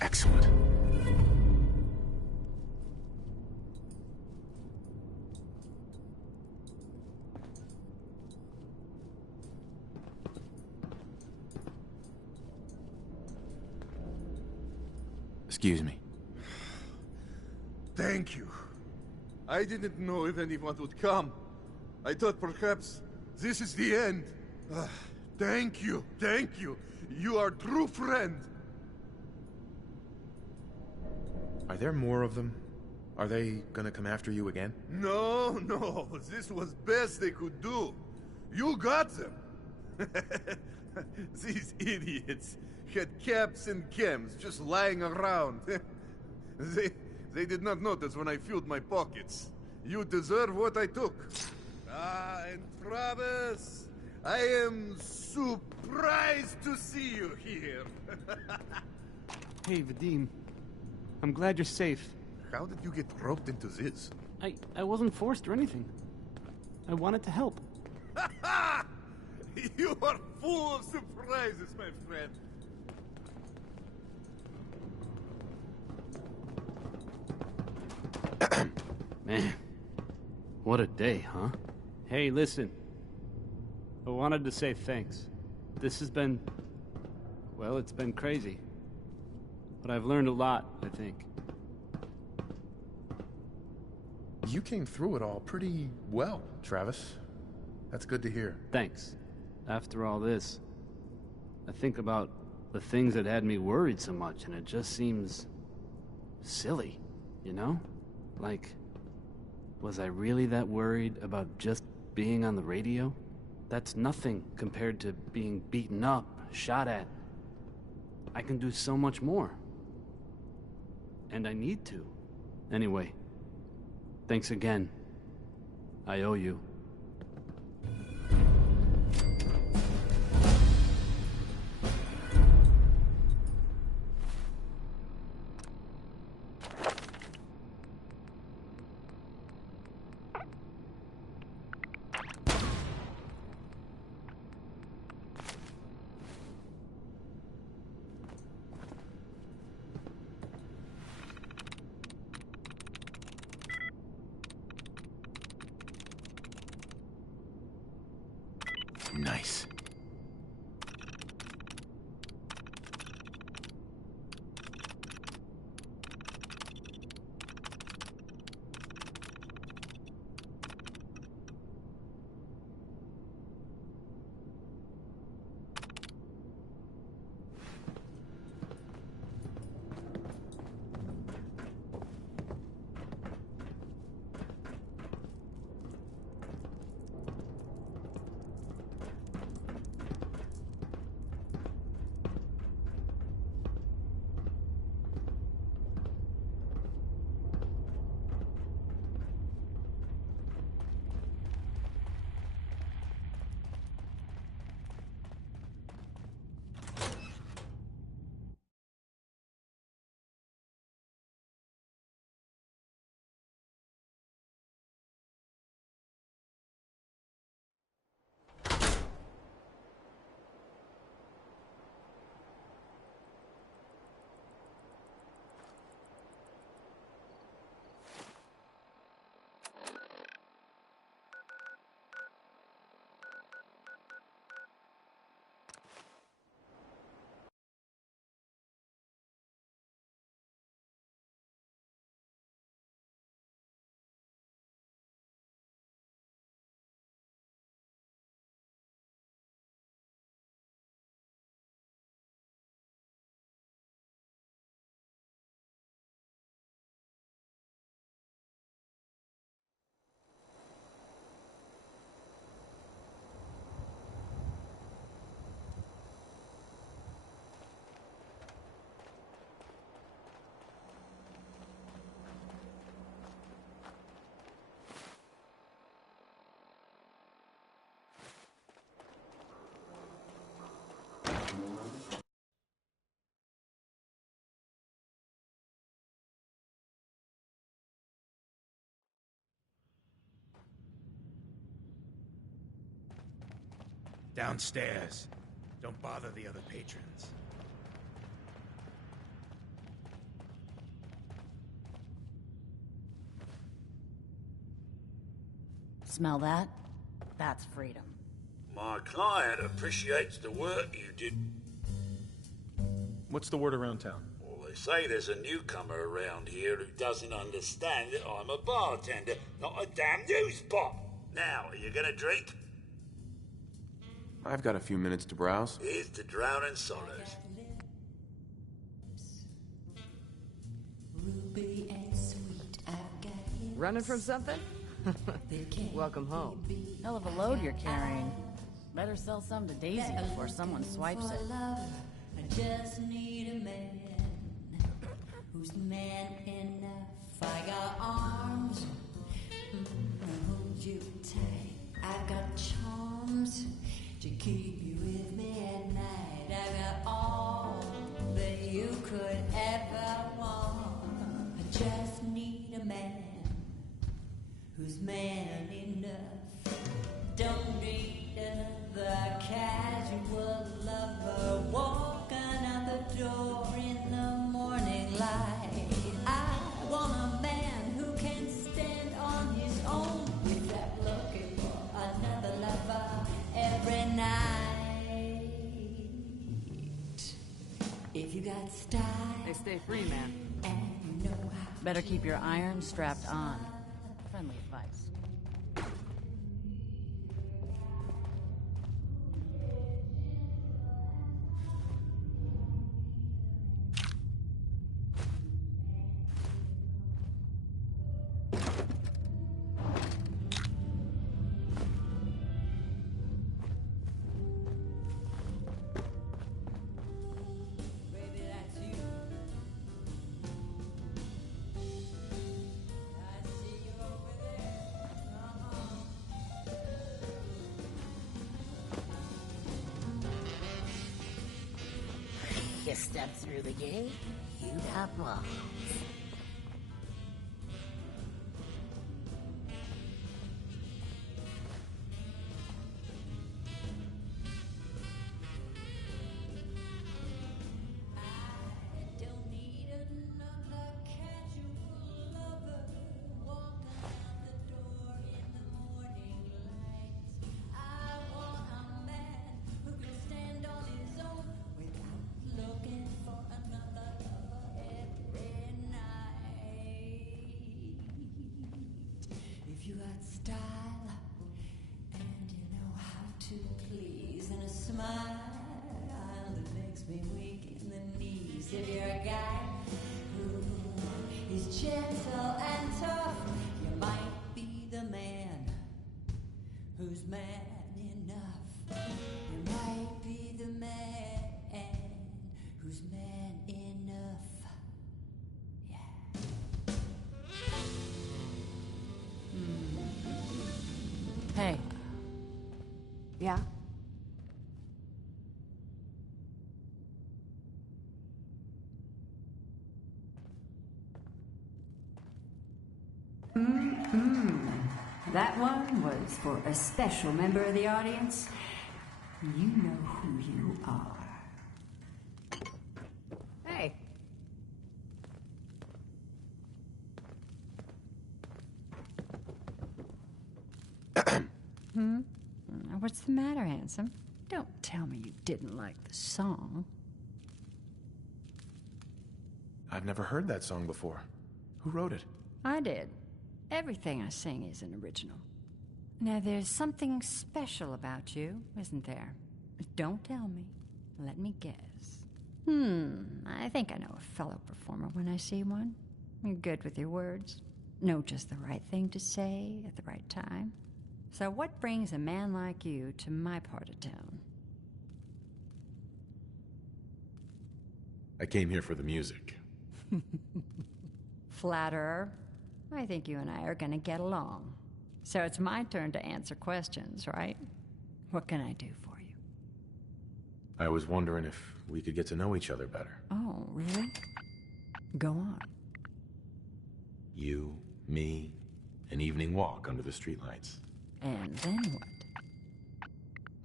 Excellent. Excuse me. Thank you. I didn't know if anyone would come. I thought perhaps this is the end. Thank you. Thank you. You are a true friend. Are there more of them? Are they gonna come after you again? No. This was best they could do. You got them. These idiots had caps and chems just lying around. They did not notice when I filled my pockets. You deserve what I took. And Travis, I am surprised to see you here. Hey, Vadim. I'm glad you're safe. How did you get roped into this? I wasn't forced or anything. I wanted to help. You are full of surprises, my friend. Man, what a day, huh? Hey, listen. I wanted to say thanks. This has been... well, it's been crazy. But I've learned a lot, I think. You came through it all pretty well, Travis. That's good to hear. Thanks. After all this, I think about the things that had me worried so much, and it just seems... silly, you know? Like, was I really that worried about just being on the radio? That's nothing compared to being beaten up, shot at. I can do so much more. And I need to. Anyway, thanks again. I owe you. Nice. Downstairs. Don't bother the other patrons. Smell that? That's freedom. My client appreciates the work you did. What's the word around town? Well, they say there's a newcomer around here who doesn't understand that I'm a bartender, not a damn news bot. Now, are you gonna drink? I've got a few minutes to browse. Here's to drowning sorrows. Running from something? Welcome home. Hell of a load you're carrying. Better sell some to Daisy before someone swipes it. I just need a man who's man enough. I got arms, hold you tight. I've got charms to keep you with me at night. I got all that you could ever want. I just need a man who's man enough. Don't need another casual lover walking out the door in the morning light. I want a man who can stand on his own without looking for another lover every night. If you got style, They stay free, man. and you know how Better keep your iron strapped on. Friendly advice. you step through the gate, you got balls. You got style, and you know how to please, and a smile that makes me weak in the knees. If you're a guy who is gentle and tough, you might be the man who's man enough. You might be the man who's man enough. Hey. Yeah? That one was for a special member of the audience. You know who you are. Hey. What's the matter, handsome? Don't tell me you didn't like the song. I've never heard that song before. Who wrote it? I did. Everything I sing is an original. Now, there's something special about you, isn't there? Don't tell me. Let me guess. I think I know a fellow performer when I see one. You're good with your words. Know just the right thing to say at the right time. So what brings a man like you to my part of town? I came here for the music. Flatterer. I think you and I are gonna get along. So it's my turn to answer questions, right? What can I do for you? I was wondering if we could get to know each other better. Oh, really? Go on. You, me, an evening walk under the streetlights. And then what?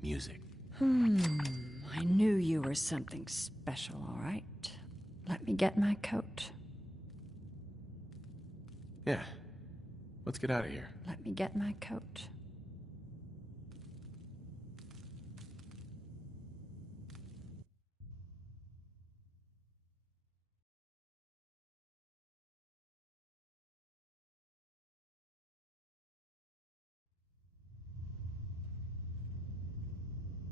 Music. I knew you were something special, all right. Let me get my coat. Yeah. Let's get out of here. Let me get my coat.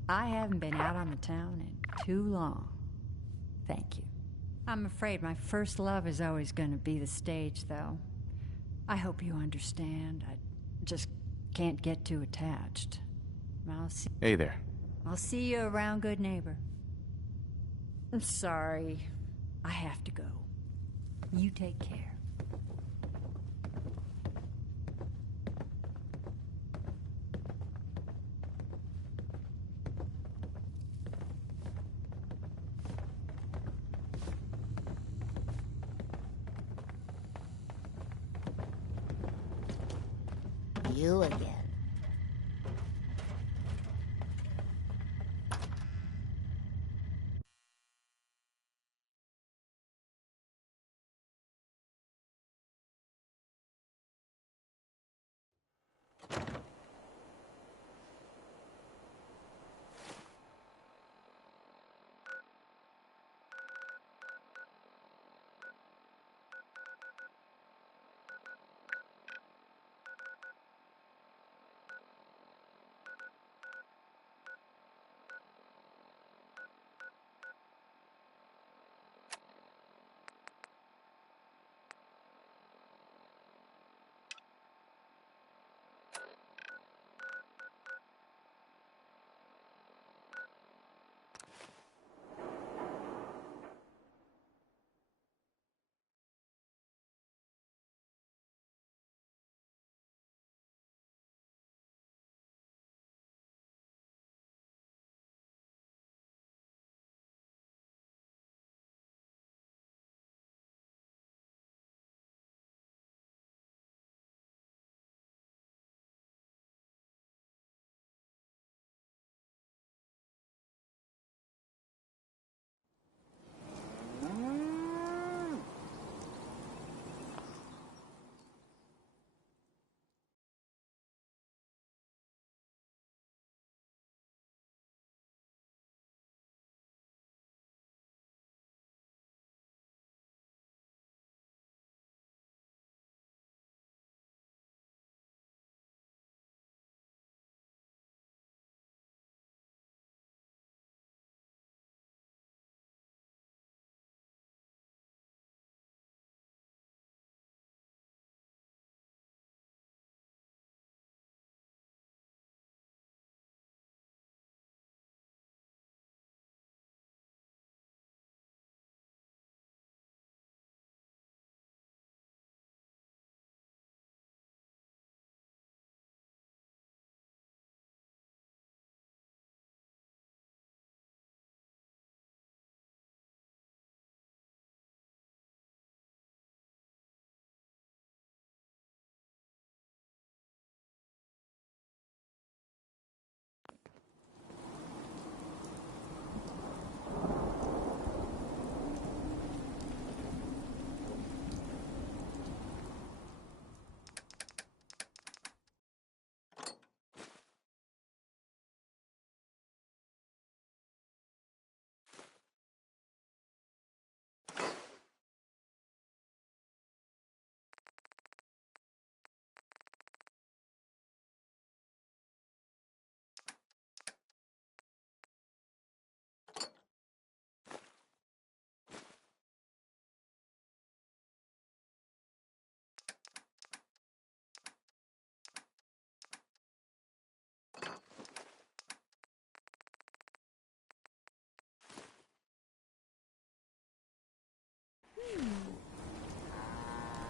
I haven't been out on the town in too long. Thank you. I'm afraid my first love is always going to be the stage, though. I hope you understand. I just can't get too attached. Hey there. I'll see you around, good neighbor. I'm sorry. I have to go. You take care. You again.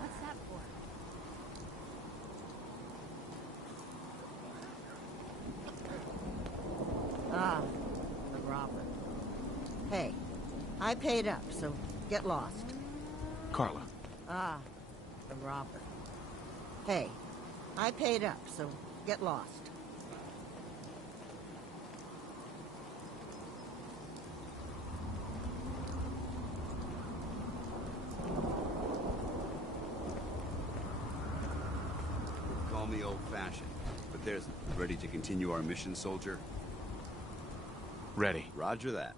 What's that for? Ah, the robber. Hey, I paid up, so get lost. Carla. Ah, the robber. Hey, I paid up, so get lost. Call me old-fashioned, but there's ready to continue our mission, soldier? Ready. Roger that.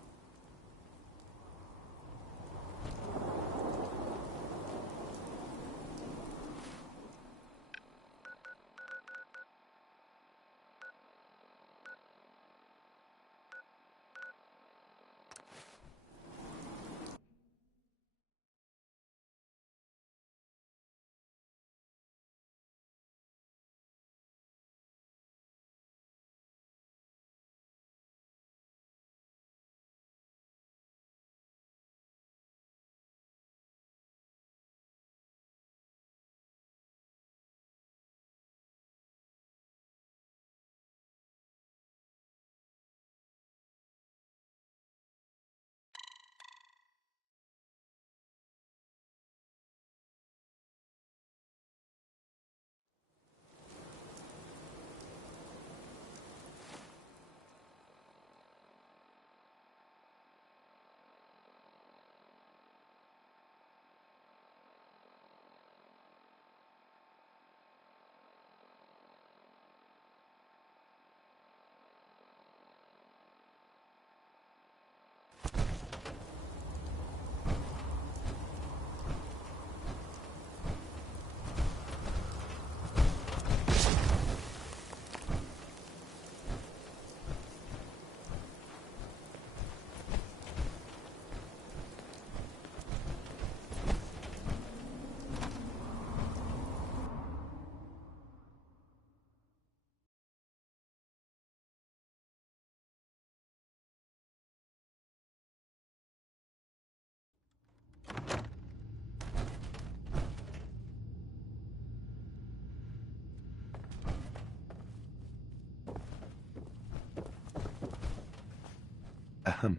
Ahem.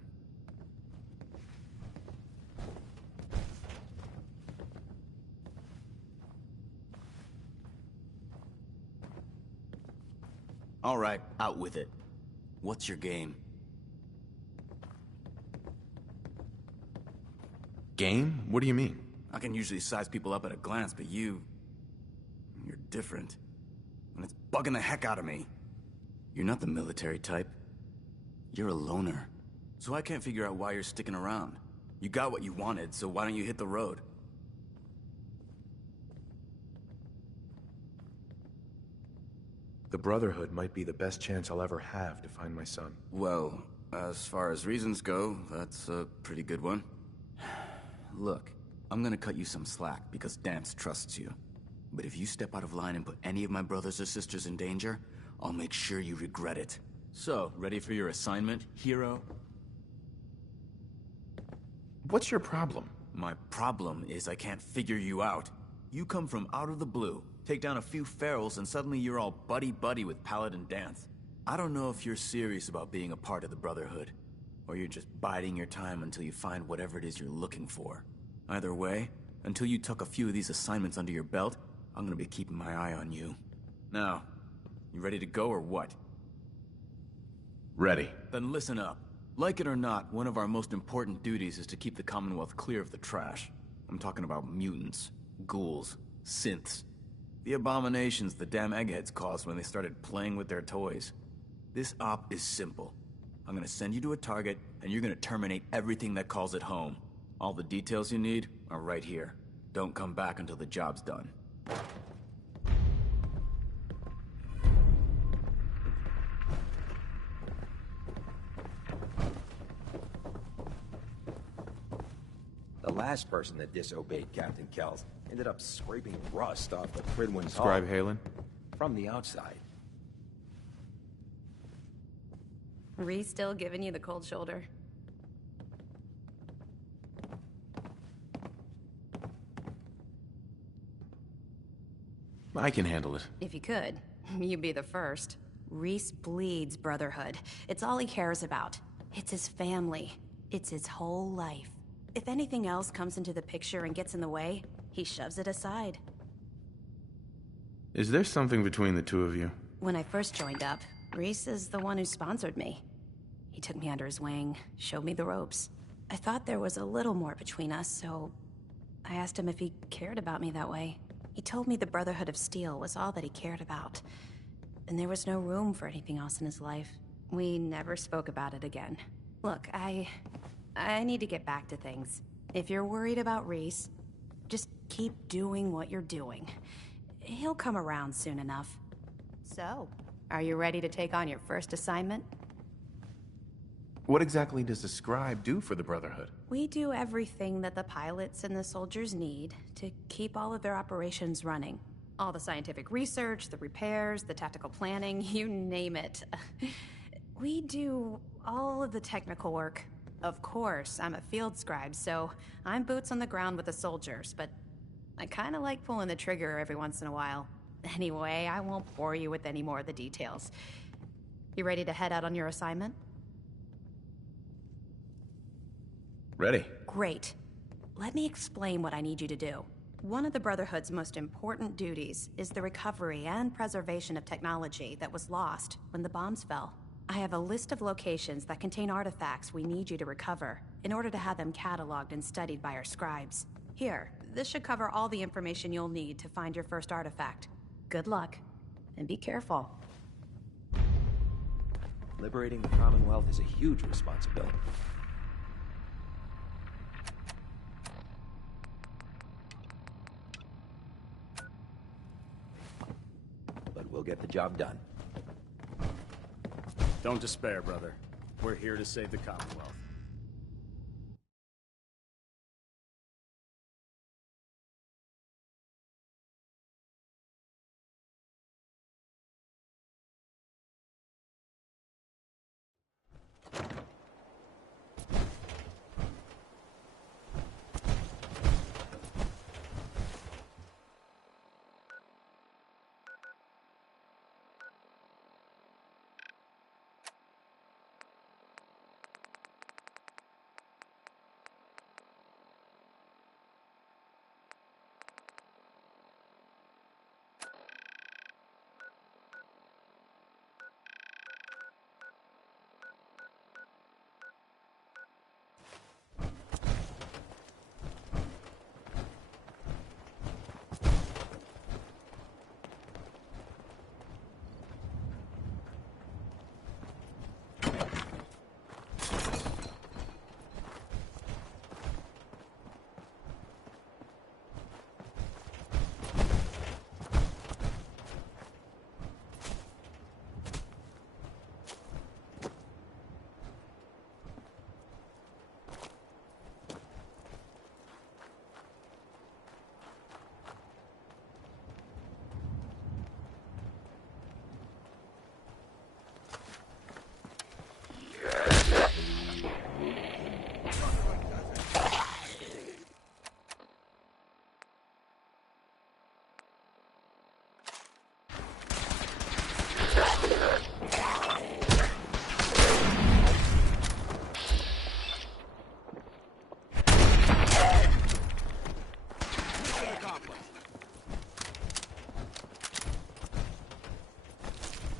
All right, out with it. What's your game? Game? What do you mean? I can usually size people up at a glance, but you're different. And it's bugging the heck out of me. You're not the military type. You're a loner. So I can't figure out why you're sticking around. You got what you wanted, so why don't you hit the road? The Brotherhood might be the best chance I'll ever have to find my son. Well, as far as reasons go, that's a pretty good one. Look, I'm gonna cut you some slack because Danse trusts you. But if you step out of line and put any of my brothers or sisters in danger, I'll make sure you regret it. So, ready for your assignment, hero? What's your problem? My problem is I can't figure you out. You come from out of the blue, take down a few ferals, and suddenly you're all buddy-buddy with Paladin Danse. I don't know if you're serious about being a part of the Brotherhood, or you're just biding your time until you find whatever it is you're looking for. Either way, until you tuck a few of these assignments under your belt, I'm gonna be keeping my eye on you. Now, you ready to go or what? Ready. Then listen up. Like it or not, one of our most important duties is to keep the Commonwealth clear of the trash. I'm talking about mutants, ghouls, synths. The abominations the damn eggheads caused when they started playing with their toys. This op is simple. I'm gonna send you to a target, and you're gonna terminate everything that calls it home. All the details you need are right here. Don't come back until the job's done. The last person that disobeyed Captain Kells ended up scraping rust off the Fridwin's hull. Scribe Halen? From the outside. Rhys still giving you the cold shoulder? I can handle it. If you could, you'd be the first. Rhys bleeds Brotherhood. It's all he cares about. It's his family. It's his whole life. If anything else comes into the picture and gets in the way, he shoves it aside. Is there something between the two of you? When I first joined up, Rhys is the one who sponsored me. He took me under his wing, showed me the ropes. I thought there was a little more between us, so I asked him if he cared about me that way. He told me the Brotherhood of Steel was all that he cared about, and there was no room for anything else in his life. We never spoke about it again. Look, I need to get back to things. If you're worried about Rhys, just keep doing what you're doing. He'll come around soon enough. So, are you ready to take on your first assignment? What exactly does the scribe do for the Brotherhood? We do everything that the pilots and the soldiers need to keep all of their operations running. All the scientific research, the repairs, the tactical planning, you name it. We do all of the technical work. Of course, I'm a field scribe, so I'm boots on the ground with the soldiers, but I kinda like pulling the trigger every once in a while. Anyway, I won't bore you with any more of the details. You ready to head out on your assignment? Ready. Great. Let me explain what I need you to do. One of the Brotherhood's most important duties is the recovery and preservation of technology that was lost when the bombs fell. I have a list of locations that contain artifacts we need you to recover in order to have them cataloged and studied by our scribes. Here, this should cover all the information you'll need to find your first artifact. Good luck, and be careful. Liberating the Commonwealth is a huge responsibility. But we'll get the job done. Don't despair, brother. We're here to save the Commonwealth.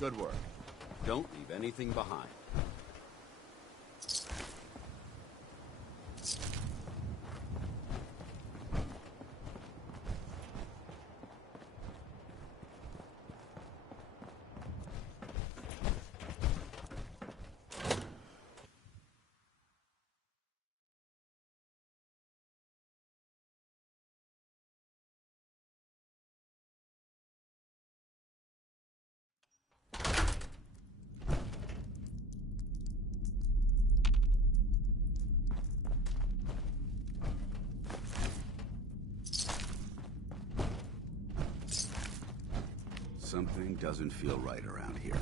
Good work. Don't leave anything behind. Something doesn't feel right around here.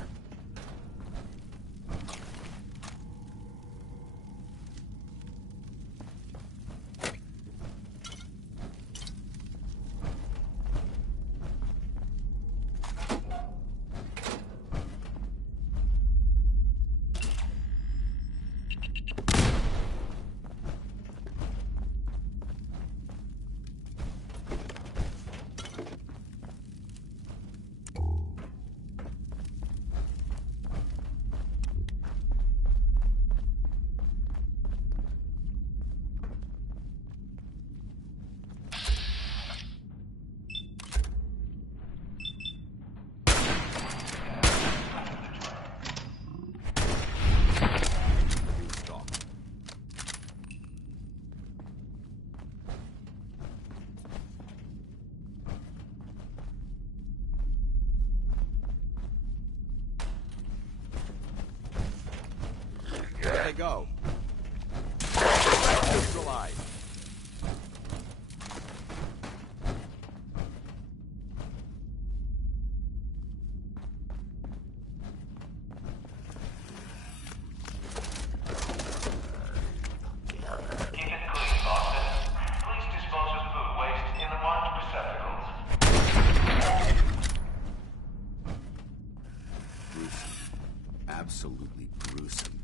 There they go. Neutralized. Absolutely gruesome.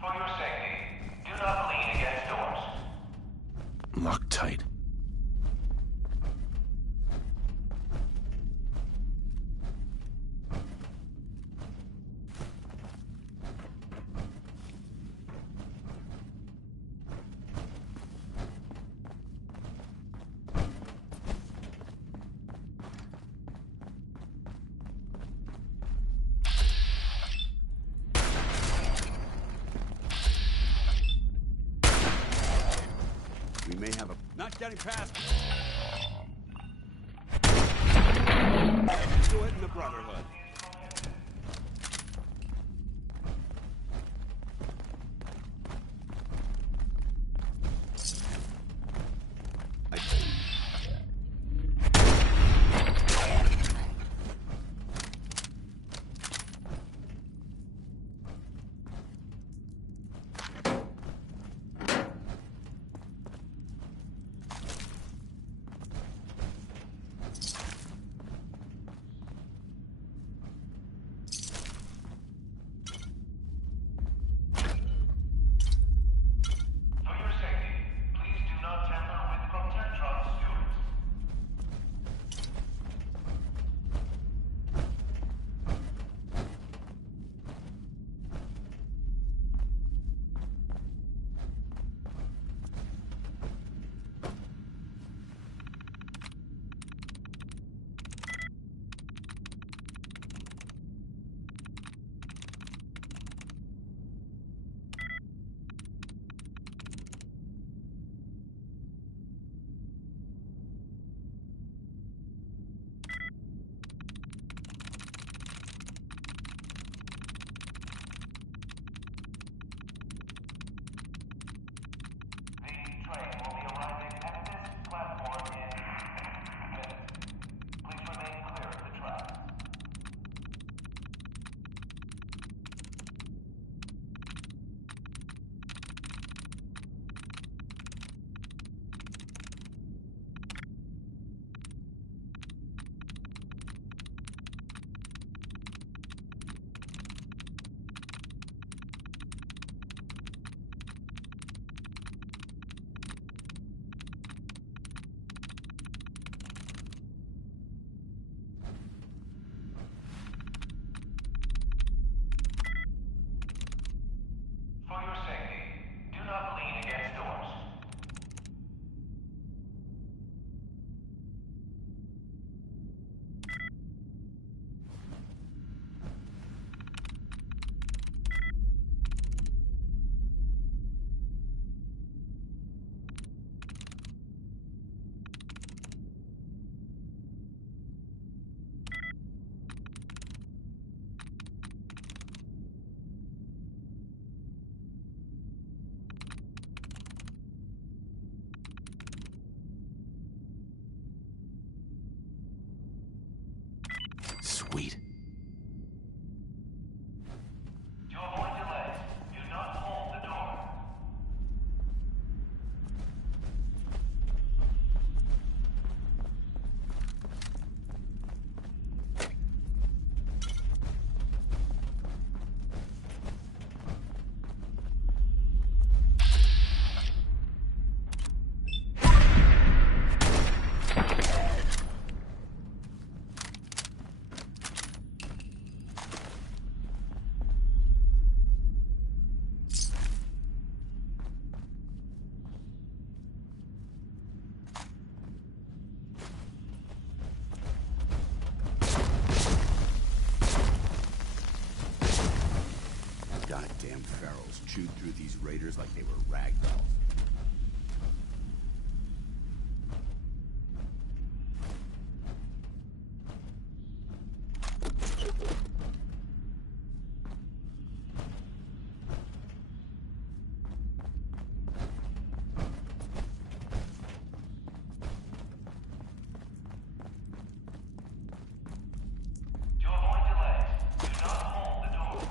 For your safety, do not lean against doors. Locked tight. We may have a... Not getting past... Do it in the Brotherhood. Sweet. To avoid delays, do not hold the door. Goddamn ferals chewed through these raiders like they were ragdoll. To avoid delays, do not hold the door.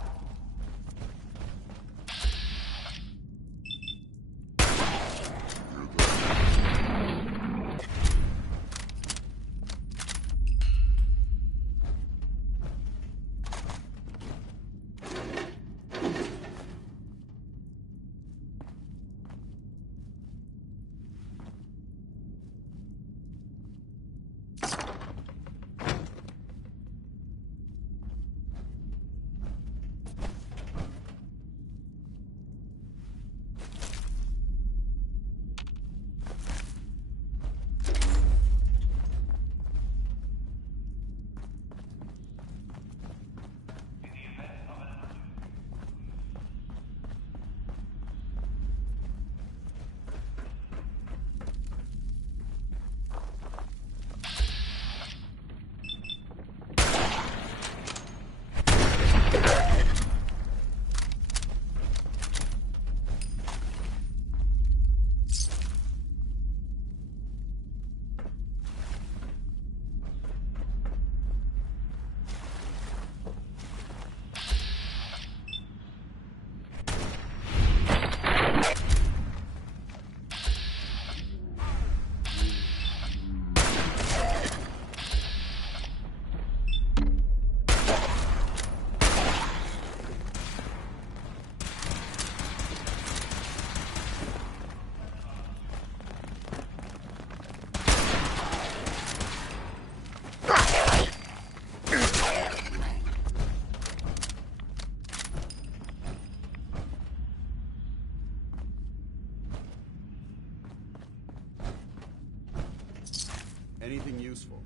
Anything useful?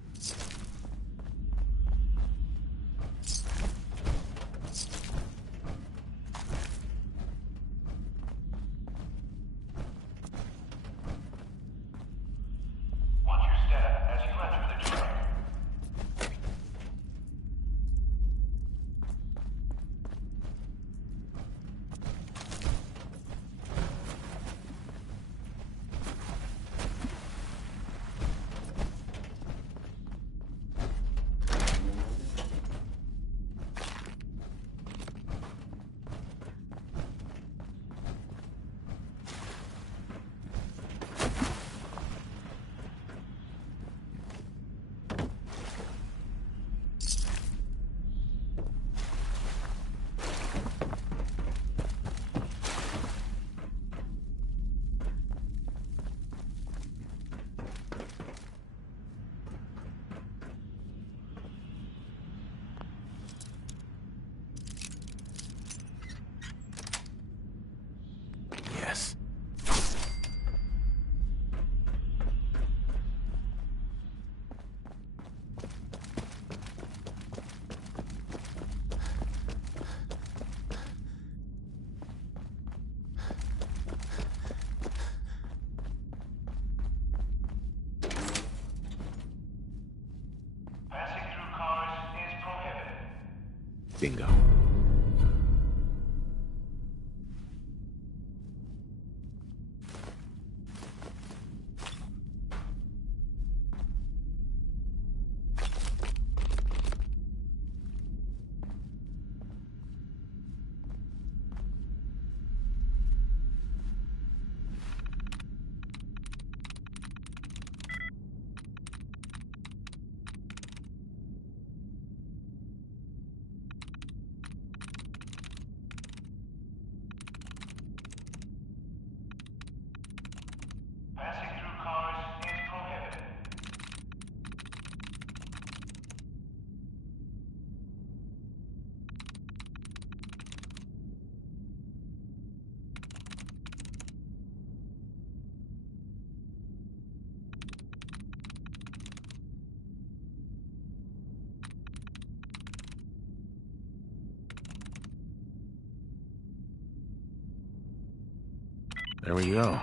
Watch your step as you enter the train. Yes. Passing through cars is prohibited. Bingo. There we go.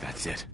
That's it.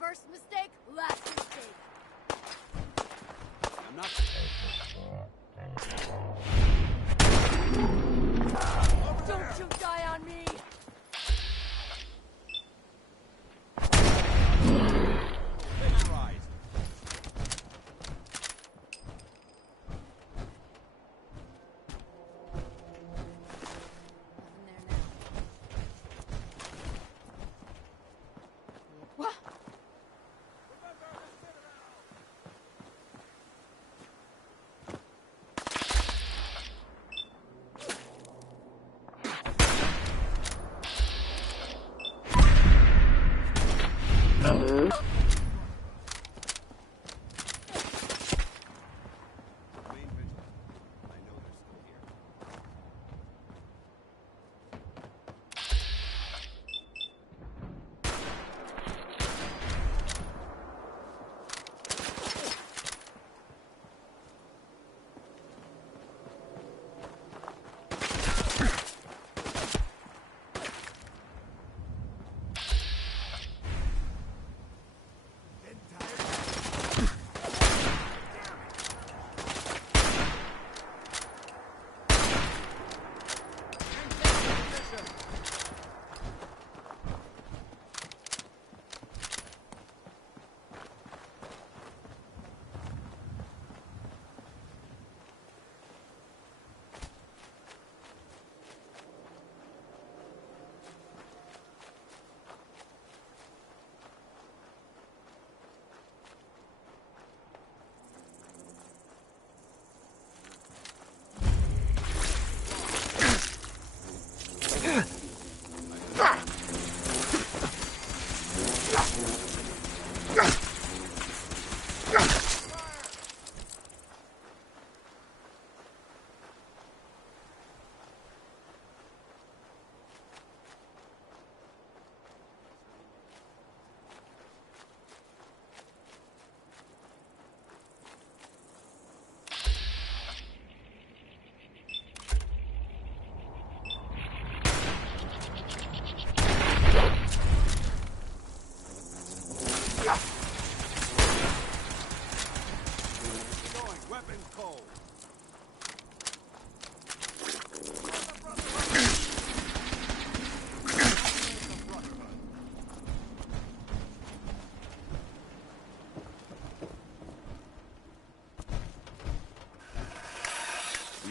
First mistake, last mistake. I'm not... Don't you die on me!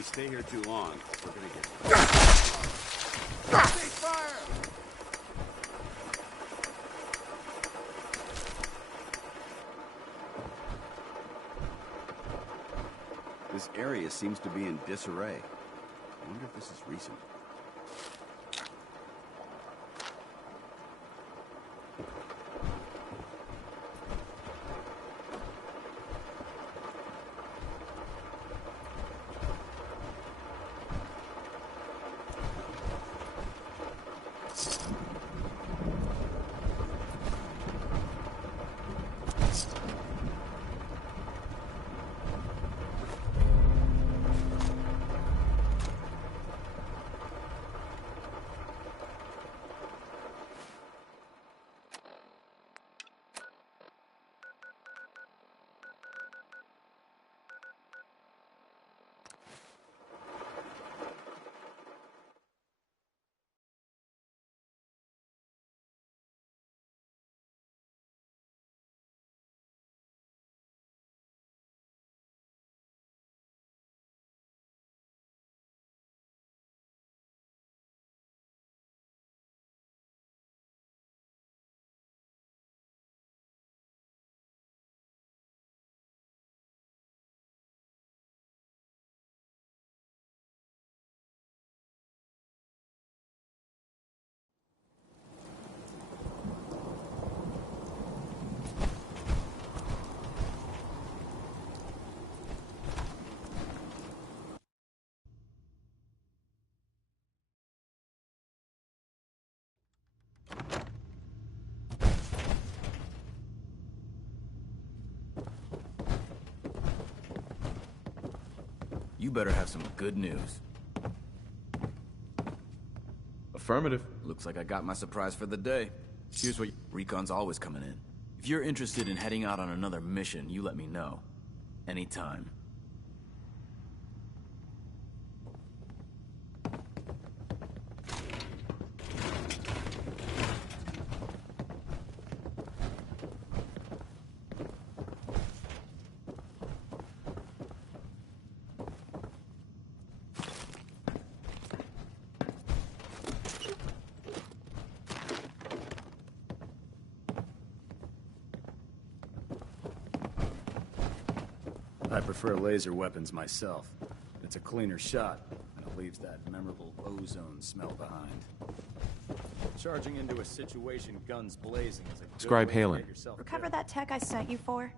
stay here too long, we're gonna get... Fire! This area seems to be in disarray. I wonder if this is recent. You better have some good news. Affirmative. Looks like I got my surprise for the day. Here's what... Recon's always coming in. If you're interested in heading out on another mission, you let me know. Anytime. I prefer laser weapons myself. It's a cleaner shot, and it leaves that memorable ozone smell behind. Charging into a situation guns blazing is a good Scribe way to Halen. get yourself Recover killed. that tech I sent you for?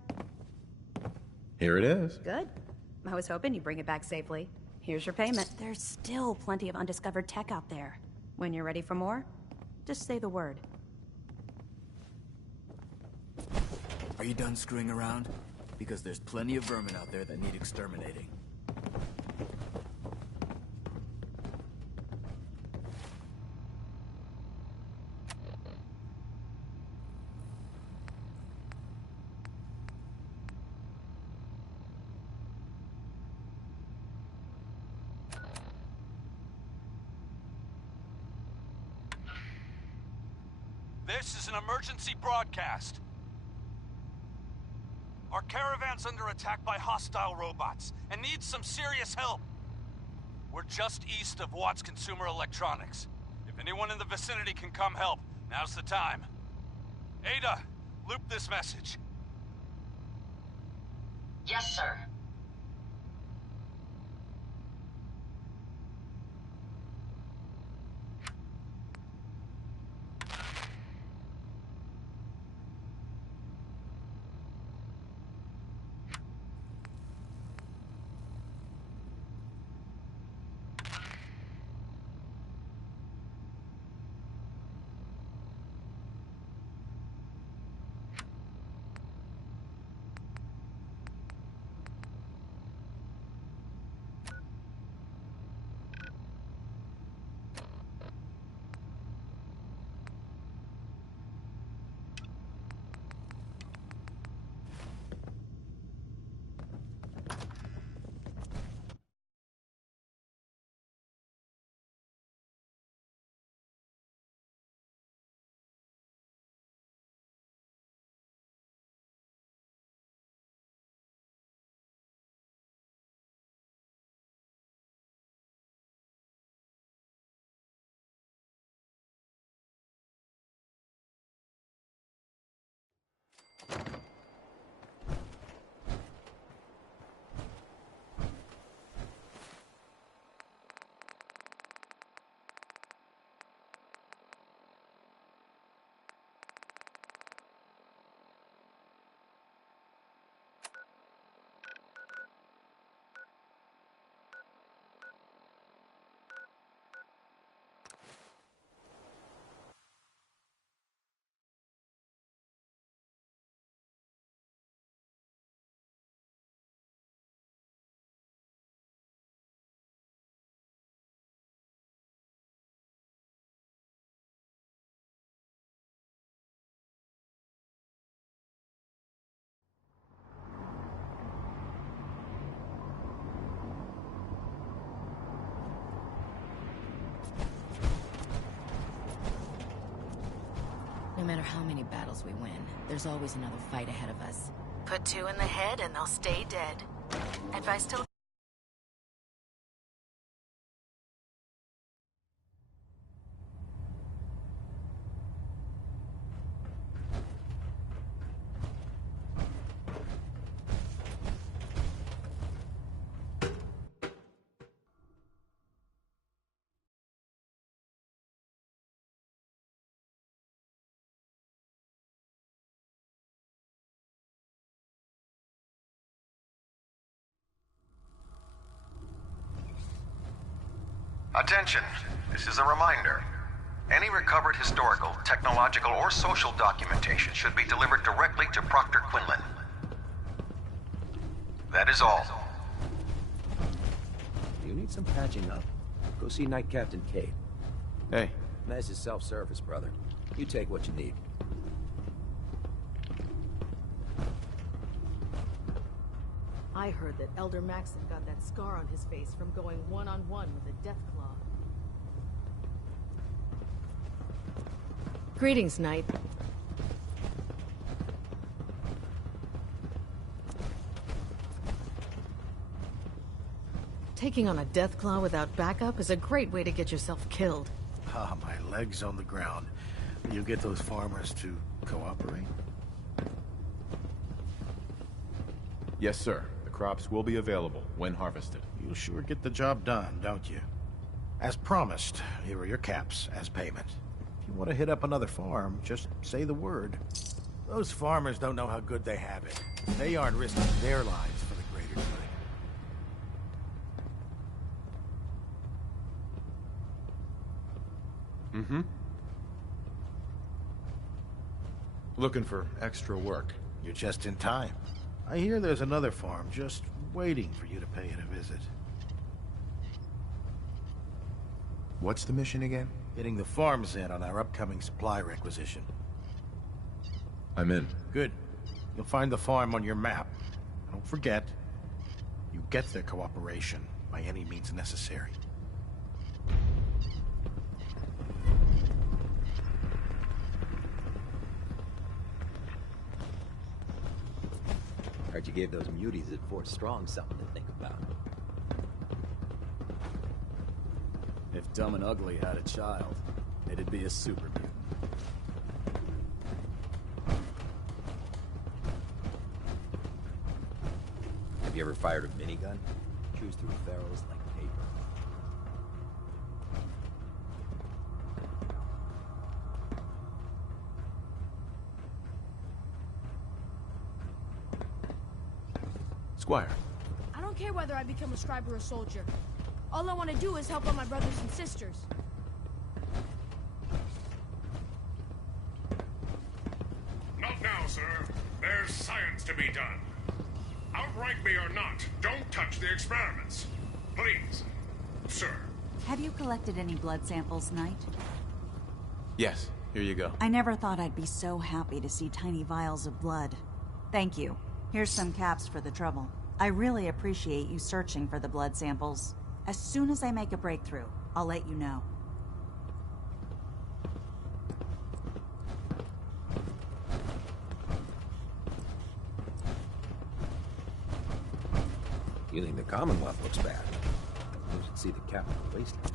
Here it is. Good. I was hoping you'd bring it back safely. Here's your payment. There's still plenty of undiscovered tech out there. When you're ready for more, just say the word. Are you done screwing around? Because there's plenty of vermin out there that need exterminating. This is an emergency broadcast. Our caravan's under attack by hostile robots and needs some serious help. We're just east of Watts Consumer Electronics. If anyone in the vicinity can come help, now's the time. Ada, loop this message. Yes, sir. No matter how many battles we win, there's always another fight ahead of us. Put two in the head and they'll stay dead. Advice to... Attention, this is a reminder. Any recovered historical, technological, or social documentation should be delivered directly to Proctor Quinlan. That is all. You need some patching up. Go see Night Captain Cade. Hey. This is self-service, brother. You take what you need. I heard that Elder Maxon got that scar on his face from going one-on-one with a Deathclaw. Greetings, Knight. Taking on a Deathclaw without backup is a great way to get yourself killed. Ah, my leg's on the ground. Will you get those farmers to cooperate? Yes, sir. The crops will be available when harvested. You'll sure get the job done, don't you? As promised, here are your caps as payment. If you want to hit up another farm, just say the word. Those farmers don't know how good they have it. They aren't risking their lives for the greater good. Mm-hmm. Looking for extra work. You're just in time. I hear there's another farm just waiting for you to pay it a visit. What's the mission again? Getting the farms in on our upcoming supply requisition. I'm in. Good. You'll find the farm on your map. Don't forget, you get their cooperation by any means necessary. Heard you gave those muties at Fort Strong something to think about. If Dumb and Ugly had a child, it'd be a super mutant. Have you ever fired a minigun? Chews through barrels like paper. Squire. I don't care whether I become a scribe or a soldier. All I want to do is help out my brothers and sisters. Not now, sir. There's science to be done. Outrank me or not, don't touch the experiments. Please, sir. Have you collected any blood samples, Knight? Yes, here you go. I never thought I'd be so happy to see tiny vials of blood. Thank you. Here's some caps for the trouble. I really appreciate you searching for the blood samples. As soon as I make a breakthrough, I'll let you know. You think the Commonwealth looks bad? You should see the Capitol wasteland.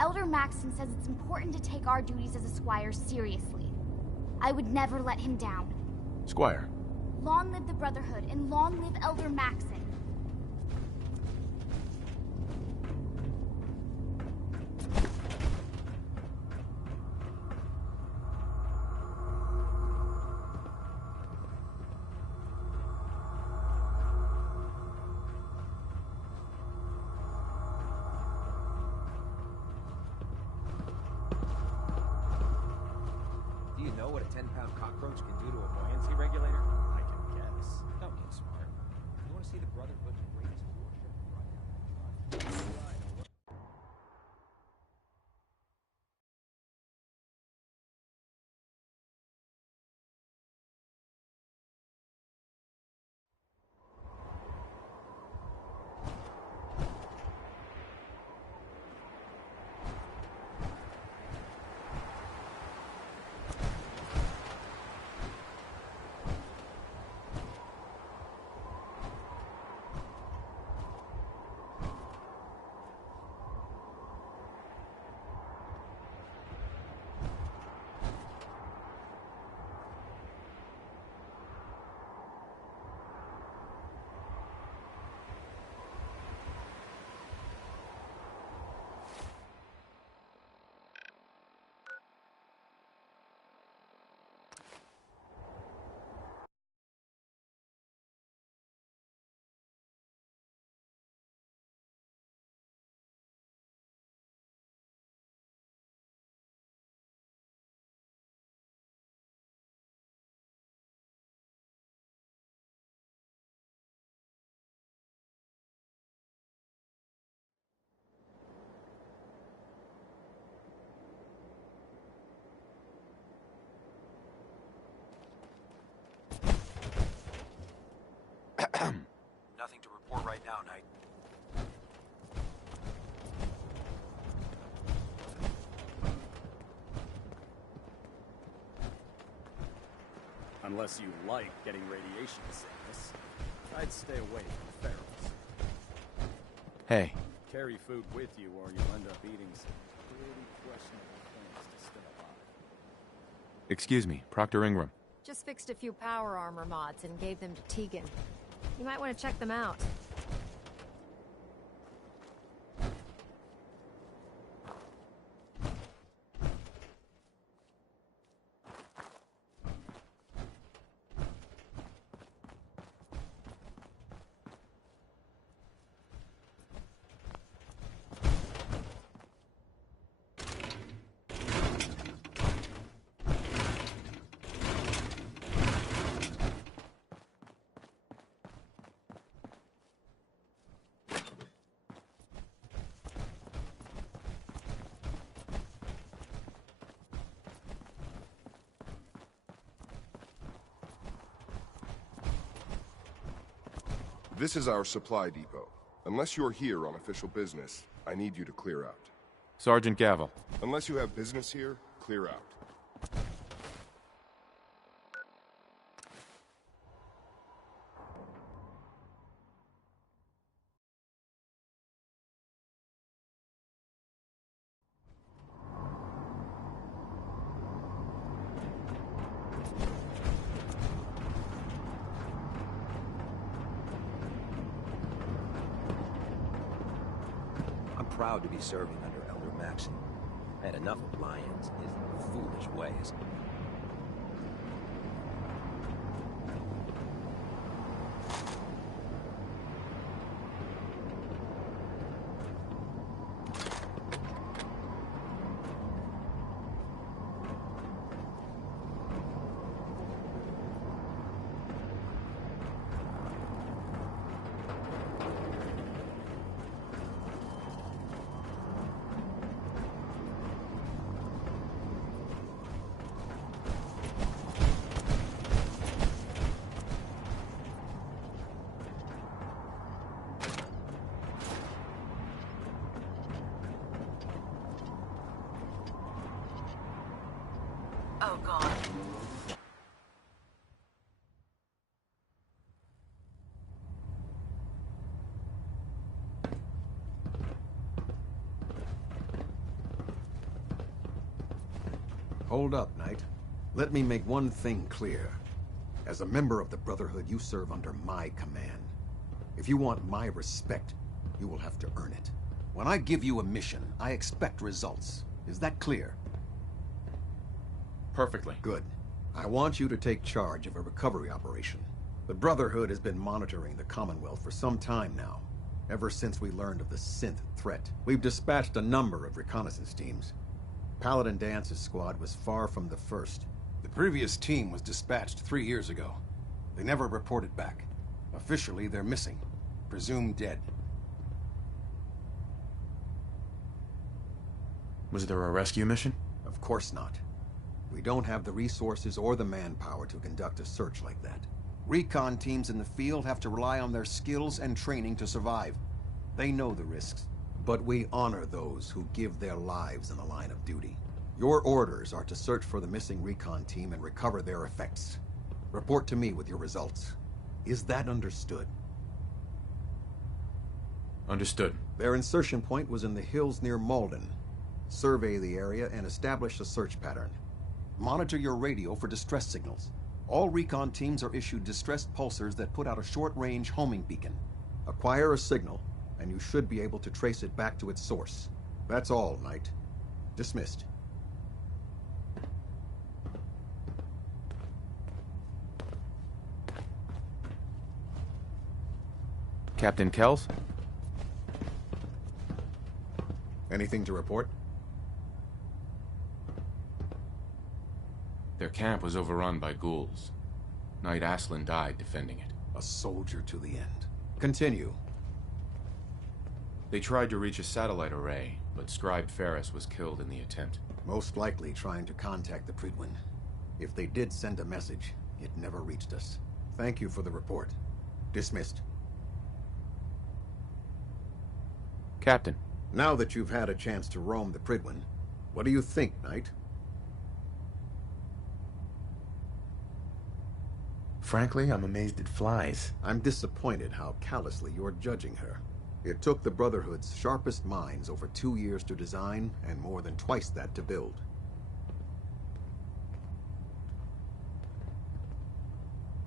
Elder Maxon says it's important to take our duties as a squire seriously. I would never let him down. Squire. Long live the Brotherhood, and long live Elder Maxon. Do you know what a 10-pound cockroach can do to a buoyancy regulator? I can guess. Don't get smart. You want to see the Brotherhood's greatest warship? Nothing to report right now, Knight. Unless you like getting radiation sickness, I'd stay away from ferals. Hey. Carry food with you or you'll end up eating some pretty questionable things to stay alive. Excuse me, Proctor Ingram. Just fixed a few power armor mods and gave them to Tegan. You might want to check them out. This is our supply depot. Unless you're here on official business, I need you to clear out. Sergeant Gavel. Unless you have business here, clear out. Proud to be serving under Elder Maxson. I had enough of Lyons and his foolish ways. Oh, God. Hold up, Knight. Let me make one thing clear. As a member of the Brotherhood, you serve under my command. If you want my respect, you will have to earn it. When I give you a mission, I expect results. Is that clear? Perfectly. Good. I want you to take charge of a recovery operation. The Brotherhood has been monitoring the Commonwealth for some time now, ever since we learned of the synth threat. We've dispatched a number of reconnaissance teams. Paladin Dance's squad was far from the first. The previous team was dispatched 3 years ago. They never reported back. Officially, they're missing. Presumed dead. Was there a rescue mission? Of course not. We don't have the resources or the manpower to conduct a search like that. Recon teams in the field have to rely on their skills and training to survive. They know the risks, but we honor those who give their lives in the line of duty. Your orders are to search for the missing recon team and recover their effects. Report to me with your results. Is that understood? Understood. Their insertion point was in the hills near Malden. Survey the area and establish a search pattern. Monitor your radio for distress signals. All recon teams are issued distress pulsars that put out a short-range homing beacon. Acquire a signal, and you should be able to trace it back to its source. That's all, Knight. Dismissed. Captain Kells? Anything to report? Their camp was overrun by ghouls. Knight Aslan died defending it. A soldier to the end. Continue. They tried to reach a satellite array, but Scribe Ferris was killed in the attempt. Most likely trying to contact the Prydwen. If they did send a message, it never reached us. Thank you for the report. Dismissed. Captain. Now that you've had a chance to roam the Prydwen, what do you think, Knight? Frankly, I'm amazed it flies. I'm disappointed how callously you're judging her. It took the Brotherhood's sharpest minds over 2 years to design, and more than twice that to build.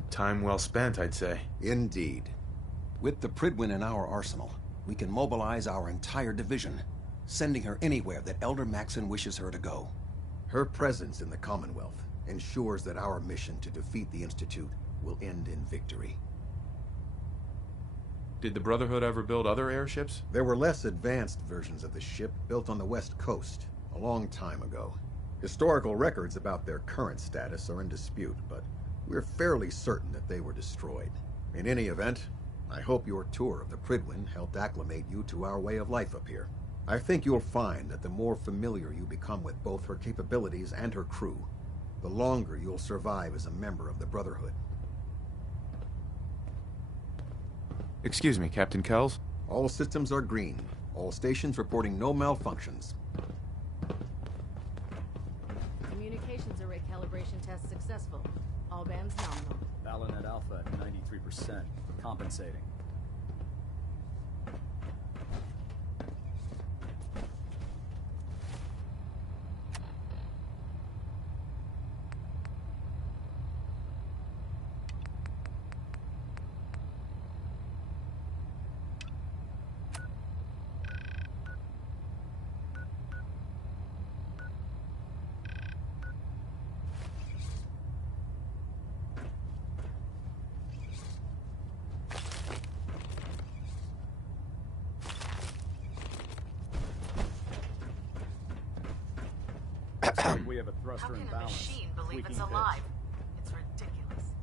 Time well spent, I'd say. Indeed. With the Prydwen in our arsenal, we can mobilize our entire division, sending her anywhere that Elder Maxon wishes her to go. Her presence in the Commonwealth ensures that our mission to defeat the Institute will end in victory. Did the Brotherhood ever build other airships? There were less advanced versions of the ship built on the West Coast a long time ago. Historical records about their current status are in dispute, but we're fairly certain that they were destroyed. In any event, I hope your tour of the Prydwen helped acclimate you to our way of life up here. I think you'll find that the more familiar you become with both her capabilities and her crew, the longer you'll survive as a member of the Brotherhood. Excuse me, Captain Kells? All systems are green. All stations reporting no malfunctions. Communications array calibration test successful. All bands nominal. Balonet Alpha at 93%. Compensating. We have a thruster in balance. How can a machine believe Tweaking it's alive? It's ridiculous.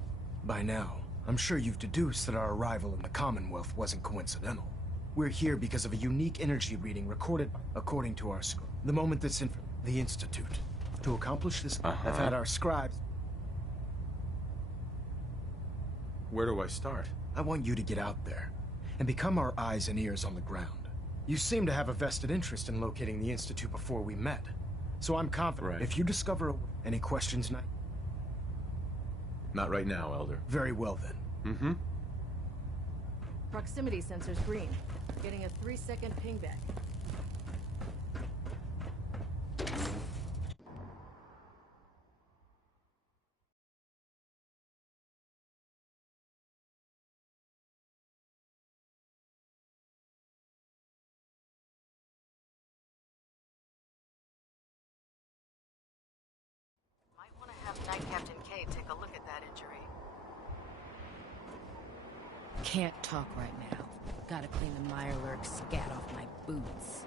By now, I'm sure you've deduced that our arrival in the Commonwealth wasn't coincidental. We're here because of a unique energy reading recorded according to our script. The moment that's in the Institute. To accomplish this, I've had our scribes... Where do I start? I want you to get out there and become our eyes and ears on the ground. You seem to have a vested interest in locating the Institute before we met. So I'm confident if you discover any questions, Knight? Not right now, Elder. Very well then. Mm-hmm. Proximity sensor's green. Getting a 3-second pingback. Night Captain K take a look at that injury. Can't talk right now. Gotta clean the Mirelurk scat off my boots.